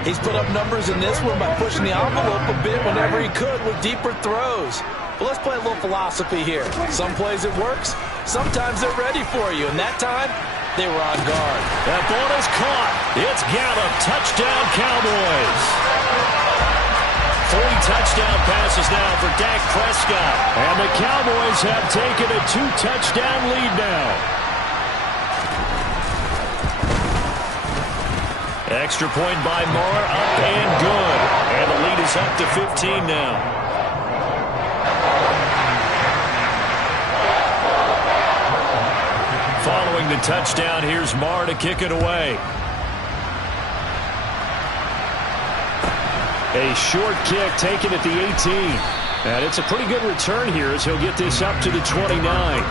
He's put up numbers in this one by pushing the envelope a bit whenever he could with deeper throws. But let's play a little philosophy here. Some plays it works, sometimes they're ready for you, and that time, they were on guard. That ball is caught. It's Gallup. Touchdown, Cowboys. 3 touchdown passes now for Dak Prescott. And the Cowboys have taken a 2-touchdown lead now. Extra point by Marr, up and good. And the lead is up to 15 now. Following the touchdown, here's Marr to kick it away. A short kick taken at the 18. And it's a pretty good return here as he'll get this up to the 29.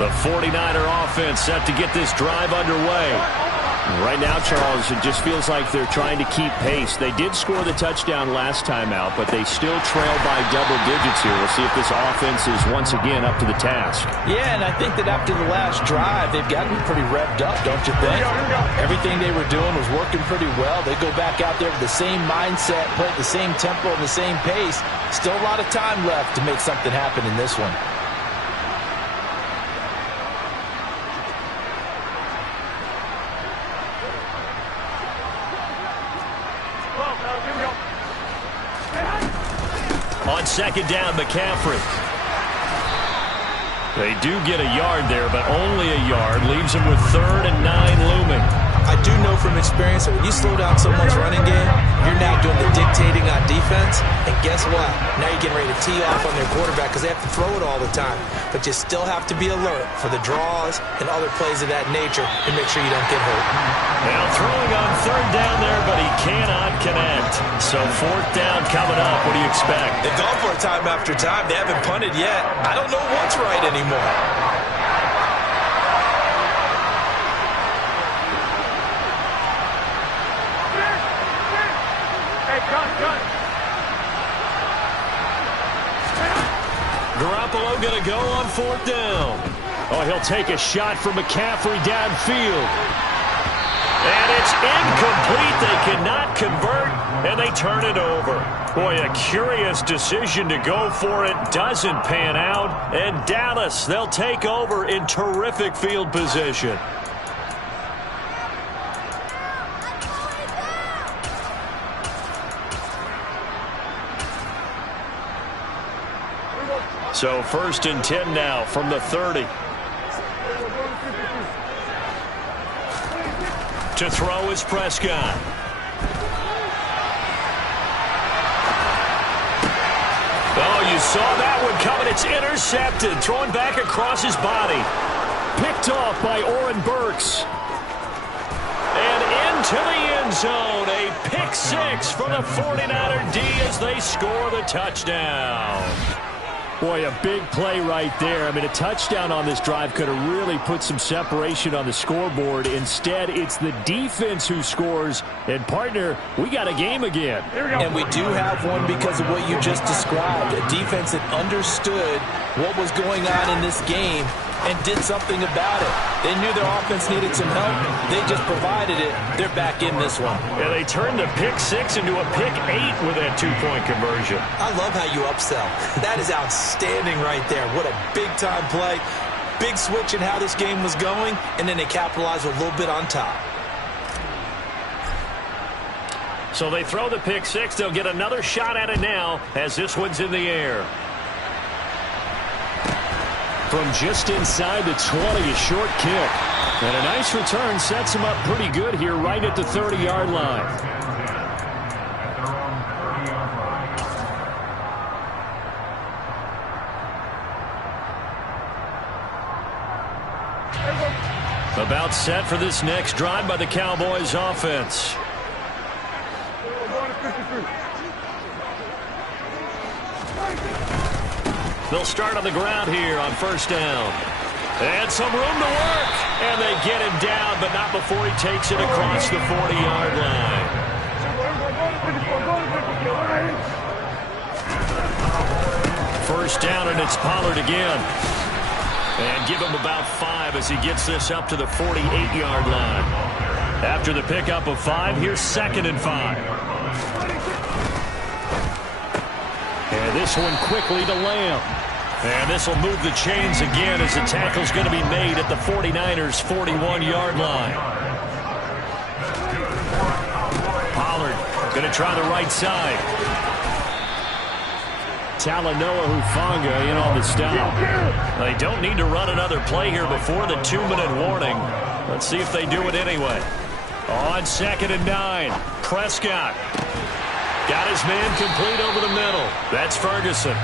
The 49er offense set to get this drive underway. Right now, Charles, it just feels like they're trying to keep pace. They did score the touchdown last time out, but they still trail by double digits here. We'll see if this offense is once again up to the task. Yeah, and I think that after the last drive, they've gotten pretty revved up, don't you think? Everything they were doing was working pretty well. They go back out there with the same mindset, play at the same tempo and the same pace. Still a lot of time left to make something happen in this one. On second down, McCaffrey. They do get a yard there, but only a yard. Leaves them with 3rd and 9 looming. I do know from experience that when you slow down someone's running game, you're now doing the dictating on defense. And guess what? Now you're getting ready to tee off on their quarterback because they have to throw it all the time. But you still have to be alert for the draws and other plays of that nature and make sure you don't get hurt. Now throwing on 3rd down there, but he cannot connect. So 4th down coming up. What do you expect? They've gone for it time after time. They haven't punted yet. I don't know what's right anymore. Garoppolo going to go on 4th down. Oh, he'll take a shot from McCaffrey downfield. And it's incomplete. They cannot convert, and they turn it over. Boy, a curious decision to go for it. Doesn't pan out. And Dallas, they'll take over in terrific field position. So 1st and 10 now from the 30. To throw is Prescott. Oh, you saw that one coming. It's intercepted. Throwing back across his body. Picked off by Oren Burks. And into the end zone. A pick 6 for the 49er D as they score the touchdown. Boy, a big play right there. I mean, a touchdown on this drive could have really put some separation on the scoreboard. Instead, it's the defense who scores. And, partner, we got a game again. And we do have one because of what you just described. A defense that understood what was going on in this game and did something about it. They knew their offense needed some help. They just provided it. They're back in this one. Yeah, they turned the pick 6 into a pick 8 with that 2-point conversion. I love how you upsell. That is outstanding right there. What a big-time play. Big switch in how this game was going, and then they capitalized a little bit on top. So they throw the pick 6. They'll get another shot at it now as this one's in the air. From just inside the 20, a short kick. And a nice return sets him up pretty good here right at the 30-yard line. About set for this next drive by the Cowboys offense. They'll start on the ground here on 1st down. And some room to work. And they get him down, but not before he takes it across the 40-yard line. First down, and it's Pollard again. And give him about 5 as he gets this up to the 48-yard line. After the pickup of 5, here's 2nd and 5. And this one quickly to Lamb. And this will move the chains again as the tackle's going to be made at the 49ers' 41-yard line. Pollard going to try the right side. Talanoa Hufanga in on the stop. They don't need to run another play here before the 2-minute warning. Let's see if they do it anyway. On 2nd and 9, Prescott. Got his man complete over the middle. That's Ferguson.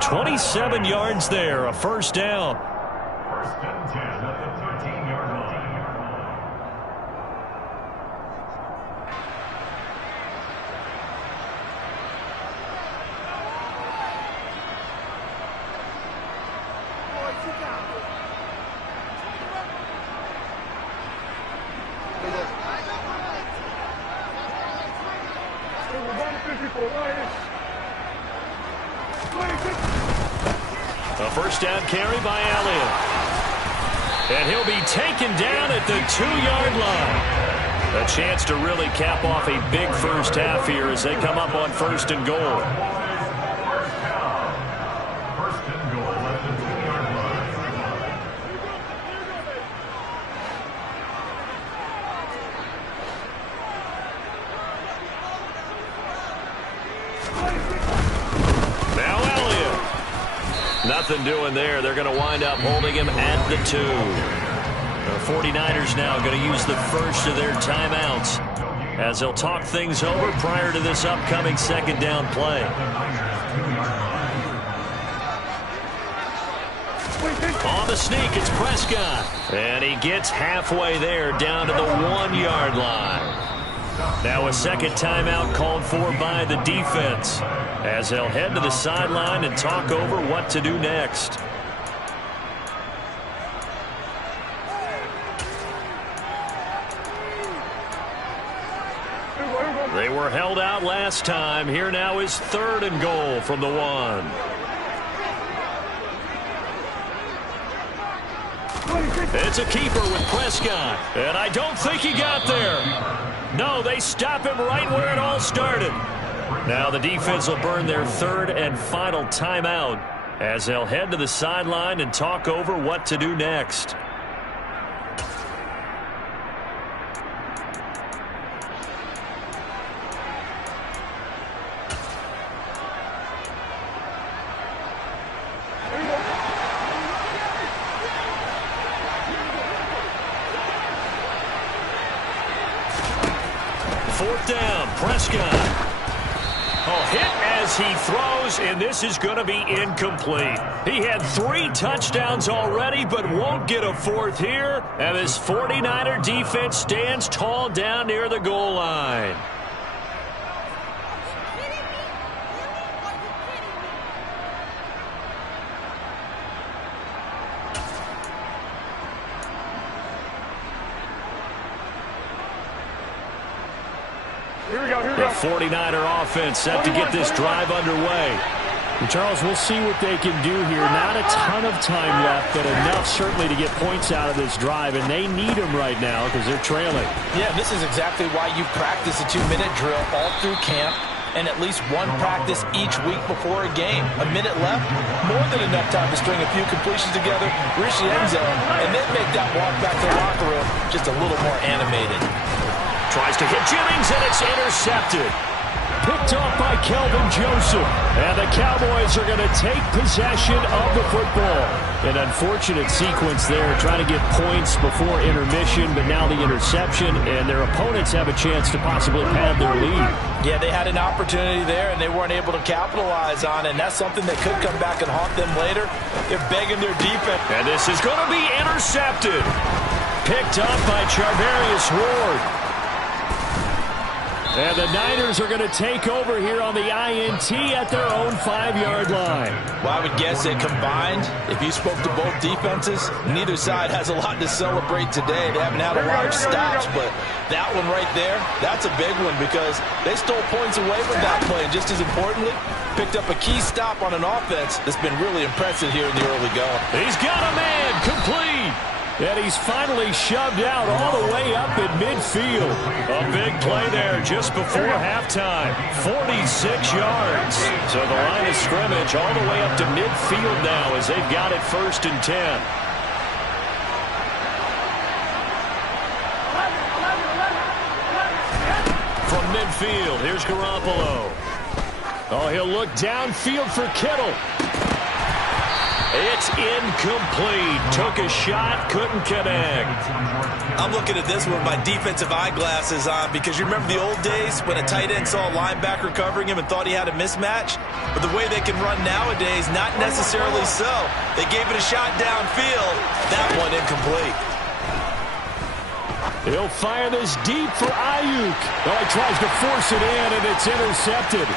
27 yards there, a first down. 1st and 10 at the 13-yard line. A first down carry by Elliott. And he'll be taken down at the 2-yard line. A chance to really cap off a big first half here as they come up on 1st and goal. Nothing doing there. They're going to wind up holding him at the 2. The 49ers now going to use the first of their timeouts as they'll talk things over prior to this upcoming 2nd down play. On the sneak, it's Prescott. And he gets halfway there down to the 1-yard line. Now a second timeout called for by the defense as they'll head to the sideline and talk over what to do next. They were held out last time. Here now is 3rd and goal from the 1. It's a keeper with Prescott. And I don't think he got there. No, they stop him right where it all started. Now the defense will burn their 3rd and final timeout as they'll head to the sideline and talk over what to do next. Fourth down, Prescott. Hit as he throws, and this is going to be incomplete. He had 3 touchdowns already, but won't get a 4th here. And this 49er defense stands tall down near the goal line. The 49er offense set to get this drive underway. And Charles, we'll see what they can do here. Not a ton of time left, but enough certainly to get points out of this drive, and they need them right now because they're trailing. Yeah, this is exactly why you practice a 2-minute drill all through camp and at least one practice each week before a game. A minute left, more than enough time to string a few completions together, reach the end zone, and then make that walk back to the locker room just a little more animated. Tries to hit Jennings, and it's intercepted. Picked off by Kelvin Joseph. And the Cowboys are going to take possession of the football. An unfortunate sequence there, trying to get points before intermission, but now the interception, and their opponents have a chance to possibly pad their lead. Yeah, they had an opportunity there, and they weren't able to capitalize on it, and that's something that could come back and haunt them later. They're begging their defense. And this is going to be intercepted. Picked up by Charvarius Ward. And the Niners are going to take over here on the INT at their own 5-yard line. Well, I would guess that combined, if you spoke to both defenses, neither side has a lot to celebrate today. They haven't had a lot of stops, but that one right there, that's a big one because they stole points away from that play. And just as importantly, picked up a key stop on an offense that's been really impressive here in the early going. He's got a man complete. And he's finally shoved out all the way up at midfield. A big play there just before halftime. 46 yards. So the line of scrimmage all the way up to midfield now as they've got it 1st and 10. From midfield, here's Garoppolo. Oh, he'll look downfield for Kittle. It's incomplete. Took a shot, couldn't connect. I'm looking at this one with my defensive eyeglasses on because you remember the old days when a tight end saw a linebacker covering him and thought he had a mismatch? But the way they can run nowadays, not necessarily so. They gave it a shot downfield. That one incomplete. He'll fire this deep for Ayuk. Oh, he tries to force it in, and it's intercepted.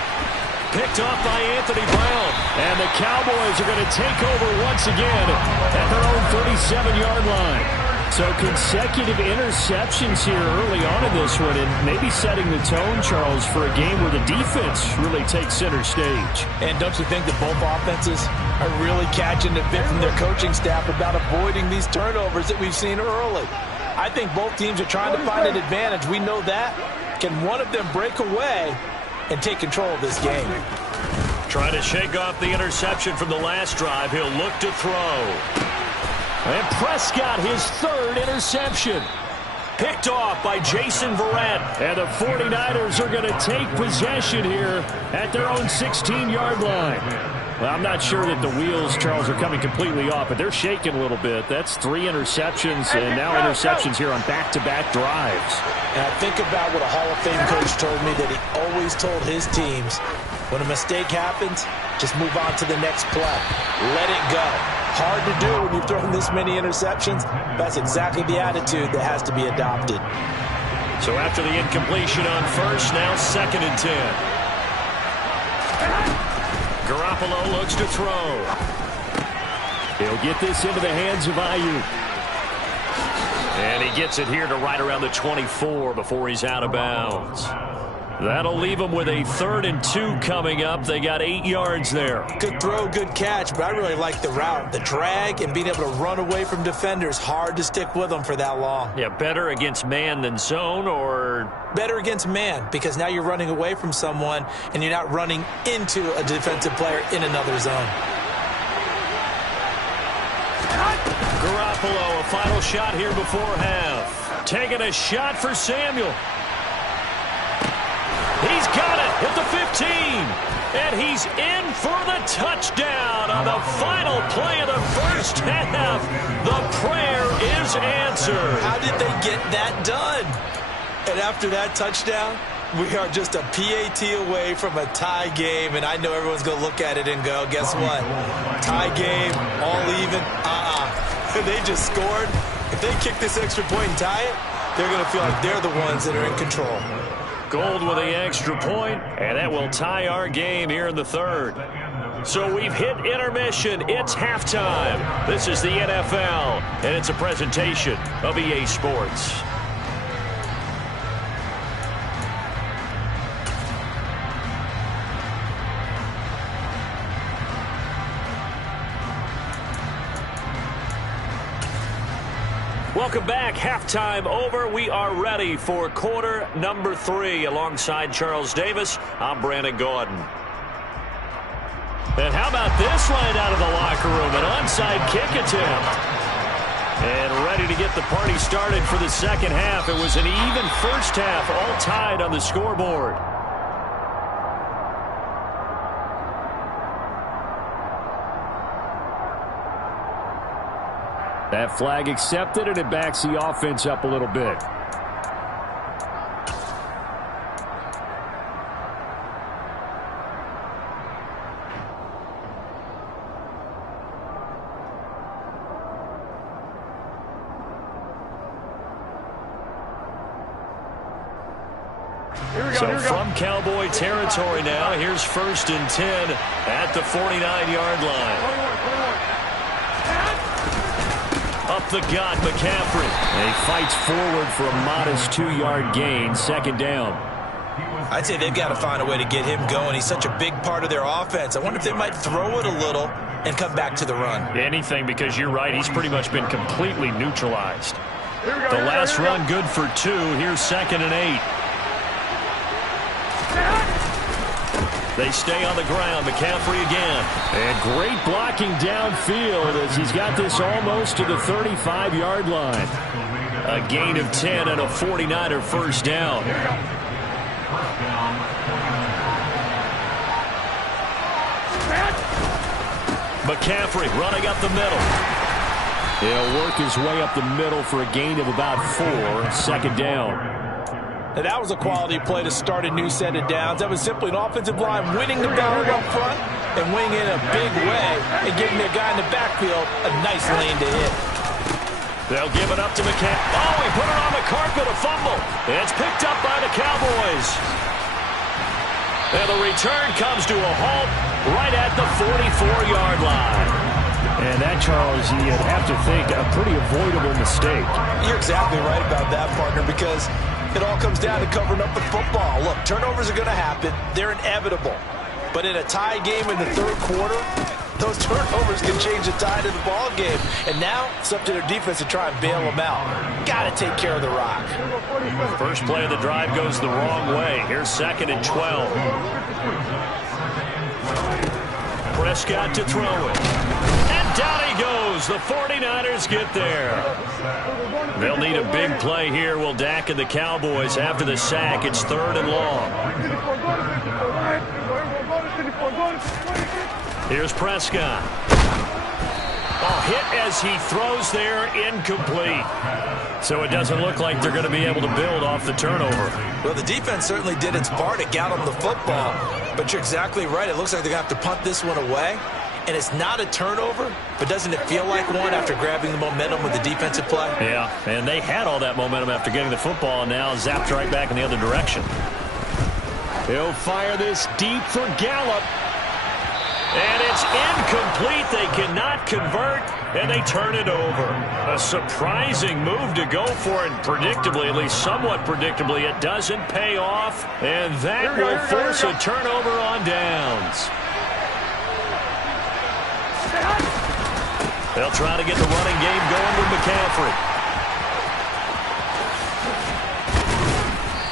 Picked off by Anthony Brown. And the Cowboys are going to take over once again at their own 37-yard line. So consecutive interceptions here early on in this one, and maybe setting the tone, Charles, for a game where the defense really takes center stage. And don't you think that both offenses are really catching a bit from their coaching staff about avoiding these turnovers that we've seen early? I think both teams are trying to find an advantage. We know that. Can one of them break away and take control of this game? Trying to shake off the interception from the last drive. He'll look to throw. And Prescott, his third interception. Picked off by Jason Verrett. And the 49ers are going to take possession here at their own 16-yard line. Well, I'm not sure that the wheels, Charles, are coming completely off, but they're shaking a little bit. That's 3 interceptions, and now interceptions here on back-to-back drives. And I think about what a Hall of Fame coach told me, that he always told his teams, when a mistake happens, just move on to the next play. Let it go. Hard to do when you've thrown this many interceptions. That's exactly the attitude that has to be adopted. So after the incompletion on first, now 2nd and 10. Garoppolo looks to throw. He'll get this into the hands of Ayuk. And he gets it here to right around the 24 before he's out of bounds. That'll leave them with a 3rd and 2 coming up. They got 8 yards there. Good throw, good catch, but I really like the route. The drag and being able to run away from defenders. Hard to stick with them for that long. Yeah, better against man than zone, or? Better against man, because now you're running away from someone and you're not running into a defensive player in another zone. Garoppolo, a final shot here before half. Taking a shot for Samuel. He's got it at the 15. And he's in for the touchdown on the final play of the first half. The prayer is answered. How did they get that done? And after that touchdown, we are just a PAT away from a tie game. And I know everyone's going to look at it and go, guess what? Tie game, all even. They just scored. If they kick this extra point and tie it, they're going to feel like they're the ones that are in control. Gold with the extra point, and that will tie our game here in the 3rd. So we've hit intermission. It's halftime. This is the NFL, and it's a presentation of EA Sports. Welcome back. Halftime over. We are ready for quarter number 3. Alongside Charles Davis, I'm Brandon Gaudin. And how about this line out of the locker room? An onside kick attempt. And ready to get the party started for the second half. It was an even first half, all tied on the scoreboard. That flag accepted, and it backs the offense up a little bit. So from Cowboy territory now, here's 1st and 10 at the 49-yard line. Up the gut, McCaffrey. And he fights forward for a modest 2-yard gain, 2nd down. I'd say they've got to find a way to get him going. He's such a big part of their offense. I wonder if they might throw it a little and come back to the run. Anything, because you're right, he's pretty much been completely neutralized. The last run good for 2. Here's 2nd and 8. They stay on the ground. McCaffrey again. And great blocking downfield as he's got this almost to the 35-yard line. A gain of 10 and a 49er first down. McCaffrey running up the middle. He'll work his way up the middle for a gain of about 4, 2nd down. Now, that was a quality play to start a new set of downs. That was simply an offensive line winning the battle up front and winning in a big way and giving their guy in the backfield a nice lane to hit. They'll give it up to McCaffrey. Oh, he put it on the carpet, a fumble. It's picked up by the Cowboys. And the return comes to a halt right at the 44-yard line. And that, Charles, you'd have to think a pretty avoidable mistake. You're exactly right about that, partner, because it all comes down to covering up the football. Look, turnovers are going to happen. They're inevitable. But in a tie game in the third quarter, those turnovers can change the tide of the ball game. And now it's up to their defense to try and bail them out. Got to take care of the rock. First play of the drive goes the wrong way. Here's 2nd and 12. Prescott to throw it. And down he goes. The 49ers get there. They'll need a big play here. Will Dak and the Cowboys after the sack. It's 3rd and long. Here's Prescott. Hit as he throws there, incomplete. So it doesn't look like they're going to be able to build off the turnover. Well, the defense certainly did its part to get them the football. But you're exactly right. It looks like they're going to have to punt this one away. And it's not a turnover, but doesn't it feel like one after grabbing the momentum with the defensive play? Yeah, and they had all that momentum after getting the football, and now zapped right back in the other direction. He'll fire this deep for Gallup. And it's incomplete. They cannot convert, and they turn it over. A surprising move to go for it, predictably, at least somewhat predictably. It doesn't pay off, and that will force a turnover on downs. They'll try to get the running game going with McCaffrey.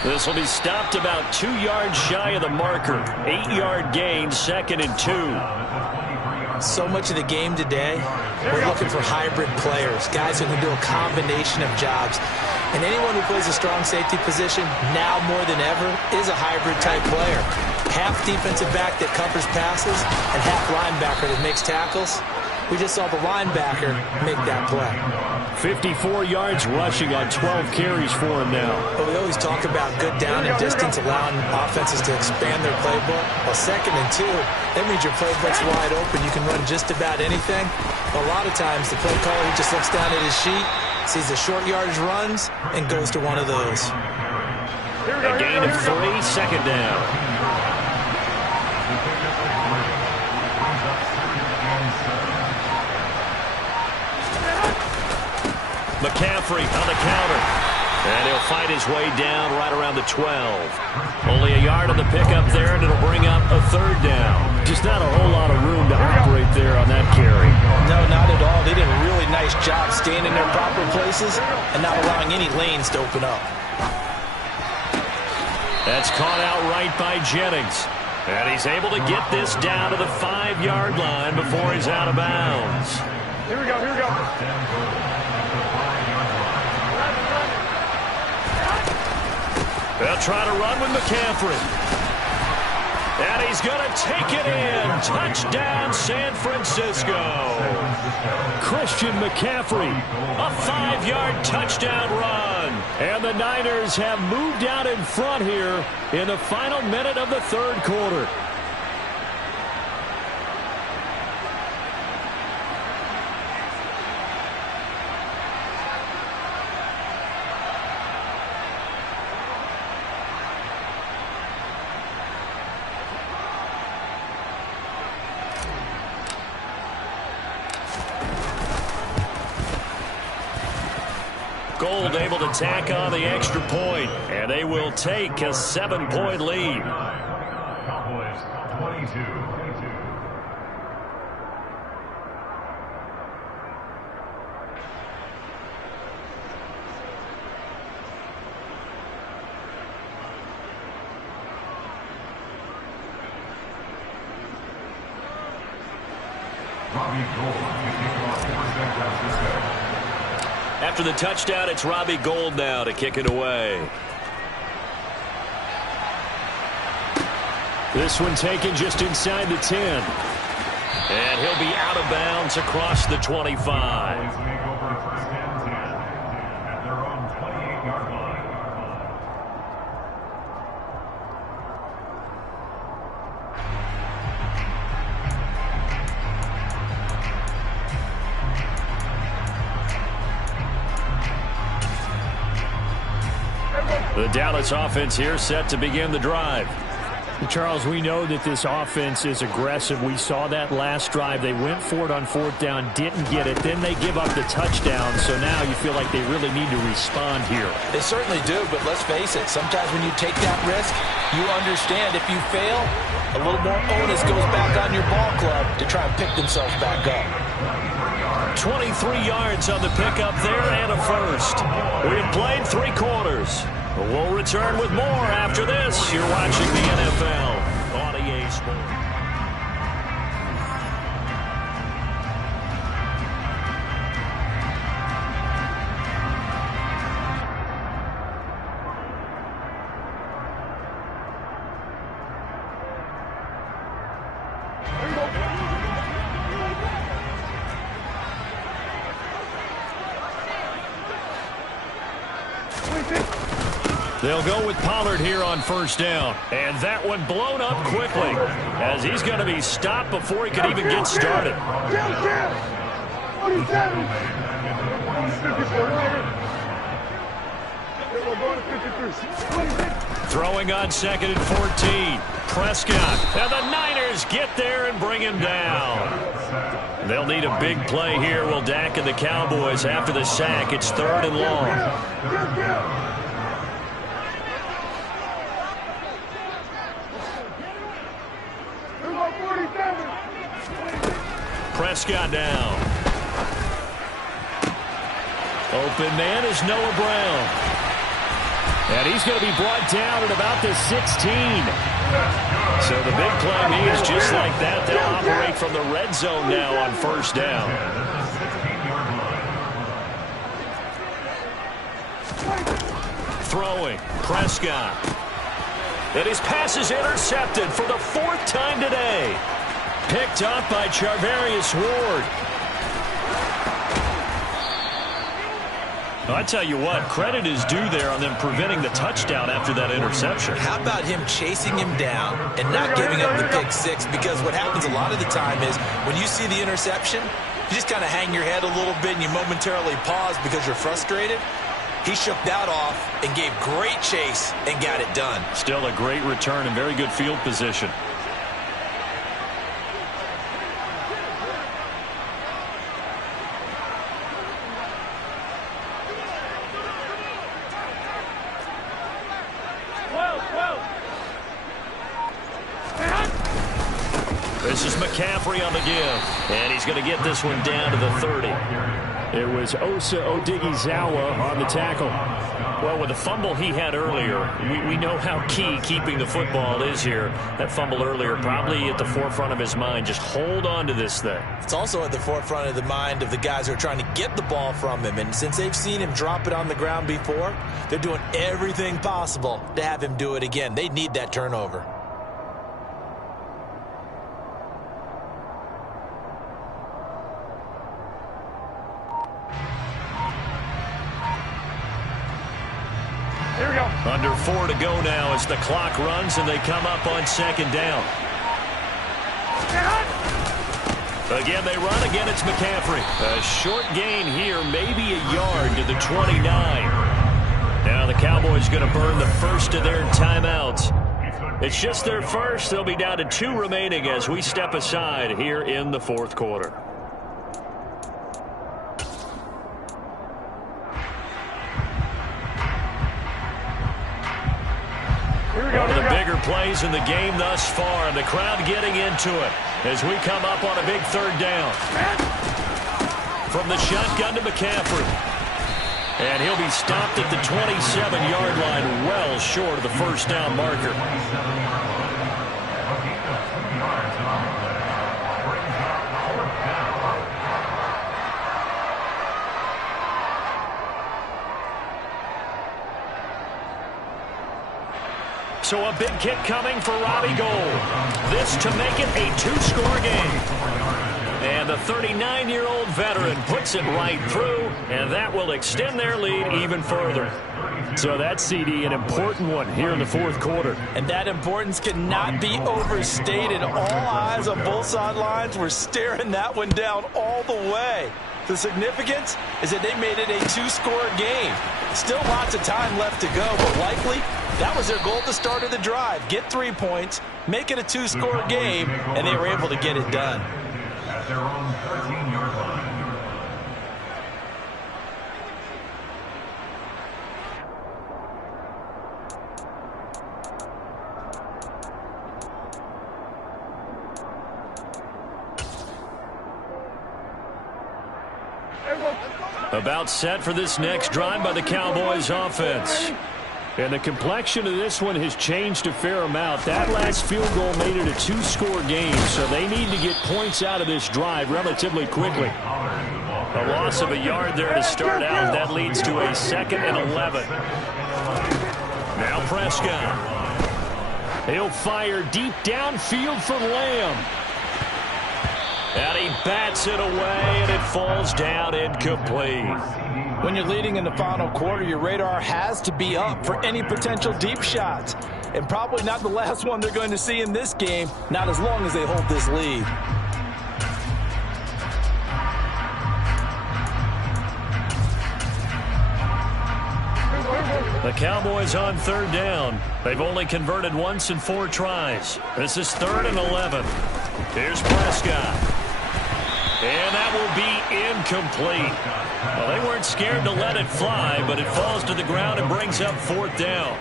This will be stopped about 2 yards shy of the marker. 8-yard gain, 2nd and 2. So much of the game today, we're looking for hybrid players, guys who can do a combination of jobs. And anyone who plays a strong safety position, now more than ever, is a hybrid-type player. Half defensive back that covers passes and half linebacker that makes tackles. We just saw the linebacker make that play. 54 yards rushing on 12 carries for him now. But we always talk about good down and distance, allowing offenses to expand their playbook. Well, 2nd and 2, that means your playbook's wide open. You can run just about anything. A lot of times, the play caller, he just looks down at his sheet, sees the short yardage runs, and goes to one of those. A gain of 3, 2nd down. McCaffrey on the counter. And he'll fight his way down right around the 12. Only a yard on the pickup there, and it'll bring up a 3rd down. Just not a whole lot of room to operate there on that carry. No, not at all. They did a really nice job staying in their proper places and not allowing any lanes to open up. That's caught out right by Jennings. And he's able to get this down to the 5-yard line before he's out of bounds. Here we go, here we go. They'll try to run with McCaffrey. And he's going to take it in. Touchdown, San Francisco. Christian McCaffrey. A 5-yard touchdown run. And the Niners have moved out in front here in the final minute of the 3rd quarter. Gold able to tack on the extra point, and they will take a 7-point lead. Cowboys 22. Robbie Gould to kick off for San Francisco. After the touchdown, it's Robbie Gould now to kick it away. This one taken just inside the 10. And he'll be out of bounds across the 25. Make over 1st and 10 at their own 28-yard line. The Dallas offense here set to begin the drive. Charles, we know that this offense is aggressive. We saw that last drive. They went for it on 4th down, didn't get it. Then they give up the touchdown. So now you feel like they really need to respond here. They certainly do, but let's face it. Sometimes when you take that risk, you understand if you fail, a little more onus goes back on your ball club to try and pick themselves back up. 23 yards on the pickup there and a first. We've played 3 quarters. We'll return with more after this. You're watching the NFL on EA Sports. They'll go with Pollard here on 1st down. And that one blown up quickly as he's going to be stopped before he could even get started. Throwing on 2nd and 14. Prescott. And the Niners get there and bring him down. They'll need a big play here. Will Dak and the Cowboys after the sack. It's 3rd and long. Prescott down. Open man is Noah Brown. And he's going to be brought down at about the 16. So the big play means just like that, they'll operate from the red zone now on 1st down. Throwing. Prescott. And his pass is intercepted for the 4th time today. Picked up by Charvarius Ward. I tell you what, credit is due there on them preventing the touchdown after that interception. How about him chasing him down and not giving up the pick 6? Because what happens a lot of the time is when you see the interception, you just kind of hang your head a little bit and you momentarily pause because you're frustrated. He shook that off and gave great chase and got it done. Still a great return and very good field position. This is McCaffrey on the give. And he's going to get this one down to the 30. It was Osa Odighizuwa on the tackle. Well, with the fumble he had earlier, we know how key keeping the football is here. That fumble earlier probably at the forefront of his mind. Just hold on to this thing. It's also at the forefront of the mind of the guys who are trying to get the ball from him. And since they've seen him drop it on the ground before, they're doing everything possible to have him do it again. They need that turnover. Under 4 to go now as the clock runs and they come up on 2nd down. Again, they run. Again, it's McCaffrey. A short gain here, maybe a yard to the 29. Now the Cowboys going to burn the first of their timeouts. It's just their first. They'll be down to 2 remaining as we step aside here in the 4th quarter. One of the bigger plays in the game thus far, and the crowd getting into it as we come up on a big 3rd down. From the shotgun to McCaffrey. And he'll be stopped at the 27-yard line, well short of the 1st down marker. So a big kick coming for Robbie Gould. This to make it a 2-score game. And the 39-year-old veteran puts it right through, and that will extend their lead even further. So that CD, an important one here in the 4th quarter. And that importance cannot be overstated. All eyes on both sidelines were staring that one down all the way. The significance is that they made it a two-score game. Still lots of time left to go, but likely that was their goal at the start of the drive. Get 3 points, make it a two-score game, and they were able to get it done. At their own 13-yard line. About set for this next drive by the Cowboys offense. And the complexion of this one has changed a fair amount. That last field goal made it a two-score game, so they need to get points out of this drive relatively quickly. A loss of a yard there to start out. That leads to a 2nd and 11. Now Prescott. He'll fire deep downfield for Lamb. And he bats it away, and it falls down incomplete. When you're leading in the final quarter, your radar has to be up for any potential deep shots. And probably not the last one they're going to see in this game, not as long as they hold this lead. The Cowboys on 3rd down. They've only converted once in 4 tries. This is 3rd and 11. Here's Prescott. And that will be incomplete. Well, they weren't scared to let it fly, but it falls to the ground and brings up 4th down.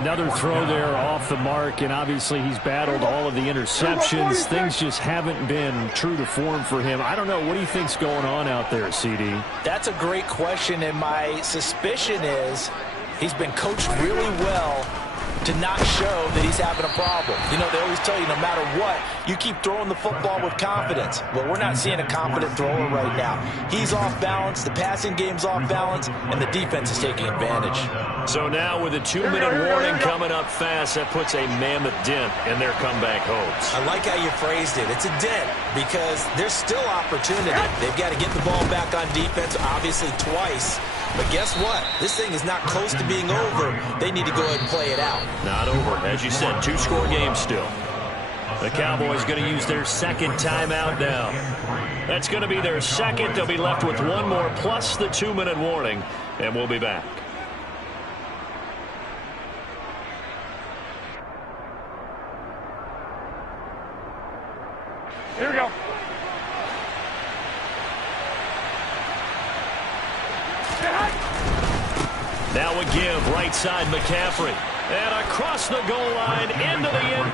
Another throw there off the mark, and obviously he's battled all of the interceptions. Things just haven't been true to form for him. I don't know. What do you think's going on out there, CD? That's a great question, and my suspicion is he's been coached really well to not show that he's having a problem. You know, they always tell you no matter what, you keep throwing the football with confidence. Well, we're not seeing a confident thrower right now. He's off balance, the passing game's off balance, and the defense is taking advantage. So now with a 2-minute warning coming up fast, that puts a mammoth dent in their comeback hopes. I like how you phrased it. It's a dent because there's still opportunity. They've got to get the ball back on defense, obviously twice. But guess what? This thing is not close to being over. They need to go ahead and play it out. Not over. As you said, 2-score game still. The Cowboys going to use their 2nd timeout now. That's going to be their 2nd. They'll be left with 1 more plus the 2-minute warning, and we'll be back. Here we go. Now a give, right side McCaffrey. And across the goal line, into the end.